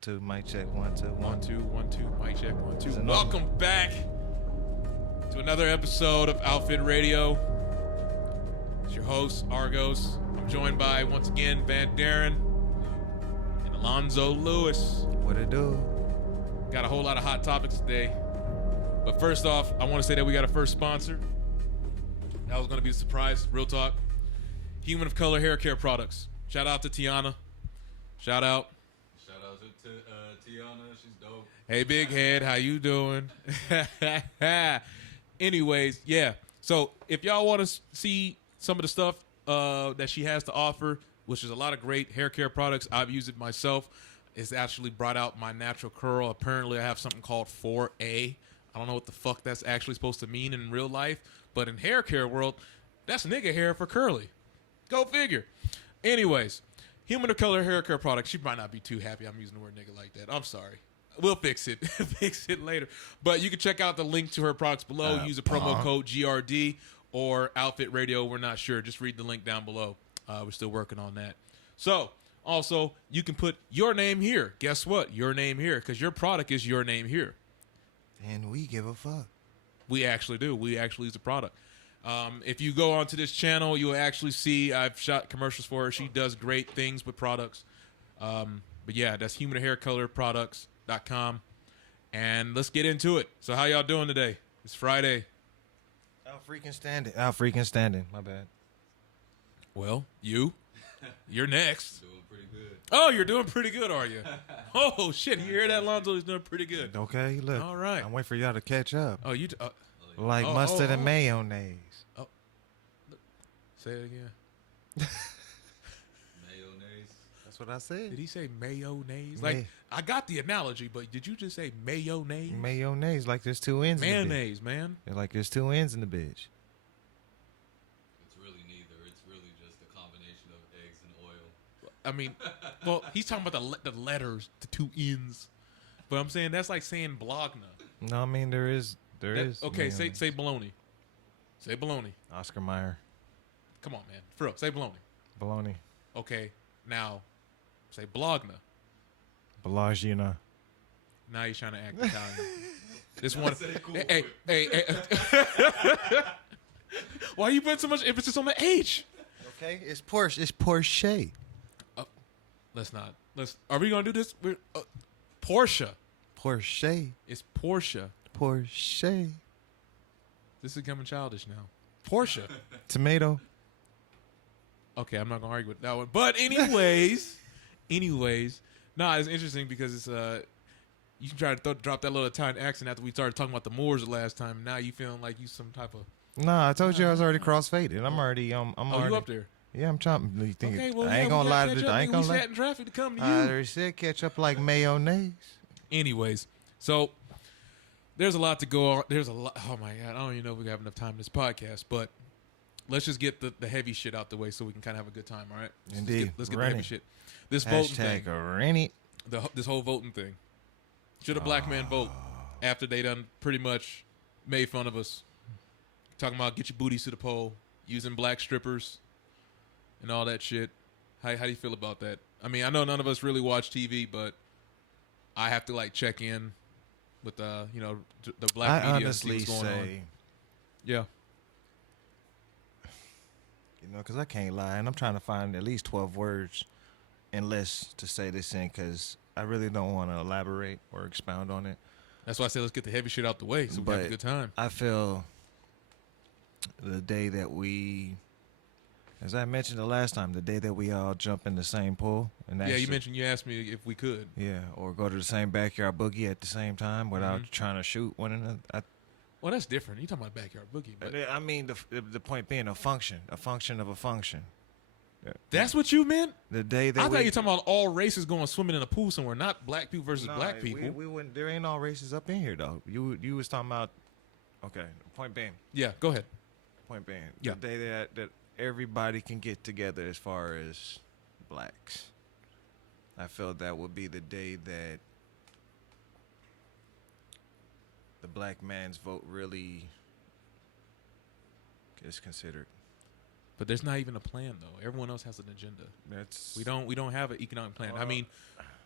Two, mic check, 1 2 1 2 1 2 mic check 1 2. It's Welcome back to another episode of Outfit Radio. It's your host Argos. I'm joined by once again Van Darren and Alonzo Lewis. What it do? Got a whole lot of hot topics today, but first off, I want to say that we got a first sponsor. That was going to be a surprise. Real talk. Human of Color Hair Care Products. Shout out to Tiana. Shout out. Shout out to Tiana, she's dope. Hey, big head, how you doing? Anyways, yeah. So if y'all want to see some of the stuff that she has to offer, which is a lot of great hair care products, I've used it myself. It's actually brought out my natural curl. Apparently, I have something called 4A. I don't know what the fuck that's actually supposed to mean in real life, but in hair care world, that's nigga hair for curly. Go figure. Anyways, Human of Color Hair Care Products. She might not be too happy I'm using the word nigga like that. I'm sorry. We'll fix it. Fix it later. But you can check out the link to her products below. Use a promo code GRD or Outfit Radio. We're not sure. Just read the link down below. We're still working on that. So, also, you can put your name here. Guess what? Your name here. Because your product is your name here. And we give a fuck. We actually do. We actually use the product. If you go onto this channel, you'll actually see I've shot commercials for her. She does great things with products. But yeah, that's humanhaircolorproducts.com. And let's get into it. So how y'all doing today? It's Friday. Out freaking standing. My bad. Well, you're next. Doing pretty good. Oh, you're doing pretty good, are you? Oh, shit. You hear that, Lonzo? He's doing pretty good. Okay, look. All right. I'm waiting for y'all to catch up. Oh, Like mustard and mayonnaise. say it again. Mayonnaise. That's what I said. Did he say mayonnaise? Like, I got the analogy, but did you just say mayonnaise? Mayonnaise, like there's two ends Mayonnaise, in man. the bitch. Like there's two ends in the bitch. It's really neither. It's really just a combination of eggs and oil. I mean, well, he's talking about the letters, the two N's. But I'm saying that's like saying blogna. No, I mean there is. Okay, mayonnaise. say baloney. Say baloney. Oscar Mayer. Come on, man. For real, say baloney. Baloney. Okay, now say blogna. Balagina. Now you're trying to act Italian. This one. Say cool. Hey. Why are you putting so much emphasis on the H? Okay, it's Porsche. It's Porsche. Let's not. Are we gonna do this? Porsche. Porsche. It's Porsche. Porsche. This is becoming childish now. Porsche. Tomato. Okay, I'm not gonna argue with that one. But anyways, nah, it's interesting because it's you can try to drop that little Italian accent after we started talking about the Moors the last time. And now you feeling like you some type of. Nah, I told you I was already crossfaded. I'm already. I'm Oh, already, you up there? Yeah, I'm chopping. You think Okay, well, I ain't gonna lie to you. this. I ain't gonna We lie. sat in traffic to come to you. I already said catch up like mayonnaise. Anyways, so there's a lot to go on. There's a lot. Oh my god, I don't even know if we have enough time in this podcast, but let's just get the heavy shit out the way so we can kind of have a good time. All right? Indeed. Let's get the Run heavy it. shit. This voting Hashtag thing. rent it. This whole voting thing. Should a black man vote after they done pretty much made fun of us? Talking about get your booties to the poll, using black strippers, and all that shit. How do you feel about that? I mean, I know none of us really watch TV, but I have to like check in with the black I media and see honestly what's going say, on. Yeah. because I can't lie, and I'm trying to find at least 12 words and less to say this in, because I really don't want to elaborate or expound on it. That's why I said let's get the heavy shit out the way so we can have a good time. I feel the day that we, as I mentioned the last time, the day that we all jump in the same pool. And Yeah, you asked me if we could. Yeah, or go to the same backyard boogie at the same time without trying to shoot one another. Well, that's different. You talking about backyard boogie? But I mean, the point being a function of a function. that's what you meant? The day that I thought you were talking about all races going swimming in a pool somewhere, not black people versus black people. We wouldn't. There ain't all races up in here though. You was talking about. Okay, point being. Yeah, go ahead. Point being. Yeah. The day that everybody can get together as far as blacks. I felt that would be the day that the black man's vote really is considered. But there's not even a plan though. Everyone else has an agenda. That's We don't have an economic plan. I mean,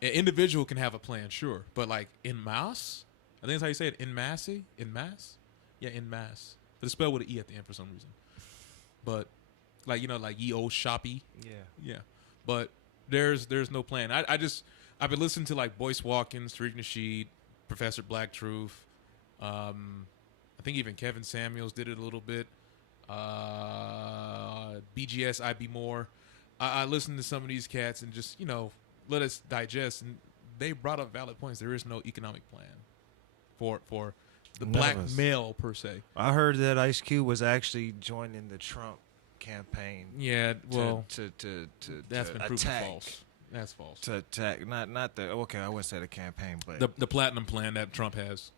An individual can have a plan, sure, but like in mass, I think that's how you say it. In mass, yeah, in mass. But it's spelled with an e at the end for some reason. But like like ye old shoppy, yeah. But there's no plan. I've been listening to like Boyce Watkins, Tariq Nasheed, Professor Black Truth. I think even Kevin Samuels did it a little bit. BGS, IB Moore. I listened to some of these cats and just let us digest, and they brought up valid points. There is no economic plan for the black male per se. I heard that Ice Cube was actually joining the Trump campaign. Yeah, well, to that's been proven attack. false. That's false. To attack, not the I wouldn't say the campaign, but The platinum plan that Trump has.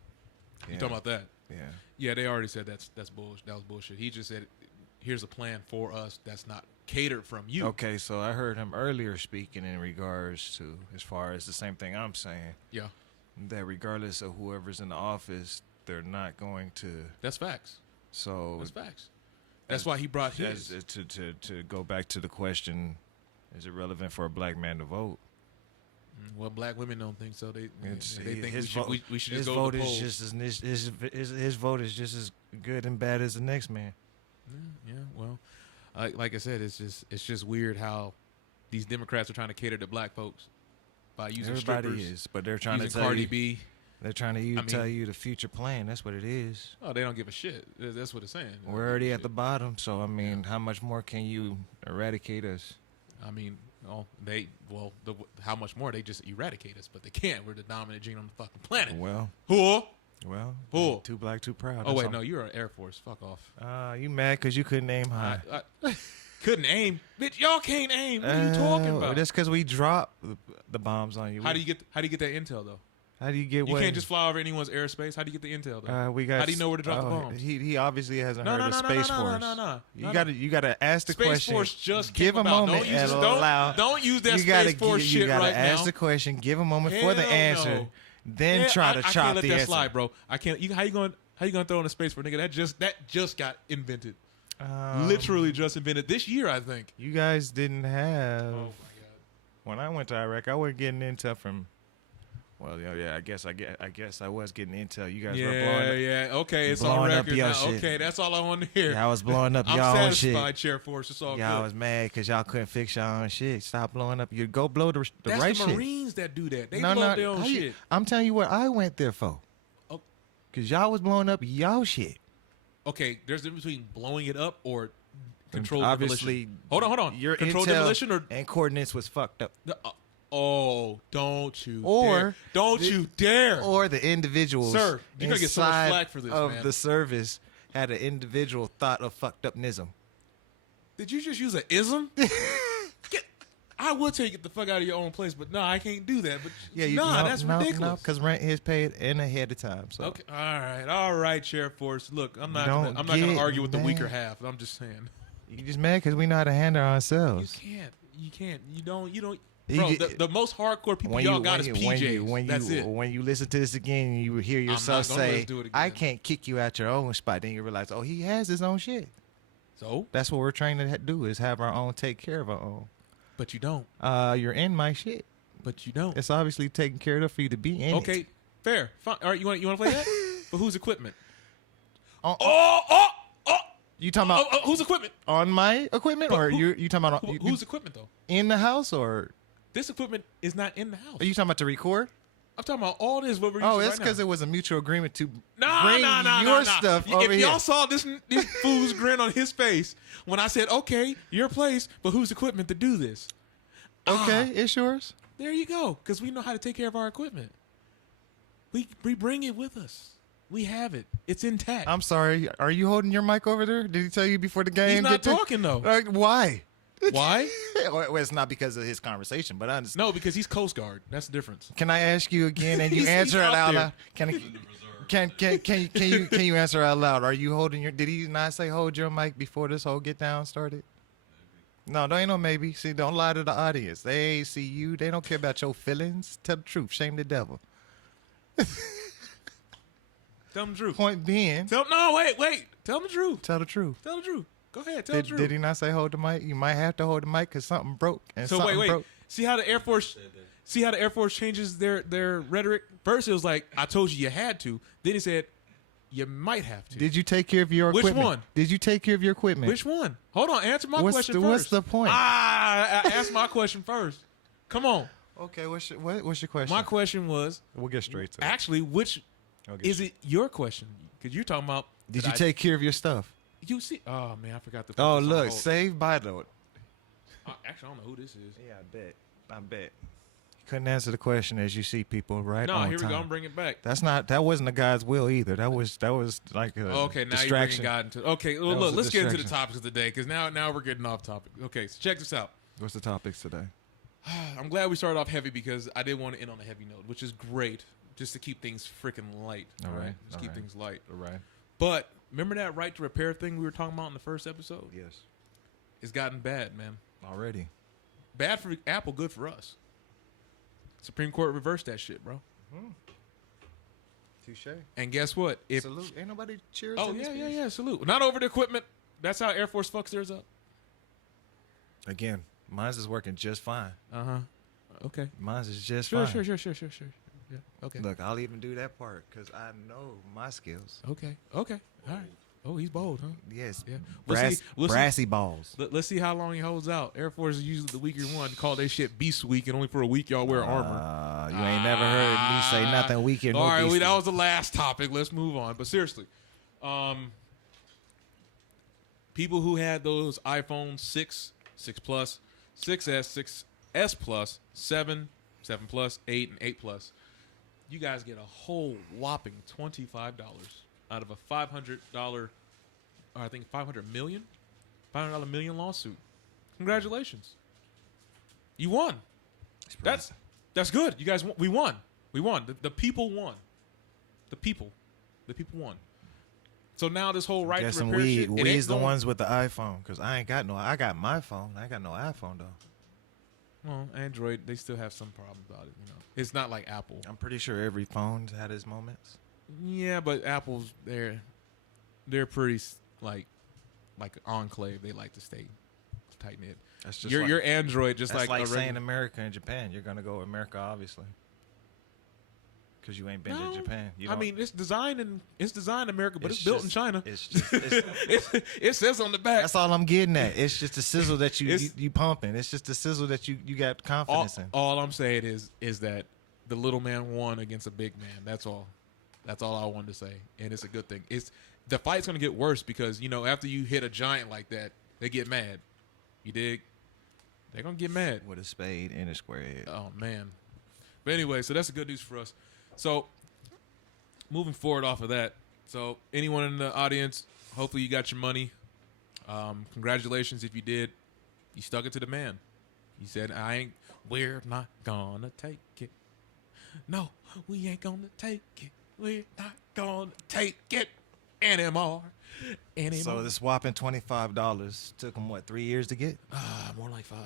You talking about that? Yeah. They already said that's bullshit. That was bullshit. He just said, "Here's a plan for us that's not catered from you." Okay, so I heard him earlier speaking in regards to as far as the same thing I'm saying. Yeah, that regardless of whoever's in the office, they're not going to. That's facts. So that's facts. That's why he brought his. To go back to the question, is it relevant for a black man to vote? Well, black women don't think so. They think we should his just go vote to the is polls. just as his vote is just as good and bad as the next man. Yeah. Well, like I said, it's just weird how these Democrats are trying to cater to black folks by using Everybody strippers, is, but they're trying to tell Cardi you. B. They're trying to tell you the future plan. That's what it is. Oh, they don't give a shit. That's what it's saying. We're already at the bottom, so I mean, how much more can you eradicate us? I mean, how much more? They just eradicate us, but they can't. We're the dominant gene on the fucking planet. Well, who? Too black, too proud. Oh wait, no, you're an Air Force. Fuck off. You mad because you couldn't aim high? I couldn't aim, bitch. Y'all can't aim. What are you talking about? That's because we dropped the bombs on you. How do you get that intel though? How do you get? You can't just fly over anyone's airspace. How do you get the intel though? How do you know where to drop the bombs? He obviously hasn't heard of Space Force. No. You gotta ask the Space question. Force just give came a about. moment and allow. Don't use that Space Force shit right now. You gotta ask the question. Give a moment for the answer. No. Then try to I chop can't let the that answer. slide, bro. I can't. How you gonna throw in a space for a nigga that just got invented? Literally just invented this year, I think. You guys didn't have. Oh my god. When I went to Iraq, I wasn't getting intel from. Well, yeah, I guess I was getting intel. You guys were blowing. Yeah. Okay, it's blowing on up record your now. shit. Okay, that's all I want to hear. Yeah, I was blowing up I'm y'all own shit. satisfied, Chair Force. It's all Y'all good. was mad because y'all couldn't fix your own shit. Stop blowing up. You go blow the That's right the shit. Marines that do that. They blow up their own shit. I'm telling you what I went there for. Oh. Because y'all was blowing up y'all shit. Okay, there's a difference between blowing it up or controlled Obviously, demolition. Hold on. Your controlled intel demolition or and coordinates was fucked up. Don't you Or dare. Don't you dare. Or the individuals Sir, you're going to get so much inside flack for this, of man. the service had an individual thought of fucked upnism. Did you just use an ism? I would tell you get the fuck out of your own place, but no, I can't do that. But that's ridiculous. No, because rent is paid in ahead of time. So. Okay, all right, Chair Force. Look, I'm not Don't gonna argue with the mad. weaker half. I'm just saying. You just mad because we know how to handle ourselves. You can't. You don't. Bro, the most hardcore people y'all got is PJs. That's it. When you listen to this again, and you hear yourself say, do it again. "I can't kick you out your own spot." Then you realize, oh, he has his own shit. So that's what we're trying to do is have our own, take care of our own. But you don't. You're in my shit. But you don't. It's obviously taken care of for you to be in it. Okay, fair. Fine. All right, you want to play that? But whose equipment? You talking about whose equipment? On my equipment, or you talking about whose equipment though? In the house, or this equipment is not in the house. Are you talking about to record? I'm talking about all this. What we're using it's because right it was a mutual agreement to bring your your stuff over If here. y'all saw this fool's grin on his face when I said, "Okay, your place," but whose equipment to do this? Okay, it's yours. There you go. Because we know how to take care of our equipment. We bring it with us. We have it. It's intact. I'm sorry. Are you holding your mic over there? Did he tell you before the game? He's not talking though. Why? Why? Well, it's not because of his conversation, but I understand. No, because he's Coast Guard. That's the difference. Can I ask you again, and you answer it out loud? Can you answer out loud? Are you holding your? Did he not say hold your mic before this whole get down started? No, there ain't no maybe. See, don't lie to the audience. They ain't see you. They don't care about your feelings. Tell the truth. Shame the devil. Tell him the truth. Point being. Wait. Tell him the truth. Tell the truth. Tell the truth. Go ahead. Tell the truth. Did he not say hold the mic? You might have to hold the mic because something broke. And so something wait. broke. See how the Air Force. Said that. See how the Air Force changes their rhetoric. First, it was like, "I told you had to." Then he said, "You might have to." Did you take care of your Which equipment? one? Did you take care of your equipment? Which one? Hold on. Answer my What's question the- first. what's the point? Ask my question first. Come on. Okay, what's your question? My question was We'll get straight to it. actually, which We'll get is it your question? Because you're talking about. Did you take care of your stuff? You see? Oh man, I forgot to. Put Oh, this on look, hold. saved by the. Actually, I don't know who this is. Yeah, I bet. Couldn't answer the question as you see people right No, on here we time. go. I'm bringing it back. That wasn't a God's will either. That was like a Okay, now distraction. you're bringing God into. Okay, well, That was look, a let's get into the distraction. topics of the day because now we're getting off topic. Okay, so check this out. What's the topics today? I'm glad we started off heavy because I did want to end on a heavy note, which is great, just to keep things freaking light. All right, just all keep right. things light. All right. But remember that right to repair thing we were talking about in the first episode? Yes. It's gotten bad, man. Already. Bad for Apple, good for us. Supreme Court reversed that shit, bro. Touche. And guess what? If Salute. Ain't nobody cheers. oh in this yeah, piece? salute. Not over the equipment. That's how Air Force fucks theirs up. Again, mine's is working just fine. Okay. Mine's is just Sure. fine. Yeah. Okay. Look, I'll even do that part because I know my skills. Okay. All right. Oh, he's bold, huh? Yes. Yeah. Brassy balls. Let's see how long he holds out. Air Force is usually the weaker one. Call that shit Beast Week, and only for a week y'all wear armor. You ain't never heard me say nothing weaker. All right, that was the last topic. Let's move on. But seriously, people who had those iPhone 6, 6 Plus, 6S, 6S Plus, 7, 7 Plus, 8, and 8 Plus, you guys get a whole whopping $25 out of a $500, or I think $500 million lawsuit. Congratulations. You won. That's good. You guys, we won. We won. The people won. The people won. So now this whole right to Guessing repair shit. it ain't we's the going- ones with the iPhone because I got my phone. I ain't got no iPhone though. Well, Android, they still have some problems about it. You know, it's not like Apple. I'm pretty sure every phone's had its moments. Yeah, but Apple's they're pretty like enclave. They like to stay tight knit. That's just Your Android just that's like like a saying regular- America and Japan. You're gonna go America obviously because you ain't been No, to Japan. You I don't- mean, it's designed in America, but it's, it's built just- in China. It's just It says on the back. that's all I'm getting at. It's just the sizzle that you It's- you pumping. It's just the sizzle that you got confidence in. All I'm saying is that the little man won against a big man. That's all. That's all I wanted to say, and it's a good thing. It's the fight's gonna get worse because after you hit a giant like that, they get mad. You dig? They're gonna get mad. With a spade and a square head. Oh man. But anyway, so that's the good news for us. So moving forward off of that, so anyone in the audience, hopefully you got your money. Congratulations if you did. You stuck it to the man. You said, we're not gonna take it. No, we ain't gonna take it. We're not gonna take it anymore. So this whopping $25 took them what 3 years to get? More like 5.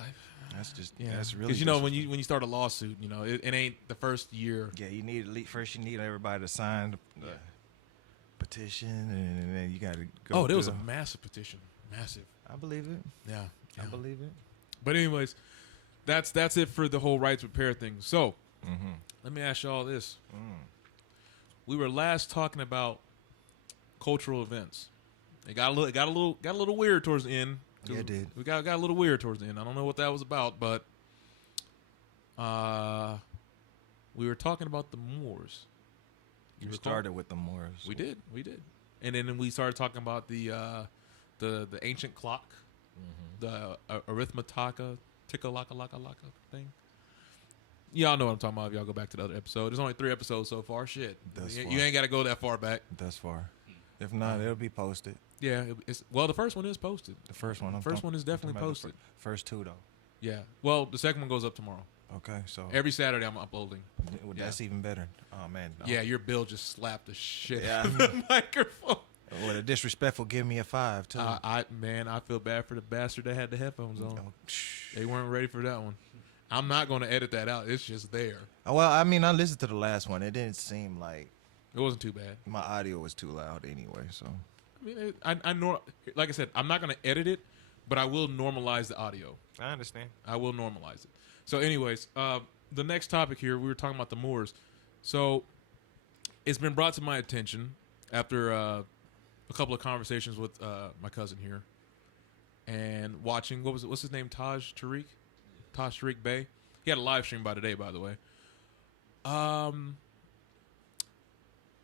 That's just Yeah, that's really because when you start a lawsuit, it ain't the first year. yeah you need first you need everybody to sign the petition and then you got to go. Oh, there was a through. massive petition, massive. I believe it. Yeah, I believe it. But anyways, that's it for the whole rights repair thing. So let me ask you all this: we were last talking about cultural events. It got a little weird towards the end. Yeah, it did. We got a little weird towards the end. I don't know what that was about, but we were talking about the Moors. You recall? started with the Moors. We did, and then we started talking about the ancient clock, the arithmetaka, ticka-laka-laka thing. Y'all know what I'm talking about if y'all go back to the other episode. There's only 3 episodes so far. Shit, you ain't got to go that far back. Thus far. If not, it'll be posted. Yeah, the first one is posted. The first one. First one is definitely posted. First 2 though. Yeah. Well, the second one goes up tomorrow. Okay, so Every Saturday I'm uploading. well, that's even better. Oh man. No. Yeah, your bill just slapped the shit Yeah. out of the microphone. Well, the disrespectful give me a 5 too. I feel bad for the bastard that had the headphones on. Oh, They weren't ready for that one. I'm not going to edit that out. It's just there. well, I mean, I listened to the last one. It didn't seem like It wasn't too bad. my audio was too loud anyway. So I mean, like I said, I'm not going to edit it, but I will normalize the audio. I understand. I will normalize it. So, anyways, the next topic here, we were talking about the Moors. So, it's been brought to my attention after a couple of conversations with my cousin here, and watching what's his name, Taj Tariq Bey. He had a live stream by today, by the way.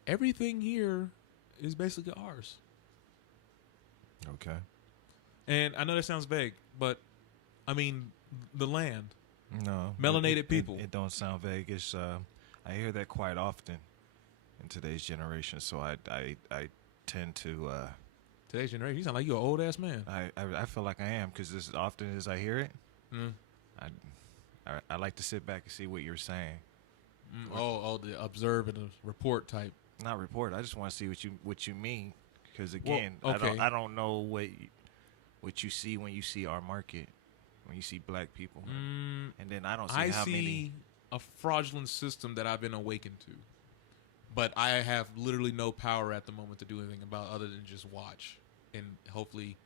Everything here is basically ours. Okay. And I know that sounds vague, but I mean the land. No. Melanated people. It don't sound vague. It's I hear that quite often in today's generation. So I tend to Today's generation, you sound like you're an old ass man. I feel like I am, because as often as I hear it, I like to sit back and see what you're saying. The observe and report type. Not report. I just want to see what you mean, because again, Well, okay. I don't know what you see when you see our market, when you see black people, and then I don't see how many. A fraudulent system that I've been awakened to, but I have literally no power at the moment to do anything about other than just watch and hopefully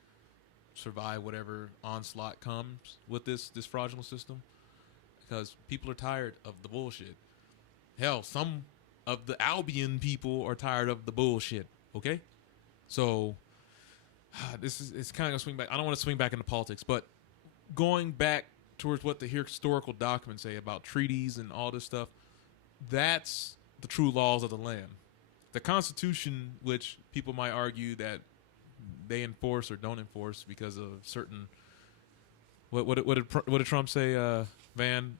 survive whatever onslaught comes with this fraudulent system, because people are tired of the bullshit. Hell, some of the Albion people are tired of the bullshit. Okay, so it's kind of gonna swing back. I don't want to swing back into politics, but going back towards what the historical documents say about treaties and all this stuff, that's the true laws of the land. The Constitution, which people might argue that they enforce or don't enforce because of certain what did Trump say, Van,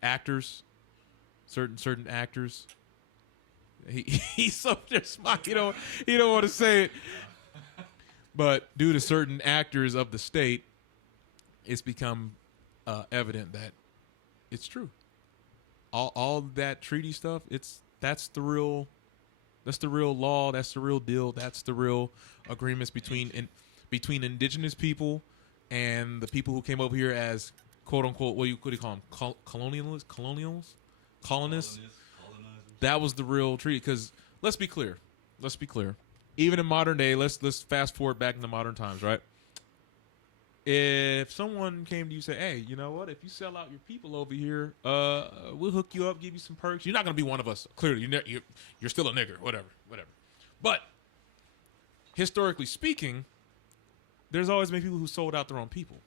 actors, certain actors. He's so smart. He don't want to say it, but due to certain actors of the state, it's become evident that it's true. All that treaty stuff, that's the real law, that's the real deal, that's the real agreements between indigenous people and the people who came over here as quote unquote what do you call them, colonists. That was the real treaty. Because let's be clear, even in modern day, let's fast forward back into modern times, right? If someone came to you and said, hey, you know what? If you sell out your people over here, we'll hook you up, give you some perks. You're not going to be one of us. Clearly, you're still a nigger, whatever. But historically speaking, there's always been people who sold out their own people.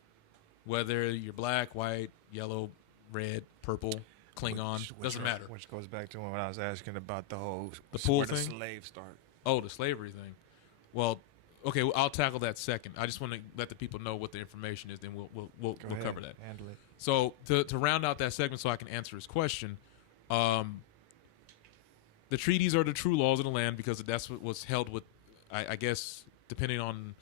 Whether you're black, white, yellow, red, purple, Klingon, doesn't matter. Which goes back to when I was asking about the pool where thing? the slave start. Oh, the slavery thing. Well, okay, I'll tackle that second. I just want to let the people know what the information is, then we'll cover that. Handle it. So to round out that segment so I can answer his question, the treaties are the true laws of the land because that's what was held with, I guess, depending on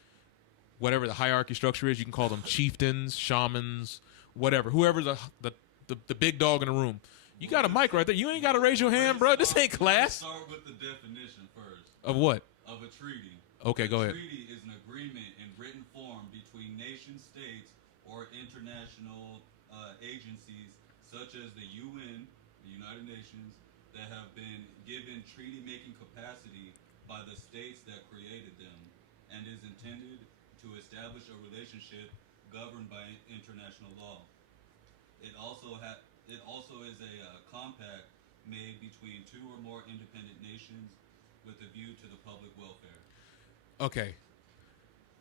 whatever the hierarchy structure is, you can call them chieftains, shamans, whatever, whoever the big dog in the room. You got a mic right there. You ain't got to raise your hand, bro. This ain't class. Start with the definition first. Of what? Of a treaty. Okay, go ahead. A treaty is an agreement in written form between nation states or international agencies such as the UN, the United Nations, that have been given treaty-making capacity by the states that created them, and is intended to establish a relationship governed by international law. It also is a compact made between two or more independent nations with a view to the public welfare. Okay.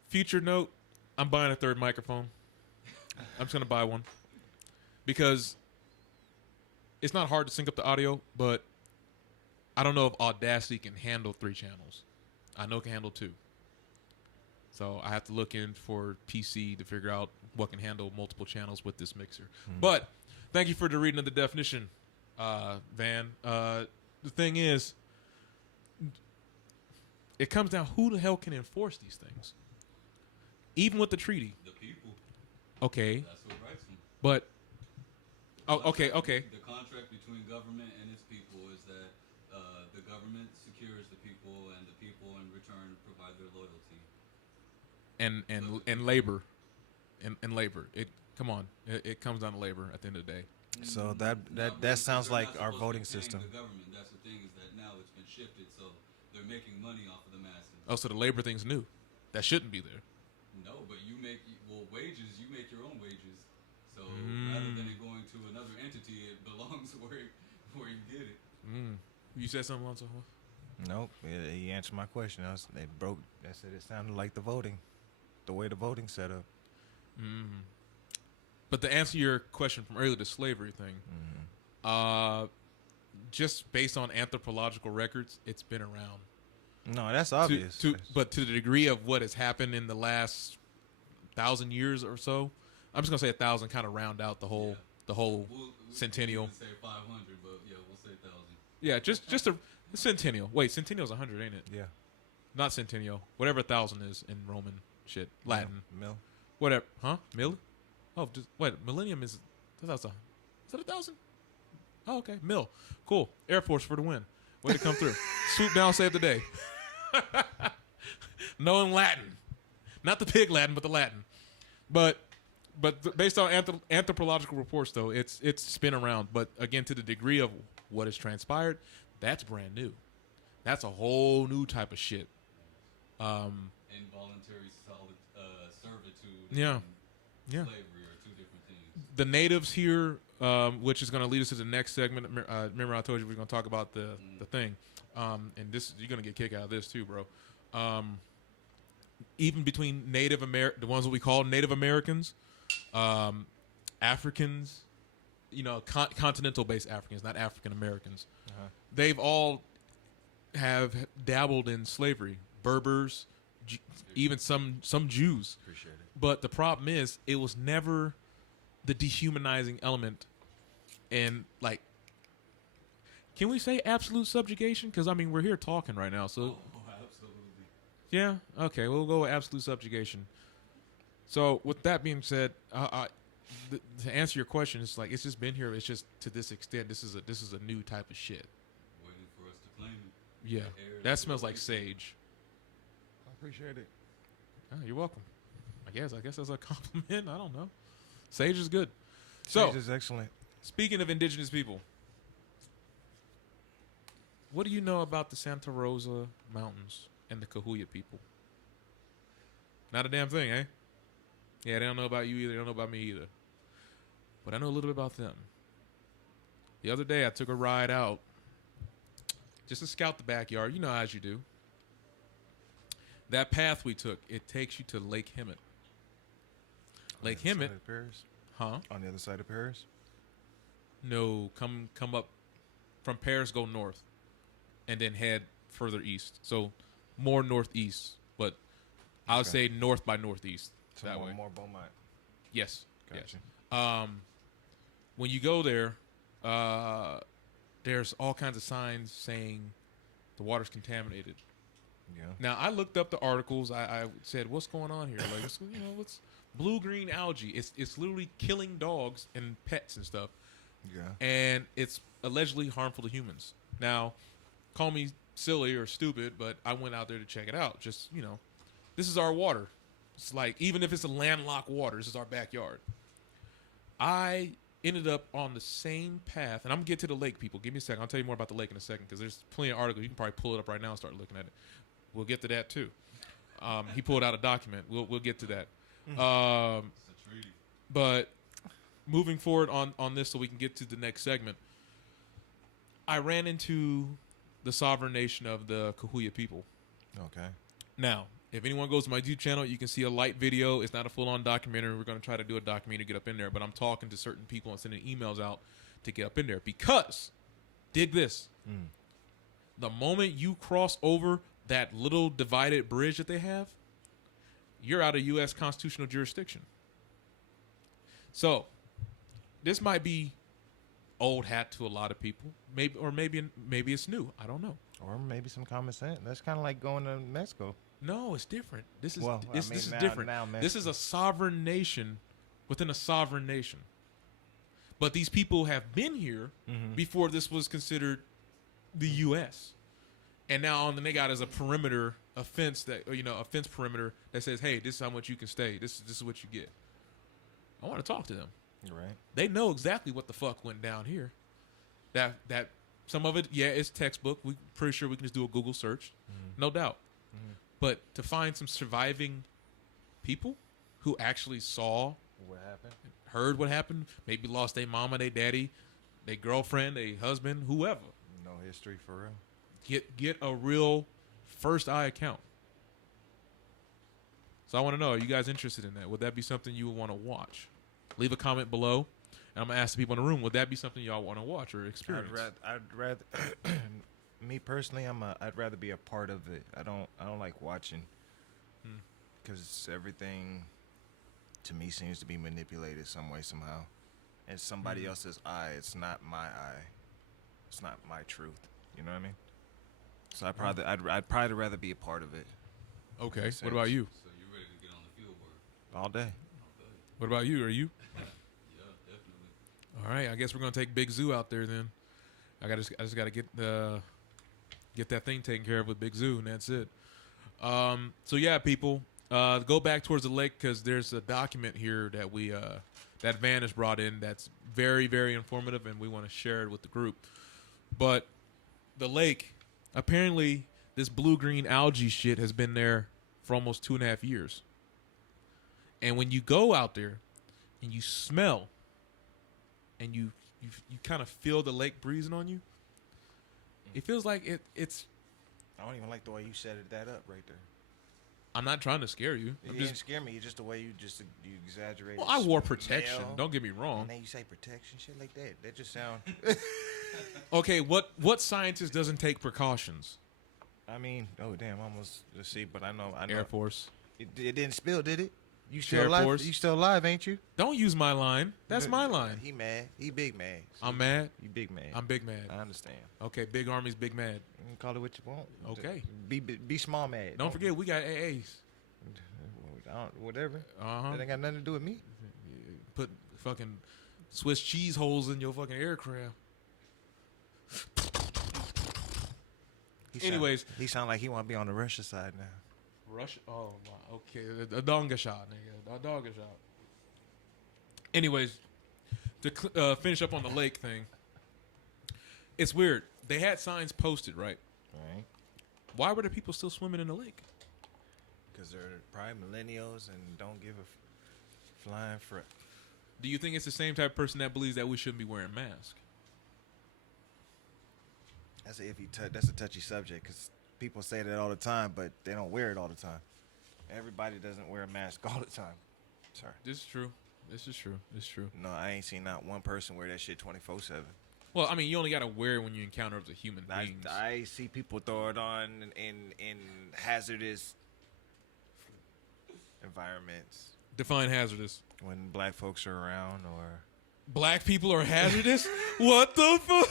Future note, I'm buying a third microphone. I'm just going to buy one. Because it's not hard to sync up the audio, but I don't know if Audacity can handle 3 channels. I know it can handle 2. So I have to look in for PC to figure out what can handle multiple channels with this mixer. But thank you for the reading of the definition, Van. The thing is, it comes down, who the hell can enforce these things? Even with the treaty. The people. Okay. That's what writes them. But, okay. The contract between government and its people is that the government secures the people, and the people in return provide their loyalty. And labor. And labor. It comes down to labor at the end of the day. So that sounds like our voting system. The government. That's the thing, is that now it's been shifted, so they're making money off of the masses. Oh, so the labor thing's new. That shouldn't be there. No, but you make wages. You make your own wages. So rather than it going to another entity, it belongs where you get it. You said something, Alonso? Nope. He answered my question. They broke. I said it sounded like the way the voting set up. But to answer your question from earlier, the slavery thing, just based on anthropological records, it's been around. No, that's obvious. But to the degree of what has happened in the last 1,000 years or so, I'm just gonna say 1,000, kind of round out the whole centennial. We say 500, but yeah, we'll say 1,000. Yeah, just a centennial. Wait, centennial's 100, ain't it? Yeah. Not centennial. Whatever 1,000 is in Roman shit, Latin. Mil. Whatever. Huh? Mil? Oh, just wait. Millennium is 1,000. Is that 1,000? Oh, okay. Mil. Cool. Air Force for the win. Way to come through. Swoop down, save the day. Knowing Latin, not the pig Latin, but the Latin. But based on anthropological reports, though, it's been around. But again, to the degree of what has transpired, that's brand new. That's a whole new type of shit. Involuntary servitude. Yeah. And Yeah. slavery are two different things. The natives here, which is going to lead us to the next segment. Remember, I told you we were going to talk about the thing, and this you're going to get a kick out of this too, bro. Even between the ones that we call Native Americans, Africans, continental-based Africans, not African Americans. They've all have dabbled in slavery. Berbers, even some Jews. Appreciate it. But the problem is, it was never the dehumanizing element. And, like, can we say absolute subjugation? Because, I mean, we're here talking right now. So, Absolutely. yeah? Okay, we'll go with absolute subjugation. So, with that being said, to answer your question, it's like, it's just been here. It's just to this extent. This is a new type of shit. Waiting for us to claim it. Yeah. That smells like sage. I appreciate it. Oh, you're welcome. I guess that's a compliment. I don't know. Sage is good. So, Sage is excellent. speaking of indigenous people, what do you know about the Santa Rosa Mountains and the Cahuilla people? Not a damn thing, eh? Yeah, they don't know about you either. They don't know about me either. But I know a little bit about them. The other day, I took a ride out just to scout the backyard. You know, as you do. That path we took, it takes you to Lake Hemet. Lake Hemet, Paris? huh? On the other side of Paris? No, come up from Paris, go north, and then head further east. So more northeast, but I would say north by northeast. So that more, way. more Beaumont. Yes. Gotcha. Yes. When you go there, there's all kinds of signs saying the water's contaminated. Yeah. Now I looked up the articles. I said, "What's going on here? Like, what's blue-green algae? It's literally killing dogs and pets and stuff, Yeah. and it's allegedly harmful to humans." Now, call me silly or stupid, but I went out there to check it out. Just this is our water. It's like, even if it's a landlocked water, this is our backyard. I ended up on the same path, and I'm gonna get to the lake, people. Give me a second. I'll tell you more about the lake in a second, because there's plenty of articles. You can probably pull it up right now and start looking at it. We'll get to that too. He pulled out a document. We'll get to that. It's a treaty. But moving forward on this, so we can get to the next segment, I ran into the sovereign nation of the Cahuilla people. Okay. Now, if anyone goes to my YouTube channel, you can see a light video. It's not a full-on documentary. We're going to try to do a documentary to get up in there, but I'm talking to certain people and sending emails out to get up in there. Because, dig this, the moment you cross over that little divided bridge that they have, you're out of U.S. constitutional jurisdiction. So, this might be old hat to a lot of people. Maybe it's new. I don't know. Or maybe some common sense. That's kind of like going to Mexico. No, it's different. This is Well, I this mean, is now- different. now This is a sovereign nation within a sovereign nation. But these people have been here before this was considered the U.S. And now they got as a perimeter, a fence perimeter that says, "Hey, this is how much you can stay. This is what you get." I want to talk to them. You're right. They know exactly what the fuck went down here. That some of it, yeah, it's textbook. We're pretty sure we can just do a Google search, no doubt. But to find some surviving people who actually saw, What happened? heard what happened, maybe lost their mama, their daddy, their girlfriend, their husband, whoever. No history for real. Get a real first eye account. So I want to know, are you guys interested in that? Would that be something you would want to watch? Leave a comment below, and I'm gonna ask the people in the room. Would that be something y'all want to watch or experience? I'd rather me personally, I'd rather be a part of it. I don't like watching because everything to me seems to be manipulated some way somehow. It's somebody else's eye. It's not my eye. It's not my truth. You know what I mean? So I'd probably rather be a part of it Okay. What about you? So you're ready to get on the field work? all day. What about you? Are you? Yeah, definitely. All right. I guess we're gonna take Big Zoo out there then. I just gotta get that thing taken care of with Big Zoo, and that's it. So yeah, people, go back towards the lake because there's a document here that that Van has brought in that's very, very informative, and we want to share it with the group. But the lake, apparently, this blue-green algae shit has been there for almost 2.5 years. And when you go out there and you smell and you kind of feel the lake breezing on you, it feels like it's. I don't even like the way you set that up right there. I'm not trying to scare you. You didn't scare me. It's just the way you exaggerate. Well, I wore protection. Don't get me wrong. And then you say protection, shit like that. That just sound. Okay, what scientist doesn't take precautions? I mean, oh damn, almost. Let's see, but I know. Air Force. It didn't spill, did it? You Air still alive? Force. You still alive, ain't you? Don't use my line. That's my line. He mad. He big mad. See, I'm mad. You big mad. I'm big mad. I understand. Okay, big army's big mad. You can call it what you want. Okay. Be small mad. Don't forget, we got AAs. Whatever. Uh-huh. That ain't got nothing to do with me. Put fucking Swiss cheese holes in your fucking aircraft. Anyways. He sound like he want to be on the Russia side now. Russia? Oh, my. Okay. A donga shot, nigga. A donga shot. Anyways, to finish up on the lake thing, it's weird. They had signs posted, right? Right. Why were there people still swimming in the lake? Because they're probably millennials and don't give a flying frick. Do you think it's the same type of person that believes that we shouldn't be wearing masks? That's a touchy subject because people say that all the time, but they don't wear it all the time. Everybody doesn't wear a mask all the time. Sorry. This is true. This is true. It's true. No, I ain't seen not one person wear that shit 24/7. Well, I mean, you only got to wear it when you encounter other human beings. I see people throw it on in hazardous environments. Define hazardous. When black folks are around or... Black people are hazardous? What the fuck?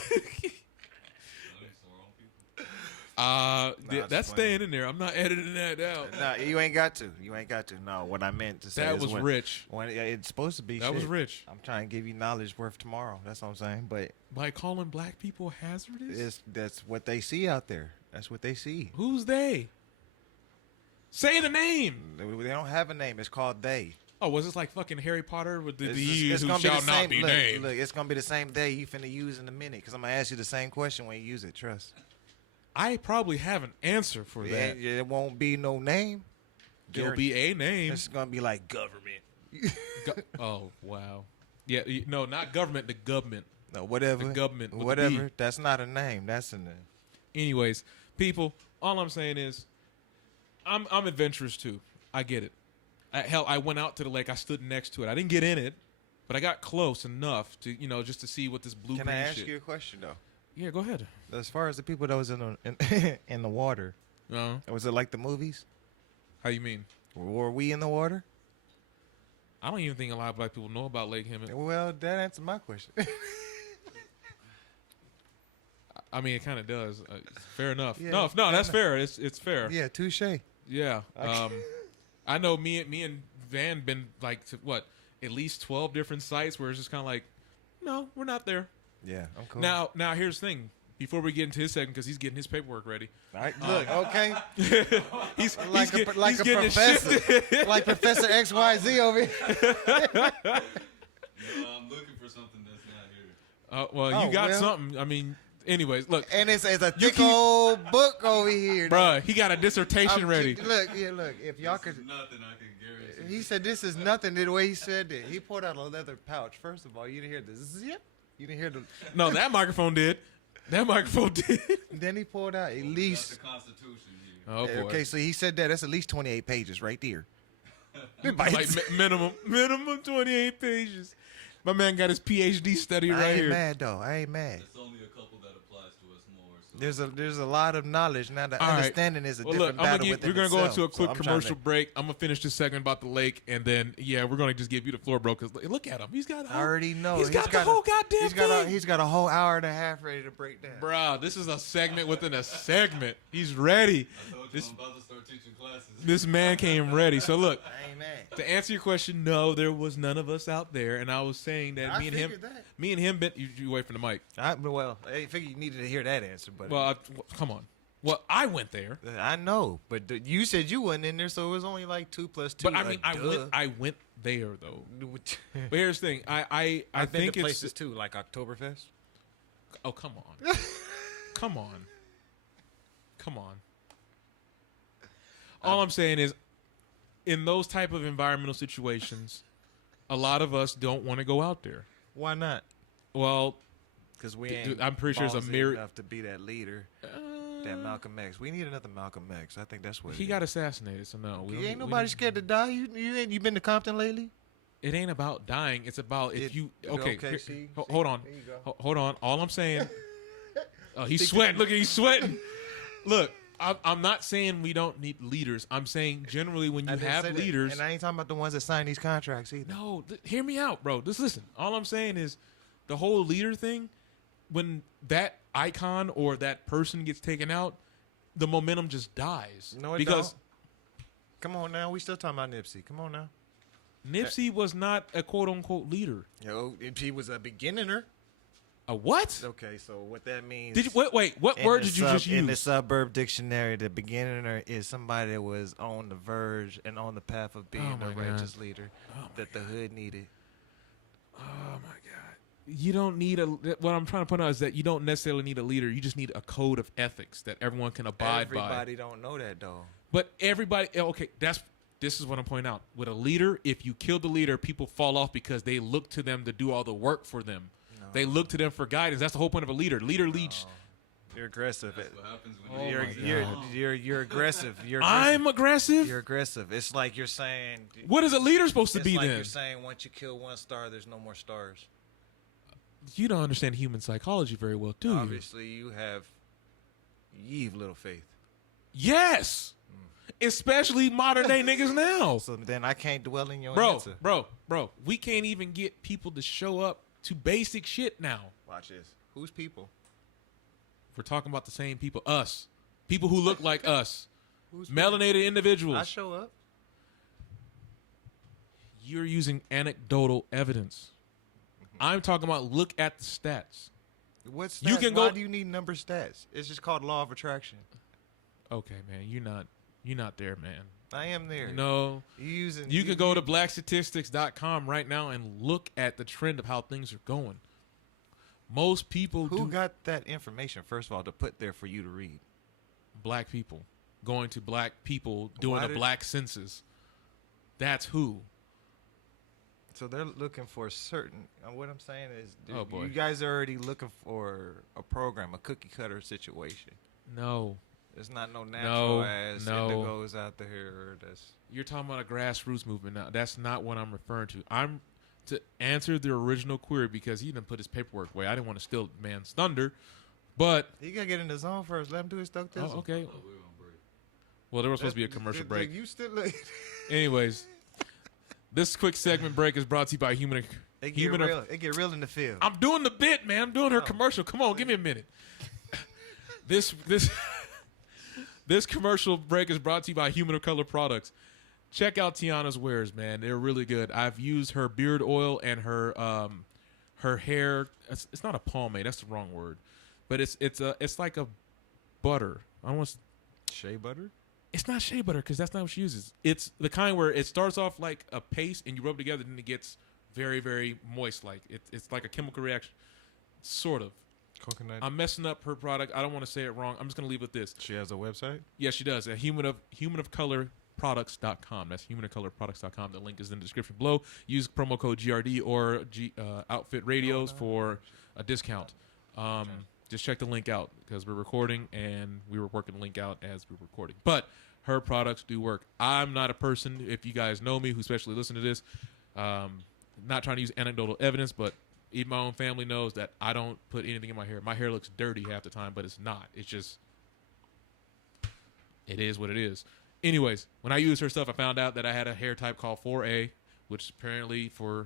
That's staying in there. I'm not editing that out. No, you ain't got to. You ain't got to. No, what I meant to say that is was rich. When it's supposed to be. That was rich. I'm trying to give you knowledge worth tomorrow. That's what I'm saying. But by calling black people hazardous, that's what they see out there. That's what they see. Who's they? Say the name. They don't have a name. It's called they. Oh, was this like fucking Harry Potter with the it's who gonna shall be the not same, be look, named? Look, it's gonna be the same day you finna use in a minute because I'm gonna ask you the same question when you use it. Trust. I probably have an answer for that. It won't be no name. There'll be a name. It's gonna be like government. Oh wow. Yeah, no, not government. The government. No, whatever. The government. With whatever. the B. That's not a name. That's a name. Anyways, people, all I'm saying is, I'm adventurous too. I get it. Hell, I went out to the lake. I stood next to it. I didn't get in it, but I got close enough to, just to see what this blue. Can I ask shit. you a question though? Yeah, go ahead. As far as the people that was in the water, was it like the movies? How you mean? Were we in the water? I don't even think a lot of black people know about Lake Hemet. Well, that answered my question. I mean, it kind of does. Fair enough. Yeah, no, that's fair. It's fair. Yeah, touche. Yeah. I know me and Van been like to what, at least 12 different sites where it's just kind of like, no, we're not there. Yeah, I'm cool. Now here's the thing. Before we get into his segment, because he's getting his paperwork ready. All right, look, okay. he's like getting his professor, shit. like Professor XYZ over here. No, I'm looking for something that's not here. Well, you got something. I mean, anyways, look. And it's a thick old book over here. Bruh, he got a dissertation ready. Look, if y'all could. Nothing I can guarantee. He said this is nothing. The way he said it, he pulled out a leather pouch. First of all, you didn't hear the zip. You didn't hear the. No, that microphone did. That microphone did. Then he pulled out at That's least. the Constitution here. Oh boy. Okay, so he said that. That's at least 28 pages right there. Like minimum 28 pages. My man got his PhD study I right ain't here. mad though. I ain't mad. There's only a couple that applies to us more. So. There's a lot of knowledge now. The All right. understanding is a Well, different look, battle we're within gonna go itself. into a quick So I'm trying commercial to- break. I'm gonna finish this segment about the lake, and then we're gonna just give you the floor, bro. Because look at him. He's got. I already know. He's got the whole goddamn thing. He's got a whole hour and a half ready to break down. Bro, this is a segment within a segment. He's ready. I told you This I'm about to start teaching classes. this man came ready. So look, I ain't mad. to answer your question, no, there was none of us out there, and I was saying that I me and him, figured that. you away from the mic. I figured you needed to hear that answer, but Well, come on. Well, I went there, I know. But you said you wasn't in there, so it was only like 2 + 2. but I mean, I went there though. But here's the thing, I I've been think to it's places too, like Oktoberfest. oh come on, come on, come on. All I'm saying is, in those type of environmental situations, a lot of us don't want to go out there. Why not? Well, Because we Dude, ain't. I'm pretty sure it's a ballsy myriad- enough to be that leader. That Malcolm X. We need another Malcolm X. I think that's what he it got is. assassinated, so no. You ain't nobody scared to die. You been to Compton lately? It ain't about dying. It's about if you. Okay, see, hold on. There you go. Hold on. All I'm saying. He's sweating. Look, he's sweating. Look, I'm not saying we don't need leaders. I'm saying generally when I you didn't say have that. leaders. And I ain't talking about the ones that sign these contracts either. No, hear me out, bro. Just listen. All I'm saying is the whole leader thing, when that icon or that person gets taken out, the momentum just dies. No, it because don't. Come on now. We still talking about Nipsey. Come on now. Nipsey was not a quote unquote leader. Yo, if he was a beginner. A what? Okay, so what that means. Did you wait? What in word the did you just In the use? suburb dictionary, the beginner is somebody that was on the verge and on the path of being Oh a my God. righteous leader that the hood needed. Oh my God! You don't need a. What I'm trying to point out is that you don't necessarily need a leader. You just need a code of ethics that everyone can abide by. Everybody don't know that though. But everybody, okay, this is what I'm pointing out. With a leader, if you kill the leader, people fall off because they look to them to do all the work for them. No. They look to them for guidance. That's the whole point of a leader. Leader leads. You're aggressive. That's what happens when Oh you You're my you're, God. you're aggressive. You're I'm aggressive. You're aggressive. It's like you're saying. What is a leader supposed to It's be like then? you're saying once you kill one star, there's no more stars. You don't understand human psychology very well, do you? Obviously, you have little faith. Yes. Especially modern day niggas now. So then I can't dwell in your Bro, answer. bro, we can't even get people to show up to basic shit now. Watch this. Who's people? We're talking about the same people. Us. People who look like us. Who's Melanated I individuals. show up. You're using anecdotal evidence. I'm talking about look at the stats. What stats? You can Why go- do you need number stats? It's just called law of attraction. Okay, man, you're not there, man. I am there. No. You can go to blackstatistics.com right now and look at the trend of how things are going. Most people Who do got that information, first of all, to put there for you to read? black people going to black people doing Why a did- black census. That's who. So they're looking for certain. What I'm saying is, Oh, boy. you guys are already looking for a program, a cookie cutter situation. No. There's not no natural ass no. indigos out there. That's You're talking about a grassroots movement now. That's not what I'm referring to. I'm to answer the original query because he didn't put his paperwork away. I didn't want to steal the man's thunder. But you gotta get in the zone first. Let him do his stuff. oh, okay. Oh, we're on break. Well, there was supposed to be a commercial break. You still look. Anyways, this quick segment break is brought to you by Human. It get Human real. It get real in the field. I'm doing the bit, man. I'm doing her Oh. commercial. Come on, give me a minute. This this commercial break is brought to you by Human of Color Products. Check out Tiana's wares, man. They're really good. I've used her beard oil and her hair. It's not a pomade. That's the wrong word, but it's like a butter. I don't want. Shea butter. It's not shea butter because that's not what she uses. It's the kind where it starts off like a paste and you rub it together, and it gets very, very moist. Like it's like a chemical reaction, sort of. Coconut. I'm messing up her product. I don't want to say it wrong. I'm just gonna leave with this. She has a website. Yes, she does. A human of color humanacolorproducts.com. That's humanacolorproducts.com. The link is in the description below. Use promo code GRD or Outfit Radios for a discount. Just check the link out because we're recording and we were working the link out as we were recording. But her products do work. I'm not a person, if you guys know me, who especially listen to this, not trying to use anecdotal evidence, but even my own family knows that I don't put anything in my hair. My hair looks dirty half the time, but it's not. It's just, it is what it is. Anyways, when I used her stuff, I found out that I had a hair type called 4A, which apparently for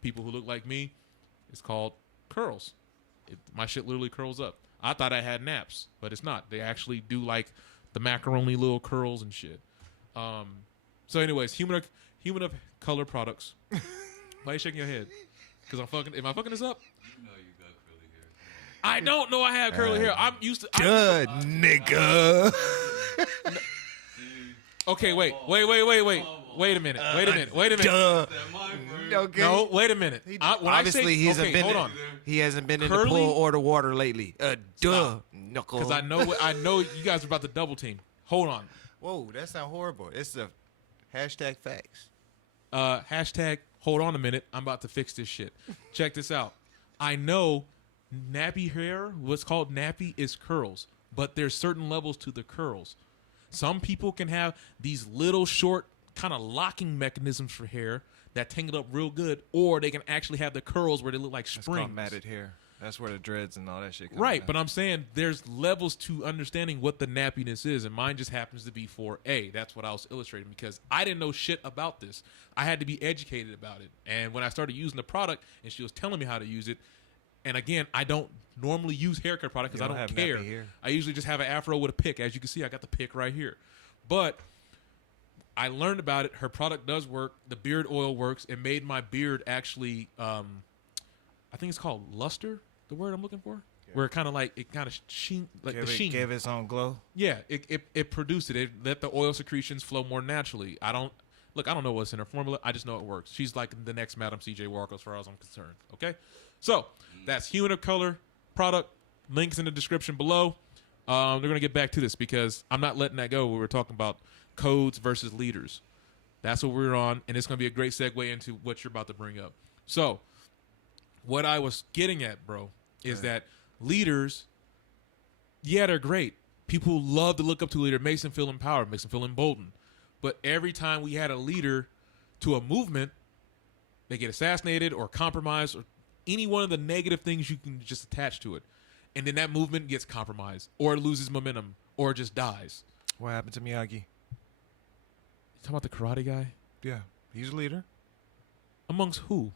people who look like me, is called curls. My shit literally curls up. I thought I had naps, but it's not. They actually do like the macaroni little curls and shit. So anyways, Humana Color Products. Why are you shaking your head? Because am I fucking this up? You know you got curly hair. I don't know I have curly hair. I'm used to. Good nigga. Okay, wait a minute. Duh. Okay. No, wait a minute. Obviously, he hasn't been. Hold on. He hasn't been in the Curly- pool or the water lately. Duh. Knuckle. Because I know you guys are about to double team. Hold on. Whoa, that sounds horrible. It's the hashtag facts. Hashtag hold on a minute. I'm about to fix this shit. Check this out. I know nappy hair, what's called nappy, is curls, but there's certain levels to the curls. Some people can have these little short kind of locking mechanisms for hair that tangle up real good, or they can actually have the curls where they look like It's springs. called matted hair. That's where the dreads and all that shit come Right, from. but I'm saying there's levels to understanding what the nappiness is, and mine just happens to be 4A. That's what I was illustrating because I didn't know shit about this. I had to be educated about it. And when I started using the product and she was telling me how to use it, and again, I don't normally use hair care product because I don't have care. nappy hair. I usually just have an afro with a pick. As you can see, I got the pick right here. But I learned about it. Her product does work. The beard oil works. It made my beard actually, I think it's called luster, the word I'm looking for. Where it kind of sheen, like the sheen. Gave its own glow. Yeah, it produced it. It let the oil secretions flow more naturally. I don't know what's in her formula. I just know it works. She's like the next Madam C.J. Walker as far as I'm concerned. Okay? So, that's Humana Color product. Links in the description below. They're going to get back to this because I'm not letting that go. We were talking about codes versus leaders. That's what we're on, and it's going to be a great segue into what you're about to bring up. So, what I was getting at, bro, is that leaders, yeah, they're great. People love to look up to a leader. Makes them feel empowered, makes them feel emboldened. But every time we had a leader to a movement, they get assassinated or compromised or any one of the negative things you can just attach to it. And then that movement gets compromised or it loses momentum or it just dies. What happened to Miyagi? You talking about the karate guy? Yeah, he's a leader. Amongst who?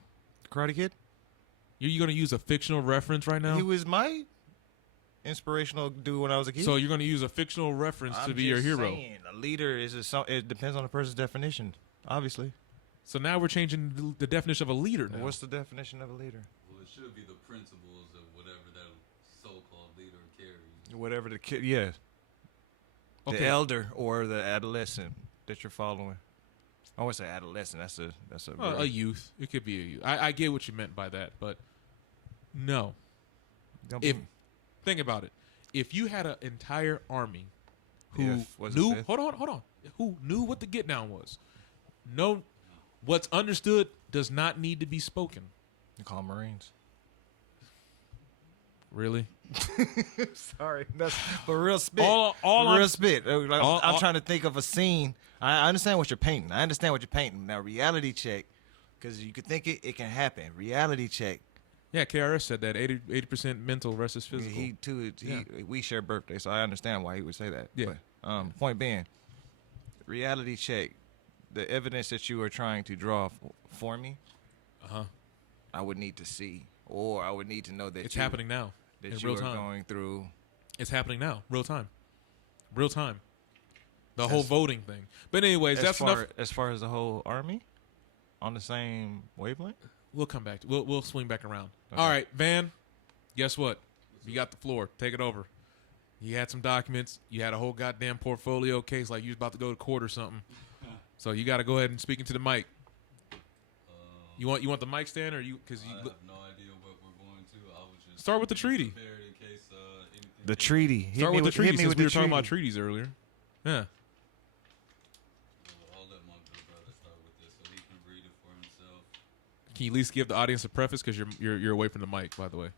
Karate Kid. You going to use a fictional reference right now? He was my inspirational dude when I was a kid. So you're going to use a fictional reference to I'm be your just hero. saying, a leader is it depends on the person's definition, obviously. So now we're changing the definition of a leader now. What's the definition of a leader? Well, it should be the principles of whatever that so-called leader carries. Whatever the kid, yeah. Okay. The elder or the adolescent that you're following. I would say adolescent. That's a A youth. It could be a youth. I get what you meant by that, but no. Don't If be- think about it, if you had an entire army who If was it knew, fifth? hold on, who knew what the get down was, no, what's understood does not need to be spoken. You call 'em Marines. Really? Sorry, that's for real spit. All For I'm- real spit. Like, all- I'm trying to think of a scene. I understand what you're painting. I understand what you're painting. Now, reality check, because you could think it can happen. Reality check. Yeah, KRS said that 80% mental versus physical. He too. Yeah. We share birthdays, so I understand why he would say that. Yeah. But, point being, reality check. The evidence that you are trying to draw for me, I would need to see, or I would need to know that It's happening now in that real you are time. going through. It's happening now, real time. The whole voting thing. But anyways, that's enough. As far as the whole army, on the same wavelength. We'll come back. We'll swing back around. Okay. All right, Van. Guess what? You got the floor. Take it over. You had some documents. You had a whole goddamn portfolio case like you was about to go to court or something. So you got to go ahead and speak into the mic. You want the mic stand or you? Because I you have no idea what we're going to. I was just start with the treaty. prepared in case anything. The treaty. Start with the treaty hit me since with we the were talking about treaty. treaties earlier. Yeah. Can you at least give the audience a preface because you're away from the mic, by the way.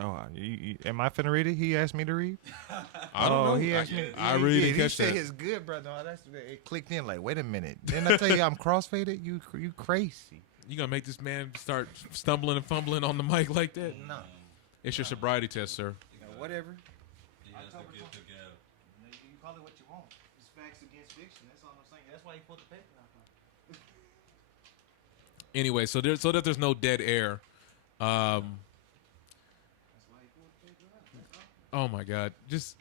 Oh, am I finna read it? He asked me to read. I don't know. He asked me. I he really did. didn't catch He said that. it's good, brother. Oh, it clicked in. Like, wait a minute. Didn't I tell you I'm crossfaded? You crazy? You gonna make this man start stumbling and fumbling on the mic like that? No. It's your sobriety test, sir. Whatever. He has to get the gab. You call it what you want. It's facts against fiction. That's all I'm saying. That's why you put the paper out. Anyway, so that there's no dead air. Oh my God! Just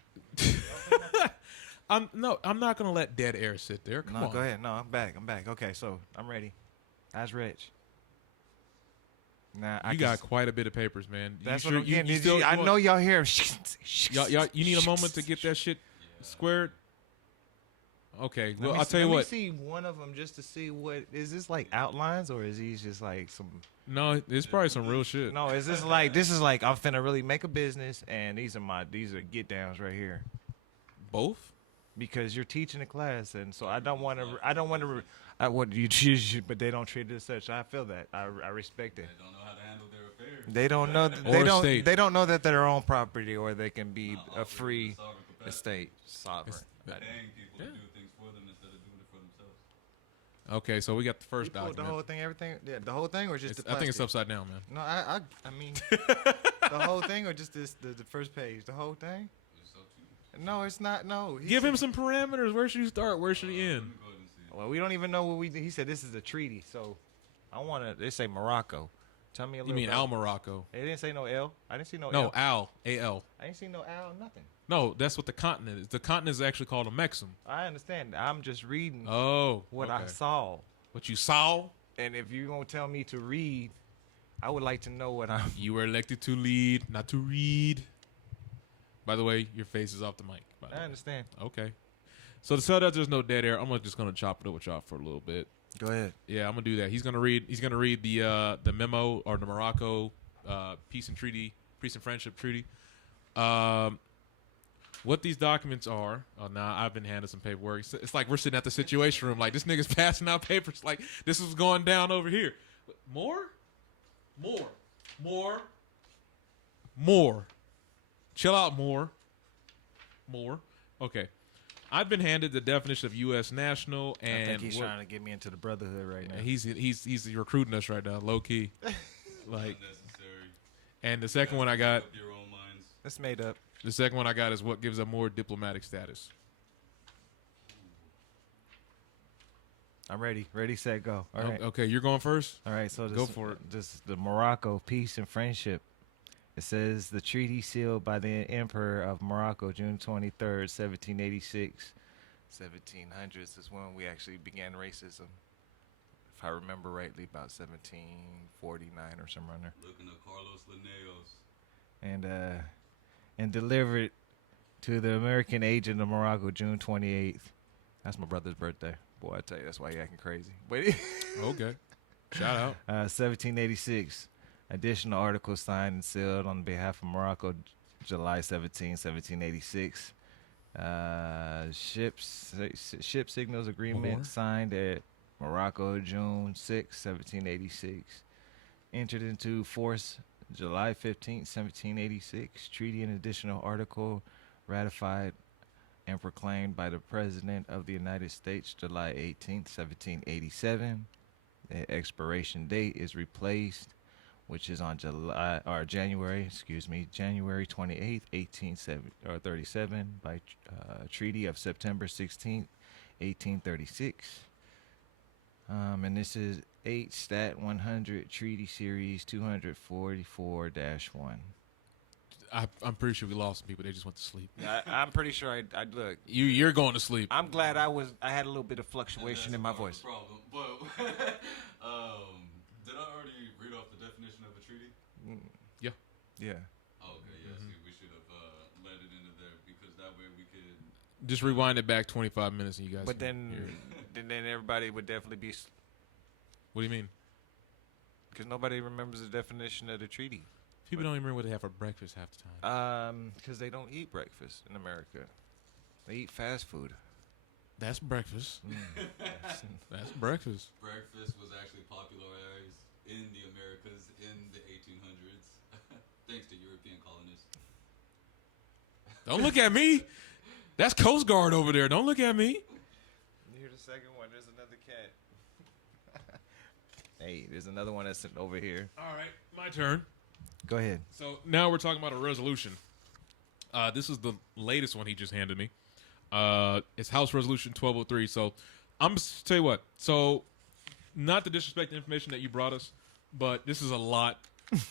I'm not gonna let dead air sit there. Come on. Go ahead. No, I'm back. Okay, so I'm ready. That's rich. Nah, You got quite a bit of papers, man. That's you what I'm getting. you still, I know y'all hear. y'all, you need a moment to get that shit squared. Okay, well I'll tell you Let me what. see one of them just to see what is this like outlines or is these just like some? No, it's probably some real shit. No, is this like I'm finna really make a business and these are get downs right here Both? because you're teaching a class and so I don't want to I would you choose but they don't treat it as such. I feel that I respect it. They don't know how to handle their affairs. They don't know State. they don't know that they're their own property or they can be a Operate free in a sovereign capacity. estate sovereign. Paying people to do things for them instead of doing it for themselves. Okay, so we got the first You pulled document. the whole thing, everything, yeah, the whole thing, or just the I think it's plastic? upside down, man. No, I mean, the whole thing, or just the first page, the whole thing. It's up to you. No, it's not. No, he Give said- him some parameters. Where should you start? Where should he Let end? me go ahead and see. Well, we don't even know what we. He said this is a treaty, so I want to. They say Morocco. Tell me a You little. mean about Al Morocco? They didn't say no L. I didn't see no. No, L. Al. A-L. I didn't see no L. Nothing. No, that's what the continent is. The continent is actually called a Mexum. I understand. I'm just reading Oh, what I okay. saw, What you saw? and if you're gonna tell me to read, I would like to know what I'm. You were elected to lead, not to read. By the way, your face is off the mic. By the I way. understand. Okay. So to tell that there's no dead air, I'm just gonna chop it up with y'all for a little bit. Go ahead. Yeah, I'm gonna do that. He's gonna read the memo or the Morocco peace and friendship treaty. What these documents are? Oh, now I've been handed some paperwork. It's like we're sitting at the situation room, like this nigga's passing out papers. Like this is going down over here. More. Chill out, more. Okay. I've been handed the definition of U.S. national, and I think he's trying to get me into the brotherhood right now. he's recruiting us right now, low key. Like, Unnecessary. and the second one I got, Up your own minds. That's made up. is what gives a more diplomatic status. I'm ready. Ready, set, go. All right. Okay, you're going first. All right. So this, Go for it. This is the Morocco peace and friendship. It says the treaty sealed by the Emperor of Morocco, June 23rd, 1786. 1700s is when we actually began racism. If I remember rightly, about 1749 or somewhere around there. Looking at Carlos Linnaeus. And delivered to the American agent of Morocco, June 28th. That's my brother's birthday. Boy, I tell you, that's why he acting crazy. But Okay, shout out. 1786. Additional articles signed and sealed on behalf of Morocco, July 17, 1786. Ship signals agreement More. signed at Morocco, June 6, 1786. Entered into force July 15, 1786. Treaty and additional article ratified and proclaimed by the President of the United States, July 18, 1787. The expiration date is replaced, which is on January 28th, 1837 by Treaty of September 16th, 1836. And this is 8 Stat 100 Treaty Series 244-1. I'm pretty sure we lost some people. They just went to sleep. I'm pretty sure I look. You're going to sleep. I'm glad I had a little bit of fluctuation in my That's part of voice. the problem. But did I already read off the definition of a treaty? Yeah. Oh, okay, yeah. See, we should have led it into there because that way we could. Just rewind it back 25 minutes, and you guys. But can then, hear it. then everybody would definitely be, What do you mean? because nobody remembers the definition of the treaty. People don't even remember what they have for breakfast half the time. Because they don't eat breakfast in America. They eat fast food. That's breakfast. That's breakfast. Breakfast was actually popularized in the Americas in the 1800s, thanks to European colonists. Don't look at me. That's Coast Guard over there. Don't look at me. You hear the second one? There's another cat. Hey, there's another one that's sitting over here. All right, my turn. Go ahead. So now we're talking about a resolution. This is the latest one he just handed me. It's House Resolution 1203. So I'm just tell you what. So not to disrespect the information that you brought us, but this is a lot.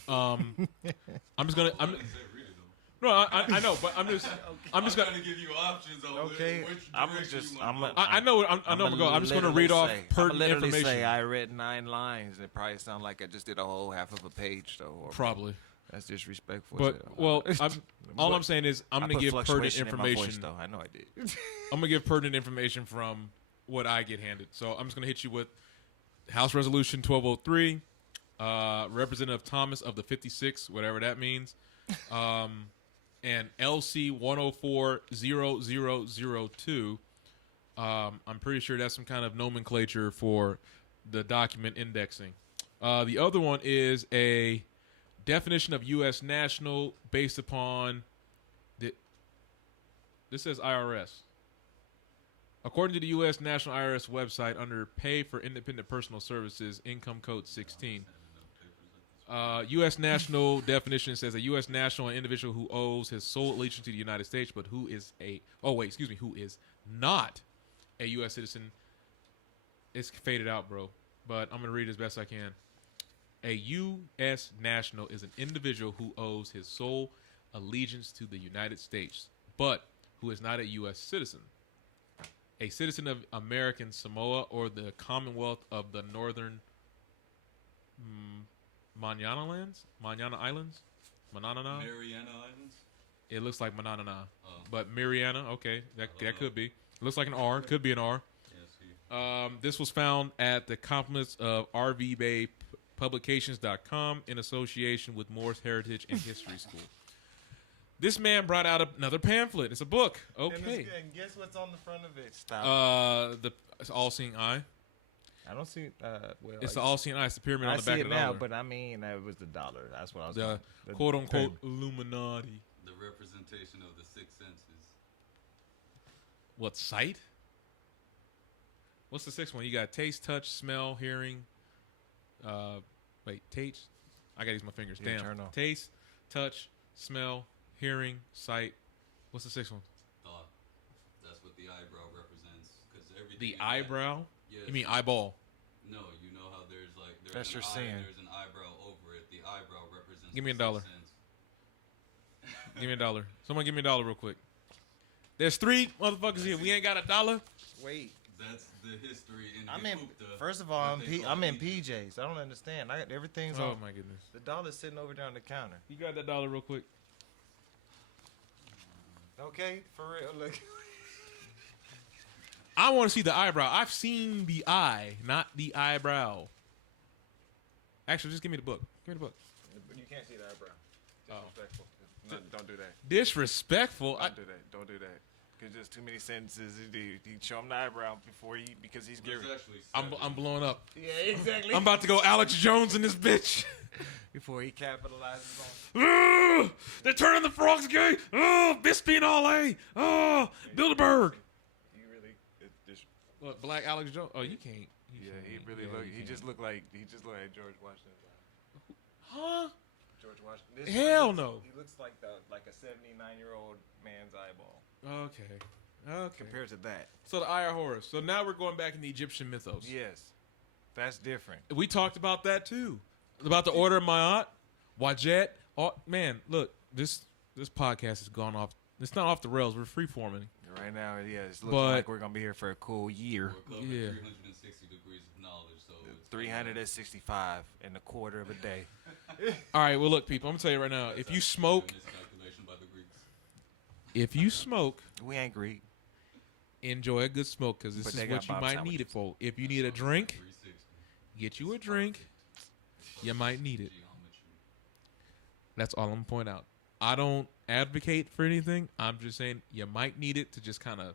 I'm just gonna. No, I know, but I'm just gonna give you options on Okay, which I'm direction just. you I'm. want. I know. I know. I'm going. I'm just going to read off pertinent information. Say I read 9 lines. It probably sound like I just did a whole half of a page, though. Or Probably. That's disrespectful. But all I'm saying is I'm going to give pertinent in my voice, information. though. I know I did. I'm going to give pertinent information from what I get handed. So I'm just going to hit you with House Resolution 1203, Representative Thomas of the 56, whatever that means, and LC 1040002. I'm pretty sure that's some kind of nomenclature for the document indexing. The other one is a definition of U.S. national based upon this says IRS. According to the U.S. National IRS website, under Pay for Independent Personal Services, Income Code 16, U.S. national definition says a U.S. national, an individual who owes his sole allegiance to the United States, but who is who is not a U.S. citizen. It's faded out, bro, but I'm going to read as best I can. A U.S. national is an individual who owes his sole allegiance to the United States, but who is not a U.S. citizen. A citizen of American Samoa or the Commonwealth of the Northern Mariana Islands? Mariana Islands? It looks like Manana. Oh. But Mariana, okay, that could be. It looks like an R. Could be an R. This was found at the compliments of RVBayPublications.com in association with Morse Heritage and History School. This man brought out another pamphlet. It's a book. Okay. And guess what's on the front of it? Stop. It's All-Seeing Eye. I don't see. Well, It's the All-Seeing Eye. It's the pyramid on the back of the now, dollar. but I mean that was the dollar. That's what I was. The quote-unquote Illuminati. The representation of the six senses. What, sight? What's the sixth one? You got taste, touch, smell, hearing. Taste. I gotta use my fingers. The Damn. internal. Taste, touch, smell, hearing, sight. What's the sixth one? Thought. That's what the eyebrow represents. Because everything. The eyebrow? Yes. You mean eyeball? No, you know how there's like That's an your eye, seeing. there's an eyebrow over it. The eyebrow represents. Give me the a dollar. sixth sense. Give me a dollar. Someone give me a dollar real quick. There's 3 motherfuckers here. We ain't got a dollar. Wait. That's the history in I'm in. Ocvtovlog, First of all, what they call I'm in Egypt. PJs. I don't understand. I got everything's Oh on. my goodness. The dollar's sitting over there on the counter. You got that dollar real quick. Okay, for real. Look. I want to see the eyebrow. I've seen the eye, not the eyebrow. Actually, just give me the book. Give me the book. But you can't see the eyebrow. Oh. Disrespectful. No, don't do that. Disrespectful. Don't do that. Don't do that. Because there's too many sentences. He show him the eyebrow because he's There's Gary. actually I'm seven. blowing up. Yeah, exactly. I'm about to go Alex Jones in this bitch. Before he capitalizes Ugh, they're turning the frogs gay. Oh, Bisphenol A. Oh, Bilderberg. You really. What, Black Alex Jones? Oh, you can't. Yeah, he really look. He just looked like George Washington's eye. Huh? George Washington. This Hell one no. He looks like a 79-year-old man's eyeball Okay. compared to that. So the Eye of Horus. So now we're going back in the Egyptian mythos. Yes, that's different. We talked about that too. About the Order of Ma'at, Wajet. Oh, man, look, this podcast has gone off. It's not off the rails. We're freeforming. Right now, yeah, it's looking But- like we're gonna be here for a cool year. We're covering Yeah. 360 degrees of knowledge, so it's 365 in a quarter of a day. All right, well, look, people, I'm going to tell you right now. If you smoke, miscalculation by the Greeks. We ain't Greek. enjoy a good smoke because this But is they what got you Bob might need it for. If you need a drink, 360. get you a drink. You might need it. Geometry. That's all I'm going to point out. I don't advocate for anything. I'm just saying you might need it to just kind of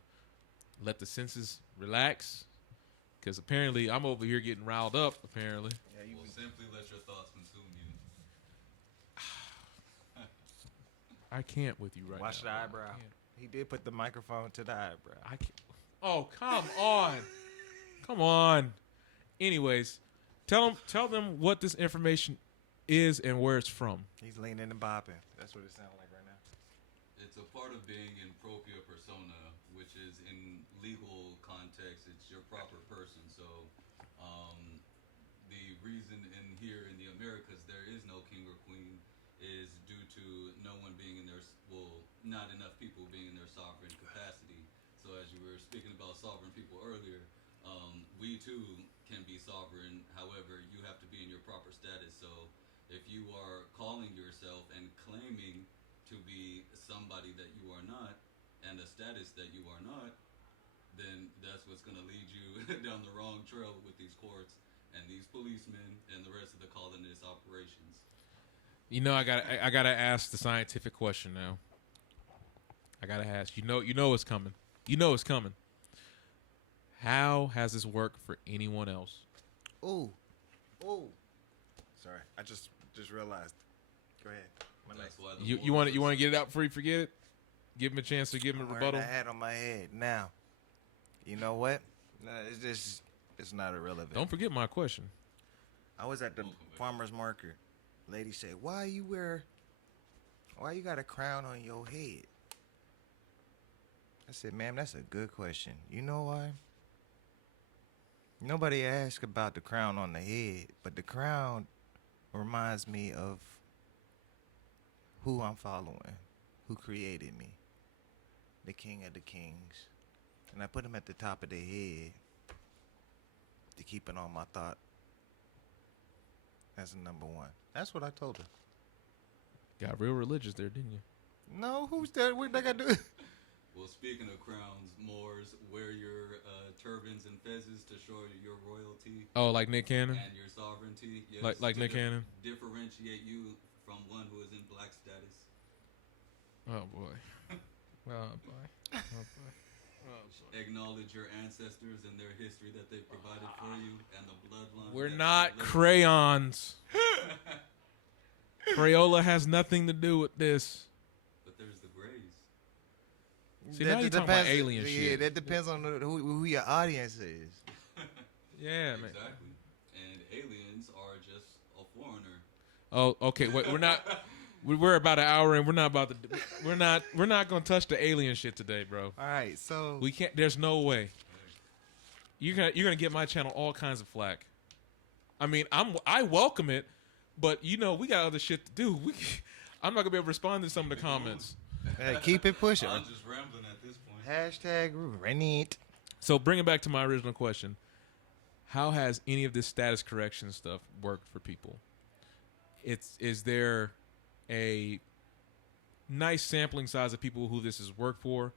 let the senses relax, because apparently I'm over here getting riled up. Apparently, Yeah, you will simply let your thoughts consume you. I can't with you right Watch now. the eyebrow. He did put the microphone to the eyebrow. I can't. Oh, come on, come on. Anyways, tell them what this information is and where it's from. He's leaning and bopping. That's what it sounds like right now. It's a part of being in propria persona, which is in legal context, it's your proper person. So, the reason in here in the Americas there is no king or queen is due to no one being in their, not enough people being in their sovereign capacity. So as you were speaking about sovereign people earlier, we too can be sovereign. However, you have to be in your proper status. So if you are calling yourself and claiming to be somebody that you are not and a status that you are not, then that's what's going to lead you down the wrong trail with these courts and these policemen and the rest of the colonist operations. You know, I gotta ask the scientific question now. I gotta ask. You know it's coming. You know it's coming. How has this worked for anyone else? Ooh. Sorry, I just realized. Go ahead. That's why the You want to get it out before you forget it? Give him a chance to give him a I'm rebuttal. wearing a hat on my head now. You know what? No, it's not irrelevant. Don't forget my question. I was at the farmer's market. Lady said, why you got a crown on your head? I said, ma'am, that's a good question. You know why? Nobody asked about the crown on the head, but the crown reminds me of who I'm following, who created me, the King of the Kings. And I put him at the top of the head to keep it on my thought. That's number one. That's what I told her. Got real religious there, didn't you? No, who's that? What they got to do? Well, speaking of crowns, Moors, wear your turbans and fezzes to show your royalty Oh, like Nick Cannon? and your sovereignty. Yes, Like to Nick Cannon? differentiate you from one who is in black status. Oh, boy. Oh, boy. Oh, boy. Acknowledge your ancestors and their history that they've provided for you and the bloodline. We're that not they live- crayons. Crayola has nothing to do with this. But there's the grays. See, now you're talking about alien yeah, shit. that depends on who your audience is. Yeah, man. Exactly. And aliens are just a foreigner. Oh, okay. Wait, we're not. We're about an hour in. We're not about to. We're not gonna touch the alien shit today, bro. All right, so We can't. There's no way. You're gonna get my channel all kinds of flack. I mean, I welcome it, but you know we got other shit to do. I'm not gonna be able to respond to some of the comments. hey, keep it pushing. I'm just rambling at this point. Hashtag Renit. So bring it back to my original question: how has any of this status correction stuff worked for people? Is there a nice sampling size of people who this has worked for,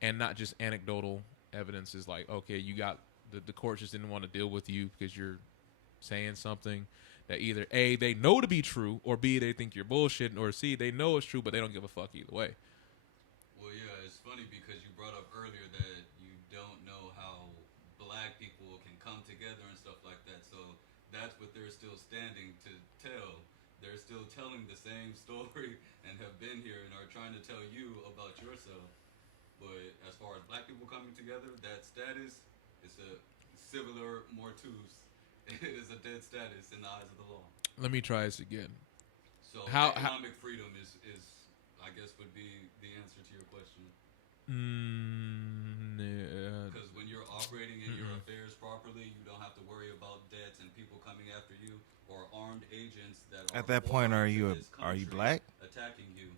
and not just anecdotal evidence? Is like, okay, you got the court just didn't want to deal with you because you're saying something that either A, they know to be true, or B, they think you're bullshitting, or C, they know it's true but they don't give a fuck either way. Well, yeah, it's funny because you brought up earlier that you don't know how black people can come together and stuff like that. So that's what they're still standing to tell. They're still telling the same story and have been here and are trying to tell you about yourself. But as far as black people coming together, that status is a civilar mortus. It is a dead status in the eyes of the law. Let me try this again. So How- economic freedom is I guess would be the answer to your question. Yeah. Because when you're operating in your affairs properly, you don't have to worry about debts and people coming after you or armed agents that are At that point, are foreign to you this are you country black? attacking you.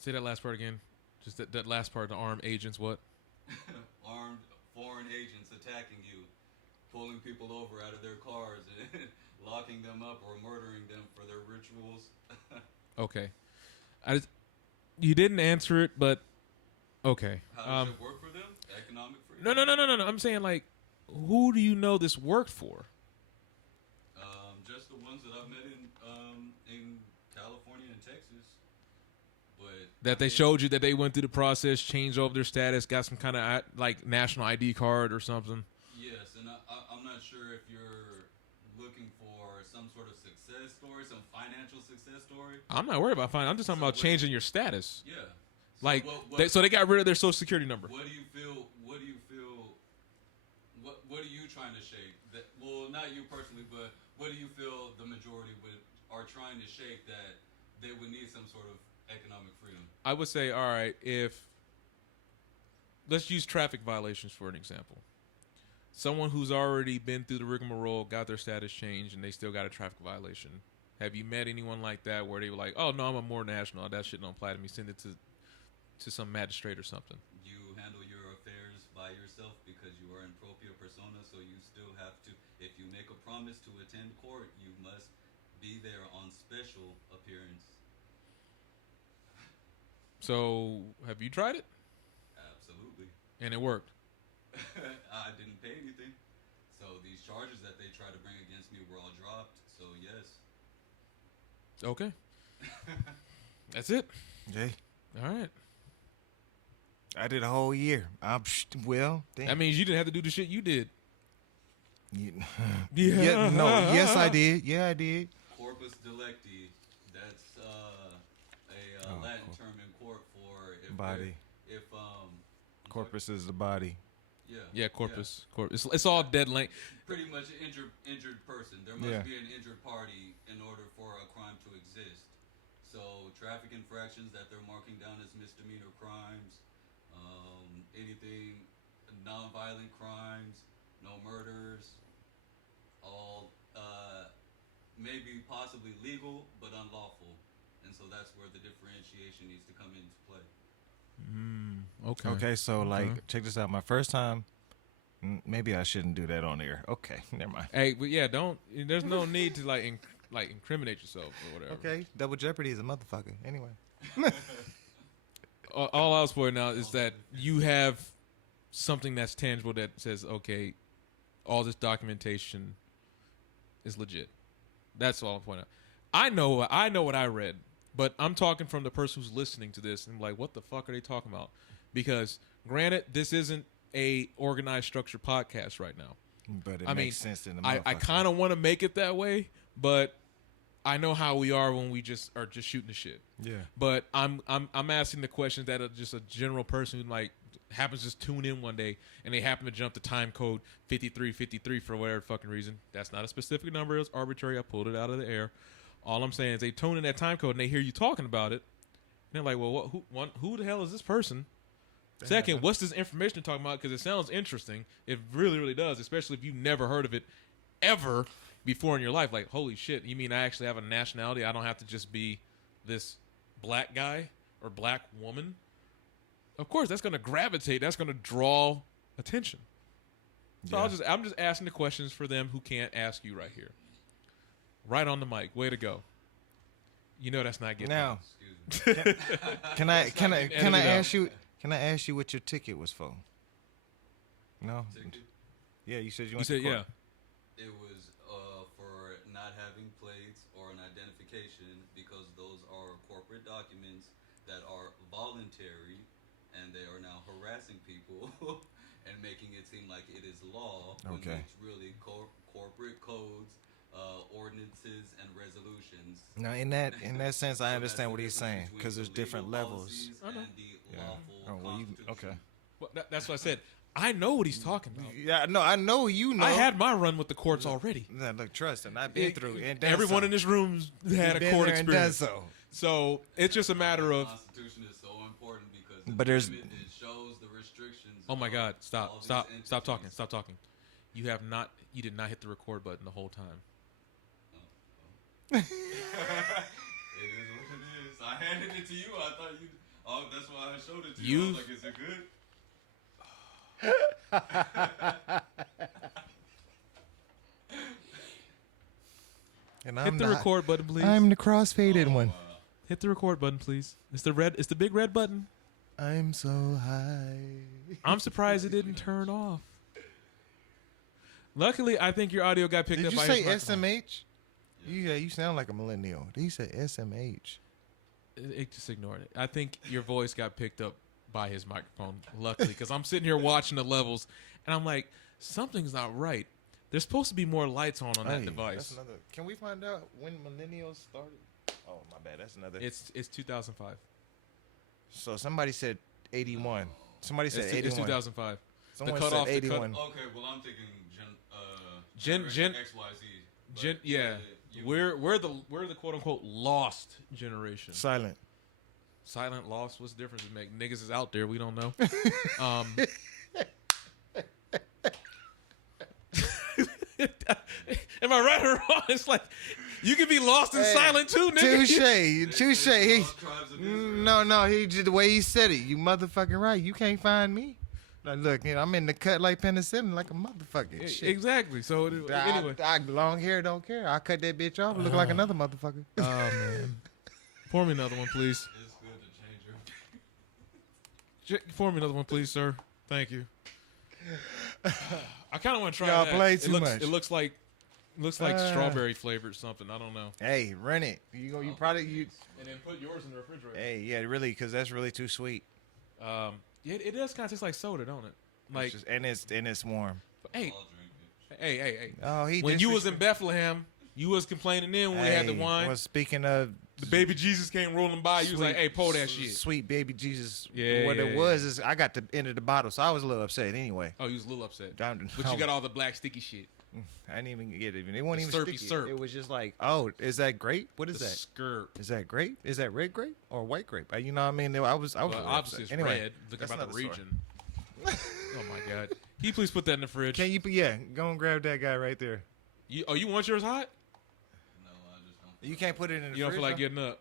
Say that last part again. Just that last part. The armed agents. What? Armed foreign agents attacking you, pulling people over out of their cars and locking them up or murdering them for their rituals. Okay. You didn't answer it, but okay. How does it work for them? Economic freedom? No. I'm saying, like, who do you know this worked for? Just the ones that I've met in California and Texas. But That they showed you that they went through the process, changed over their status, got some kind of like national ID card or something. Yes, and I'm not sure if you're looking for some sort of success story, some financial success story. I'm not worried about finding. I'm just talking about changing your status. Yeah. Like, so they got rid of their social security number. What do you feel? What are you trying to shake? That, well, not you personally, but what do you feel the majority are trying to shake that they would need some sort of economic freedom? I would say, all right, let's use traffic violations for an example. Someone who's already been through the rigmarole, got their status changed, and they still got a traffic violation. Have you met anyone like that where they were like, oh, no, I'm a more national. That shit don't apply to me. Send it to some magistrate or something. You handle your affairs by yourself because you are in propria persona, so you still have to, if you make a promise to attend court, you must be there on special appearance. So, have you tried it? Absolutely. And it worked? I didn't pay anything. So these charges that they tried to bring against me were all dropped. So yes. Okay. That's it. Jay, All right. I did a whole year. Well, damn. That means you didn't have to do the shit you did. Yeah, no, yes, I did. Yeah, I did. Corpus delicti. That's a Latin term in court for if Body. If Corpus is the body. Yeah, corpus. Corpus. It's all dead length. Pretty much an injured person. There must be an injured party in order for a crime to exist. So traffic infractions that they're marking down as misdemeanor crimes, anything non-violent crimes, no murders, all maybe possibly legal but unlawful. And so that's where the differentiation needs to come into play. Okay. Okay, so like, check this out. My first time, maybe I shouldn't do that on air. Okay, never mind. Hey, but yeah, don't. There's no need to like incriminate yourself or whatever. Okay, double jeopardy is a motherfucker. Anyway. All I was pointing out is that you have something that's tangible that says, okay, all this documentation is legit. That's all I'm pointing out. I know what I read, but I'm talking from the person who's listening to this and I'm like, what the fuck are they talking about? Because granted, this isn't a organized, structured podcast right now. But it makes sense in the I kind of want to make it that way, but I know how we are when we just are just shooting the shit. Yeah. But I'm asking the questions that are just a general person who like happens to just tune in one day and they happen to jump the time code 5353 for whatever fucking reason. That's not a specific number. It's arbitrary. I pulled it out of the air. All I'm saying is they tune in that time code and they hear you talking about it. And they're like, well, who the hell is this person? Second, what's this information you're talking about? Because it sounds interesting. It really, really does, especially if you've never heard of it ever before in your life. Like, holy shit, you mean I actually have a nationality? I don't have to just be this black guy or black woman? Of course, that's going to gravitate. That's going to draw attention. So I'm just asking the questions for them who can't ask you right here. Right on the mic. Way to go. You know that's not getting now. Excuse me. Can I ask you? Can I ask you what your ticket was for? No. Ticket? Yeah, you said you You went to said, court. yeah. It was for not having plates or an identification because those are corporate documents that are voluntary and they are now harassing people and making it seem like it is law when Okay. it's really corporate codes, ordinances, and resolutions. Now, in that sense, I So understand that's what the he's difference saying between because there's the different legal levels. policies I know. and the lawful okay. constitution. Well, that's what I said. I know what he's talking about. Yeah, no, I know you know. I had my run with the courts already. Nah, look, trust, and I've been through. And done Everyone so. in this room had a Been court there and done experience. so. So it's just a matter The of, Constitution is so important because But there's- it shows the restrictions. oh my of God, all stop these talking, entities. stop talking. You did not hit the record button the whole time. It is what it is. I handed it to you. I thought you. Oh, that's why I showed it to you. I was like, is it good? And Hit the record button, please. I'm the crossfaded one. Hit the record button, please. It's the big red button. I'm so high. I'm surprised it didn't turn off. Luckily, I think your audio got picked Did up you by say his microphone. SMH? Yeah, you sound like a millennial. He said SMH. Just ignore it. I think your voice got picked up by his microphone, luckily, because I'm sitting here watching the levels, and I'm like, something's not right. There's supposed to be more lights on that device. That's another. Can we find out when millennials started? Oh, my bad. That's another. It's 2005. So somebody said 81. Somebody said 81. It's 2005. Someone cutoff- said the cut- 81. Okay, well I'm thinking Gen XYZ. Yeah, we're the quote unquote lost generation. Silent. Silent lost. What's the difference? It make niggas is out there. We don't know. Am I right or wrong? It's like you can be lost and silent too, nigga. Touche. No. He just the way he said it. You motherfucking right. You can't find me. Like, look, I'm in the cut like penicillin, like a motherfucker. Shit. Exactly. So anyway, I long hair don't care. I cut that bitch off and look like another motherfucker. Oh man, pour me another one, please. It's good to change your. Pour me another one, please, sir. Thank you. I kind of want to try Y'all that. play too much. It looks like strawberry flavored something. I don't know. Hey, run it. You probably. And then put yours in the refrigerator. Hey, yeah, really, because that's really too sweet. Yeah, it does kind of taste like soda, don't it? Like, and it's warm. hey, I'll drink it. hey. Oh, When you was in Bethlehem, you was complaining then when we had the wine. Well, speaking of The baby Jesus came rolling by. You was like, hey, pour that shit. Sweet baby Jesus. Yeah, What yeah, it was is I got the end of the bottle, so I was a little upset anyway. Oh, you was a little upset. But But you got all the black sticky shit. I didn't even get it. It wasn't The even syrupy sticky. syrup. It was just like, oh, is that grape? What is The that? skirt. Is that grape? Is that red grape or white grape? You know what I mean? I was Well, a little obviously upset. it's Anyway, red. Looking that's about the another story. region. Oh my God. Can you please put that in the fridge? Can you? Yeah, go and grab that guy right there. You want yours hot? No, I just don't. You can't put it in the You don't fridge. feel like though? getting up?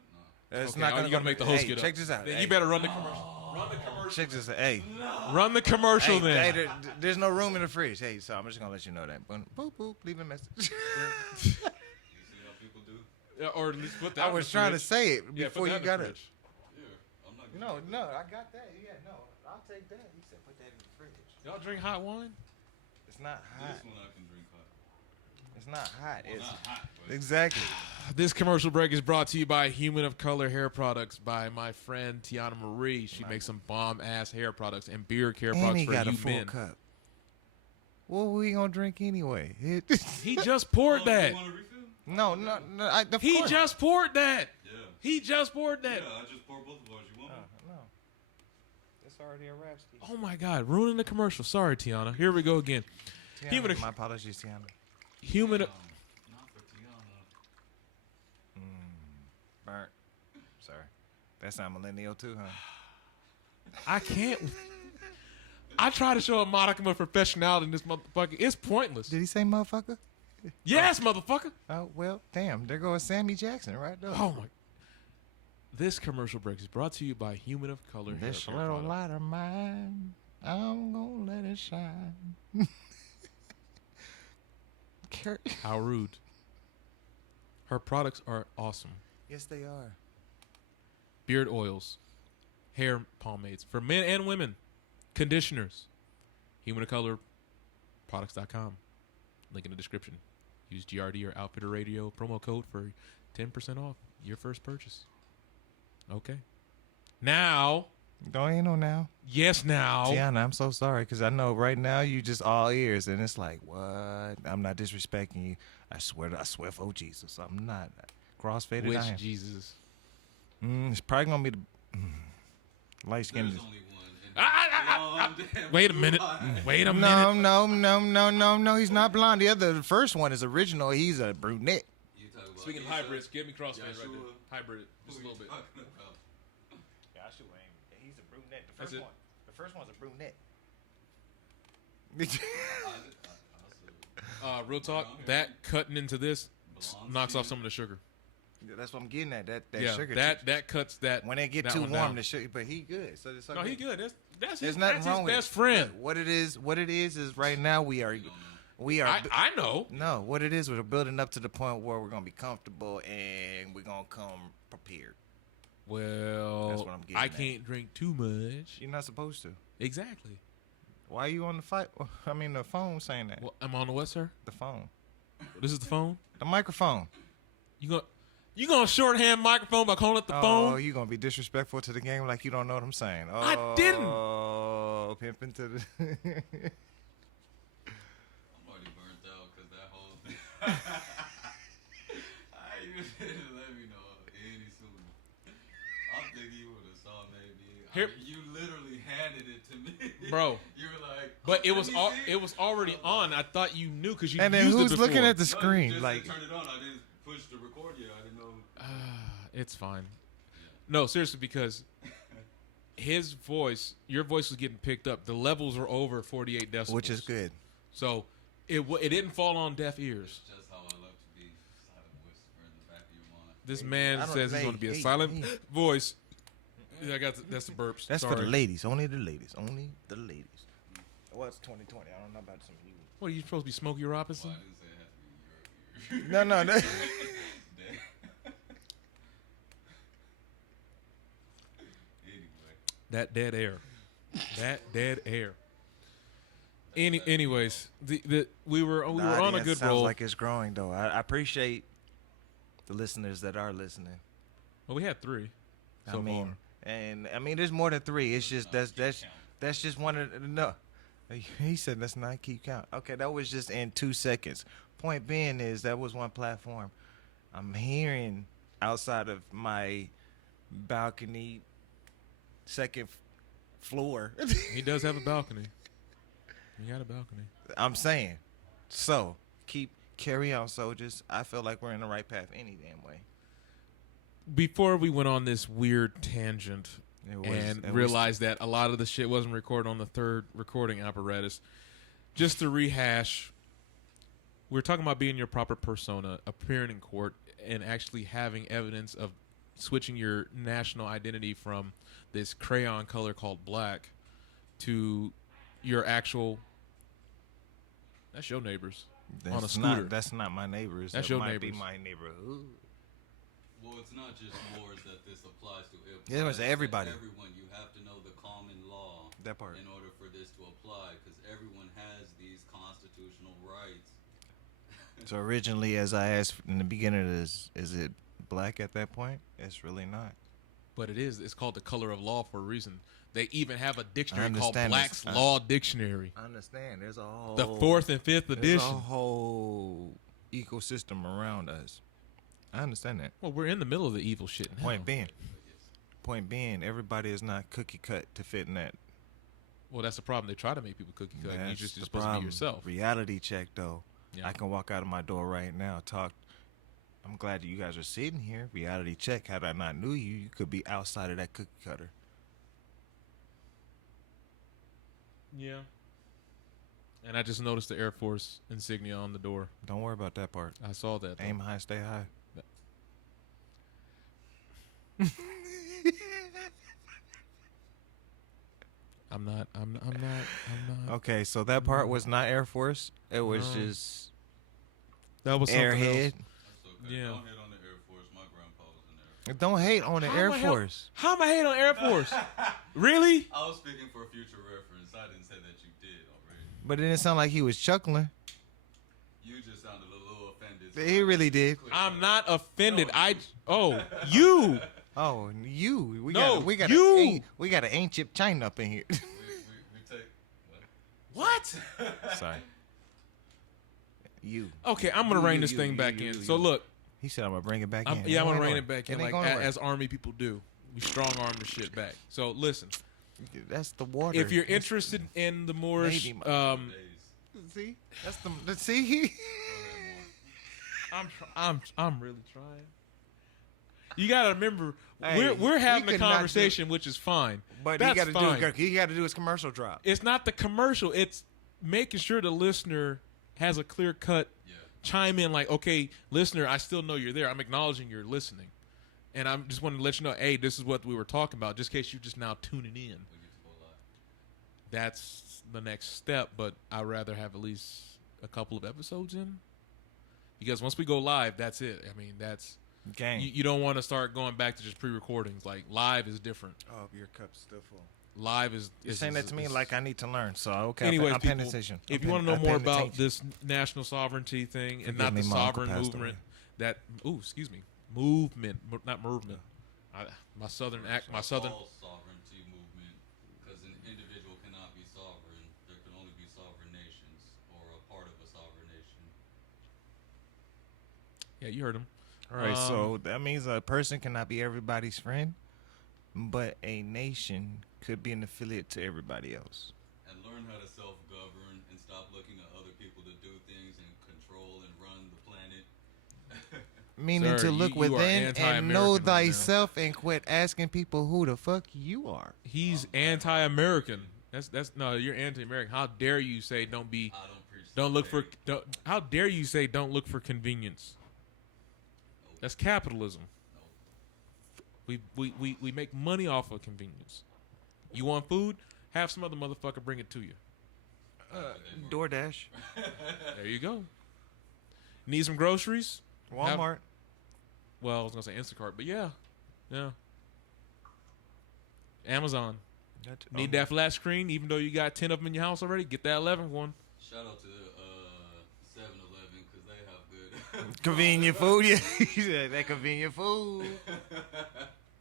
It's Okay, not gonna you gotta make the host hey, get up. check this out. Then Hey, you better run the commercial. Run the commercial. check this out. Hey, Run the commercial hey, then. there's no room in the fridge. Hey, so I'm just gonna let you know that. Boop, boop, leave a message. You see how people do? Yeah, or at least put that. I in was the trying to fridge. say it Yeah, put before that you in the got it. fridge. Yeah, I'm not. No, I got that. Yeah, no, I'll take that. He said put that in the fridge. Y'all drink hot wine? It's not hot. This one I can drink hot. It's not hot. Well, It's not hot, but exactly. This commercial break is brought to you by Human of Color Hair Products by my friend Tiana Marie. She makes some bomb ass hair products and beard care And products he for got a you full men. cup. What we gonna drink anyway? He just poured Oh, that. You want a refill? no. Of He course. just poured that. Yeah. He just poured that. Yeah, I just poured both of ours. You want one? No. It's already a rap. Steve. Oh my God, ruining the commercial. Sorry, Tiana. Here we go again. Tiana, Human of- my apologies, Tiana. Human. Not for Tiana. Burnt. Sorry. That's not millennial too, huh? I can't. I try to show a modicum of professionality in this motherfucker. It's pointless. Did he say motherfucker? Yes, motherfucker. Oh well, damn. There goes Sammy Jackson right there. Oh my. This commercial break is brought to you by Human of Color Hair This Care little Products. light of mine, I'm gonna let it shine. How rude. Her products are awesome. Yes, they are. Beard oils, hair pomades for men and women, conditioners. Human of Color Products.com. Link in the description. Use GRD or Outfitter Radio promo code for 10% off your first purchase. Okay. Now. Don't ain't no now. Yes, now. Tiana, I'm so sorry because I know right now you just all ears and it's like what? I'm not disrespecting you. I swear for Jesus, I'm not. Crossfaded. Which I am. Jesus? It's probably gonna be the light skin. There's only one. And Wait a minute. Wait a minute. No. He's not blonde. The first one is original. He's a brunette. You talk about Speaking of Isa, hybrids, give me crossfade right there. Yeshua. Hybrid, who just a you little bit. talking about? Joshua ain't. He's a brunette. The That's first it. one. The first one's a brunette. Real talk, that cutting into this Belongs knocks to off you. some of the sugar. That's what I'm getting at. That Yeah, sugar. that cuts that. when they get that too one warm, down. the sugar. But he good. So it's No, okay. he good. That's There's his, nothing that's wrong his with best it. friend. What it is right now we are. I know. No, what it is, we're building up to the point where we're gonna be comfortable and we're gonna come prepared. Well, That's what I'm getting I at. can't drink too much. You're not supposed to. Exactly. Why are you on the the phone saying that? Well, I'm on the what, sir? The phone. This is the phone. The microphone. You go. You gonna shorthand microphone by calling it the Oh, phone? you gonna be disrespectful to the game like you don't know what I'm saying. Oh, I didn't. Oh, pimping to the. I'm already burnt out because that whole thing. I even didn't let me know any sooner. I'm thinking you would have saw maybe. Here- You literally handed it to me, Bro. You were like, But it let was me see. it was already on. I thought you knew because you And then used it who's before. looking at the No, you screen? just Like, turned it on. I didn't push the record yet. I didn't know. It's fine. No, seriously, because his voice, your voice was getting picked up. The levels were over 48 decibels, which is good. So it didn't fall on deaf ears. That's just how I love to be. Silent whisper in the back of your mind. This I man don't- says he's hey, going to be a hey, silent hey. voice. Yeah, that's the burps. That's Sorry. for the ladies. Only the ladies. Only the ladies. Well, it's 2020. I don't know about some of you. What are you supposed to be, Smokey Robinson? Well, I didn't say it had to be your ear. No, no, no. Anyway, That dead air. That dead air. Anyways, we were The on a audience good sounds roll. like it's growing, though. I appreciate the listeners that are listening. Well, we had 3. I So mean, far. and I mean, there's more than 3. It's just that's just one of the, no. He said let's not keep count. Okay, that was just in 2 seconds. Point being is that was one platform. I'm hearing outside of my balcony, second floor. He does have a balcony. He got a balcony. I'm saying, so carry on, soldiers. I feel like we're in the right path any damn way. Before we went on this weird tangent It was realized that a lot of the shit wasn't recorded on the third recording apparatus, just to rehash, we're talking about being your proper persona, appearing in court, and actually having evidence of switching your national identity from this crayon color called black to your actual. That's your neighbors on a scooter. That's not my neighbors. That's that your might neighbors. be my neighborhood. well, it's not just yours that this applies to. It Yeah, it's applies to everybody. Everyone, you have to know the common law That part. in order for this to apply, because everyone has these constitutional rights. So originally, as I asked in the beginning, is it black at that point? It's really not. But it is. It's called the color of law for a reason. They even have a dictionary called understand Black's this. Law Dictionary. I understand. There's a whole The 4th and 5th there's edition. a whole ecosystem around us. I understand that. Well, we're in the middle of the evil shit now. Point being, everybody is not cookie cut to fit in that. Well, that's the problem. They try to make people cookie cut. And That's you're the supposed to be problem. yourself. Reality check, though. Yeah. I can walk out of my door right now, talk. I'm glad that you guys are sitting here. Reality check. Had I not knew you, you could be outside of that cookie cutter. Yeah. And I just noticed the Air Force insignia on the door. Don't worry about that part. I saw that. though. Aim high, stay high. I'm not. Okay, so that part was not Air Force. It was No. just That was something Airhead. else. That's okay. Yeah. Don't hit on the Air Force. My grandpa was in there. Don't hate on the How Air am I hell- Force. How am I hating on Air Force? Really? I was speaking for future reference. I didn't say that you did already. But it didn't sound like he was chuckling. You just sounded a little offended. He really did. I'm not offended. No. You. Oh, you. No, we got you. we got an ancient China up in here. We take what? What? Sorry. You. Okay, I'm gonna You, rein you, this you, thing you, back you, in. you, So you. look, He said I'm gonna bring it back in. I'm ain't gonna going rein it nowhere. back in ain't like going nowhere. as Army people do. We strong arm the shit back. So listen, That's the water. if you're That's- interested in the Moorish, Navy Days. see, that's the see. I'm really trying. You gotta remember, Hey, we're having he a could not conversation, which is fine. But that's he got to fine. do his commercial drop. It's not the commercial. It's making sure the listener has a clear cut Yeah. chime in like, okay, listener, I still know you're there. I'm acknowledging you're listening. And I'm just wanting to let you know, hey, this is what we were talking about, just in case you're just now tuning in. We get to go live. That's the next step, but I'd rather have at least a couple of episodes in. Because once we go live, that's it. I mean, that's Gang. you don't want to start going back to just pre-recordings. Like live is different. Oh, your cup's still full. Live is You're saying that to me like I need to learn. So okay, Anyways, I'm paying people, attention. if I'm you want to paying- know more I'm paying about attention. this national sovereignty thing and Forgive not me, the my uncle sovereign passed movement, away. that excuse me, not movement. My southern act, my southern. False sovereignty movement, because an individual cannot be sovereign. There can only be sovereign nations or a part of a sovereign nation. Yeah, you heard him. All right, so that means a person cannot be everybody's friend, but a nation could be an affiliate to everybody else. And learn how to self-govern and stop looking at other people to do things and control and run the planet. Meaning Sir, to look you are within and anti-American know right now. thyself and quit asking people who the fuck you are. He's anti-American. That's no, you're anti-American. How dare you say don't be, I don't preach. don't look for, slavery. don't, how dare you say don't look for convenience? That's capitalism. We make money off of convenience. You want food? Have some other motherfucker bring it to you. DoorDash, There you go. Need some groceries? Walmart. Well, I was gonna say Instacart, but yeah. Amazon. Need that flat screen, even though you got 10 of them in your house already? Get that 11th one. Shout out to 7-Eleven because they have good. Convenient food, yeah. He said that convenient food.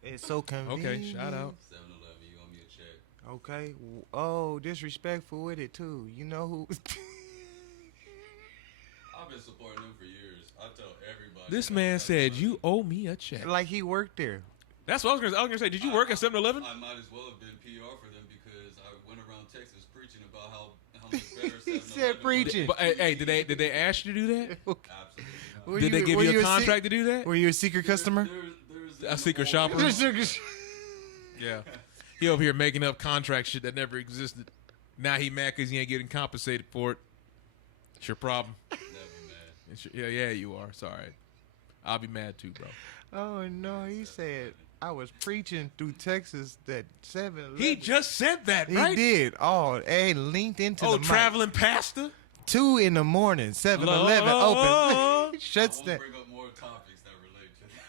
It's so convenient. Okay, shout out. 7-Eleven, you owe me a check. Okay. Oh, disrespectful with it too. You know who? I've been supporting them for years. I tell everybody. This that man I said, love "You them. owe me a check." Like he worked there. That's what I was gonna say. Did you work at 7-Eleven? I might as well have been PR for them because I went around Texas preaching about how much better 7-Eleven said was. preaching. But hey, did they ask you to do that? Absolutely not. Were Did they give were you a se- contract to do that? Were you a secret customer? There's A secret an old- shopper? Yeah. He over here making up contract shit that never existed. Now he mad because he ain't getting compensated for it. It's your problem. Never mad. It's yeah, you are. Sorry. I'll be mad too, bro. Oh no, he said I was preaching through Texas that 7-Eleven. He just said that, He right? did. Oh, hey, linked into Oh, the mic. traveling pastor? 2 in the morning, 7-Eleven open. Shuts I that. won't bring up more topics that relate to that.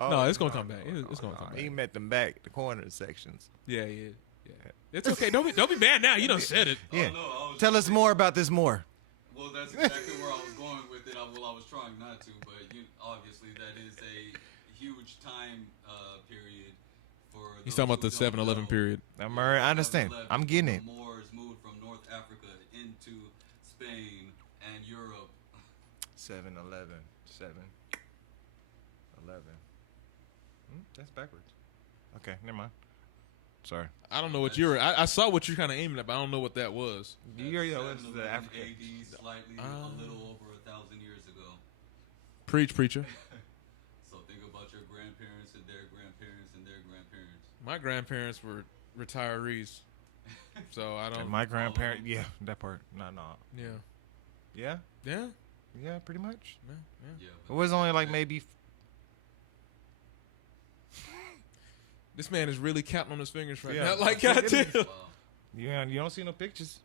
Oh, No, it's gonna come back. It's gonna come back. He met them back, the corner sections. Yeah. It's okay. Don't be mad now. You done said it. Yeah. Oh, no, I was Tell just us more about this more. Well, that's exactly where I was going with it. I was trying not to, but obviously that is a huge time period for. He's those talking about the who don't 7-Eleven know. period. I understand. 7-Eleven, I'm getting it. The Moors moved from North Africa into Spain and Europe. 7-Eleven. 7-Eleven. That's backwards. Okay, never mind. Sorry. I don't know what you were. I saw what you're kind of aiming at, but I don't know what that was. You already know this is 7-Eleven the African. AD, slightly a little over 1,000 years ago. Preach, preacher. So think about your grandparents and their grandparents and their grandparents. My grandparents were retirees, so I don't. And my grandparent, yeah, that part. No. Yeah. Yeah? Yeah. Yeah, pretty much. Yeah. Yeah, It was only like maybe. This man is really counting on his fingers right Yeah. now. Like, goddamn. Wow. Yeah, you don't see no pictures.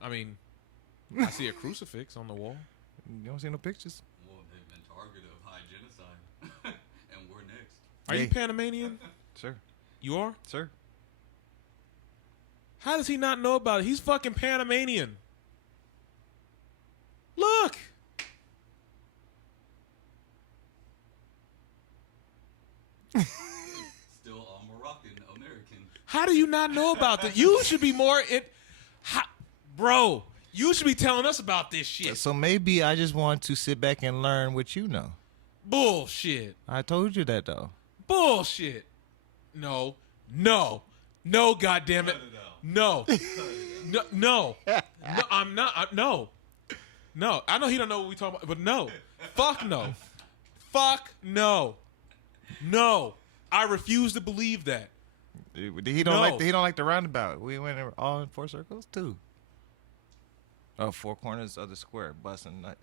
I mean, I see a crucifix on the wall. You don't see no pictures. Well, they've been targeted of high genocide, and we're next. Are you Hey. Panamanian? Sir. You are? Sir. How does he not know about it? He's fucking Panamanian. Look. Still all Moroccan American. How do you not know about that? You should be more bro. You should be telling us about this shit. So maybe I just want to sit back and learn what you know. Bullshit. I told you that though. Bullshit. No. God damn it. Cut it out. No. No. I'm not. No. I know he don't know what we talking about, but no. Fuck no. Fuck no. No. I refuse to believe that. He don't like the roundabout. We went all in 4 circles too. Oh, 4 corners of the square, busting nut.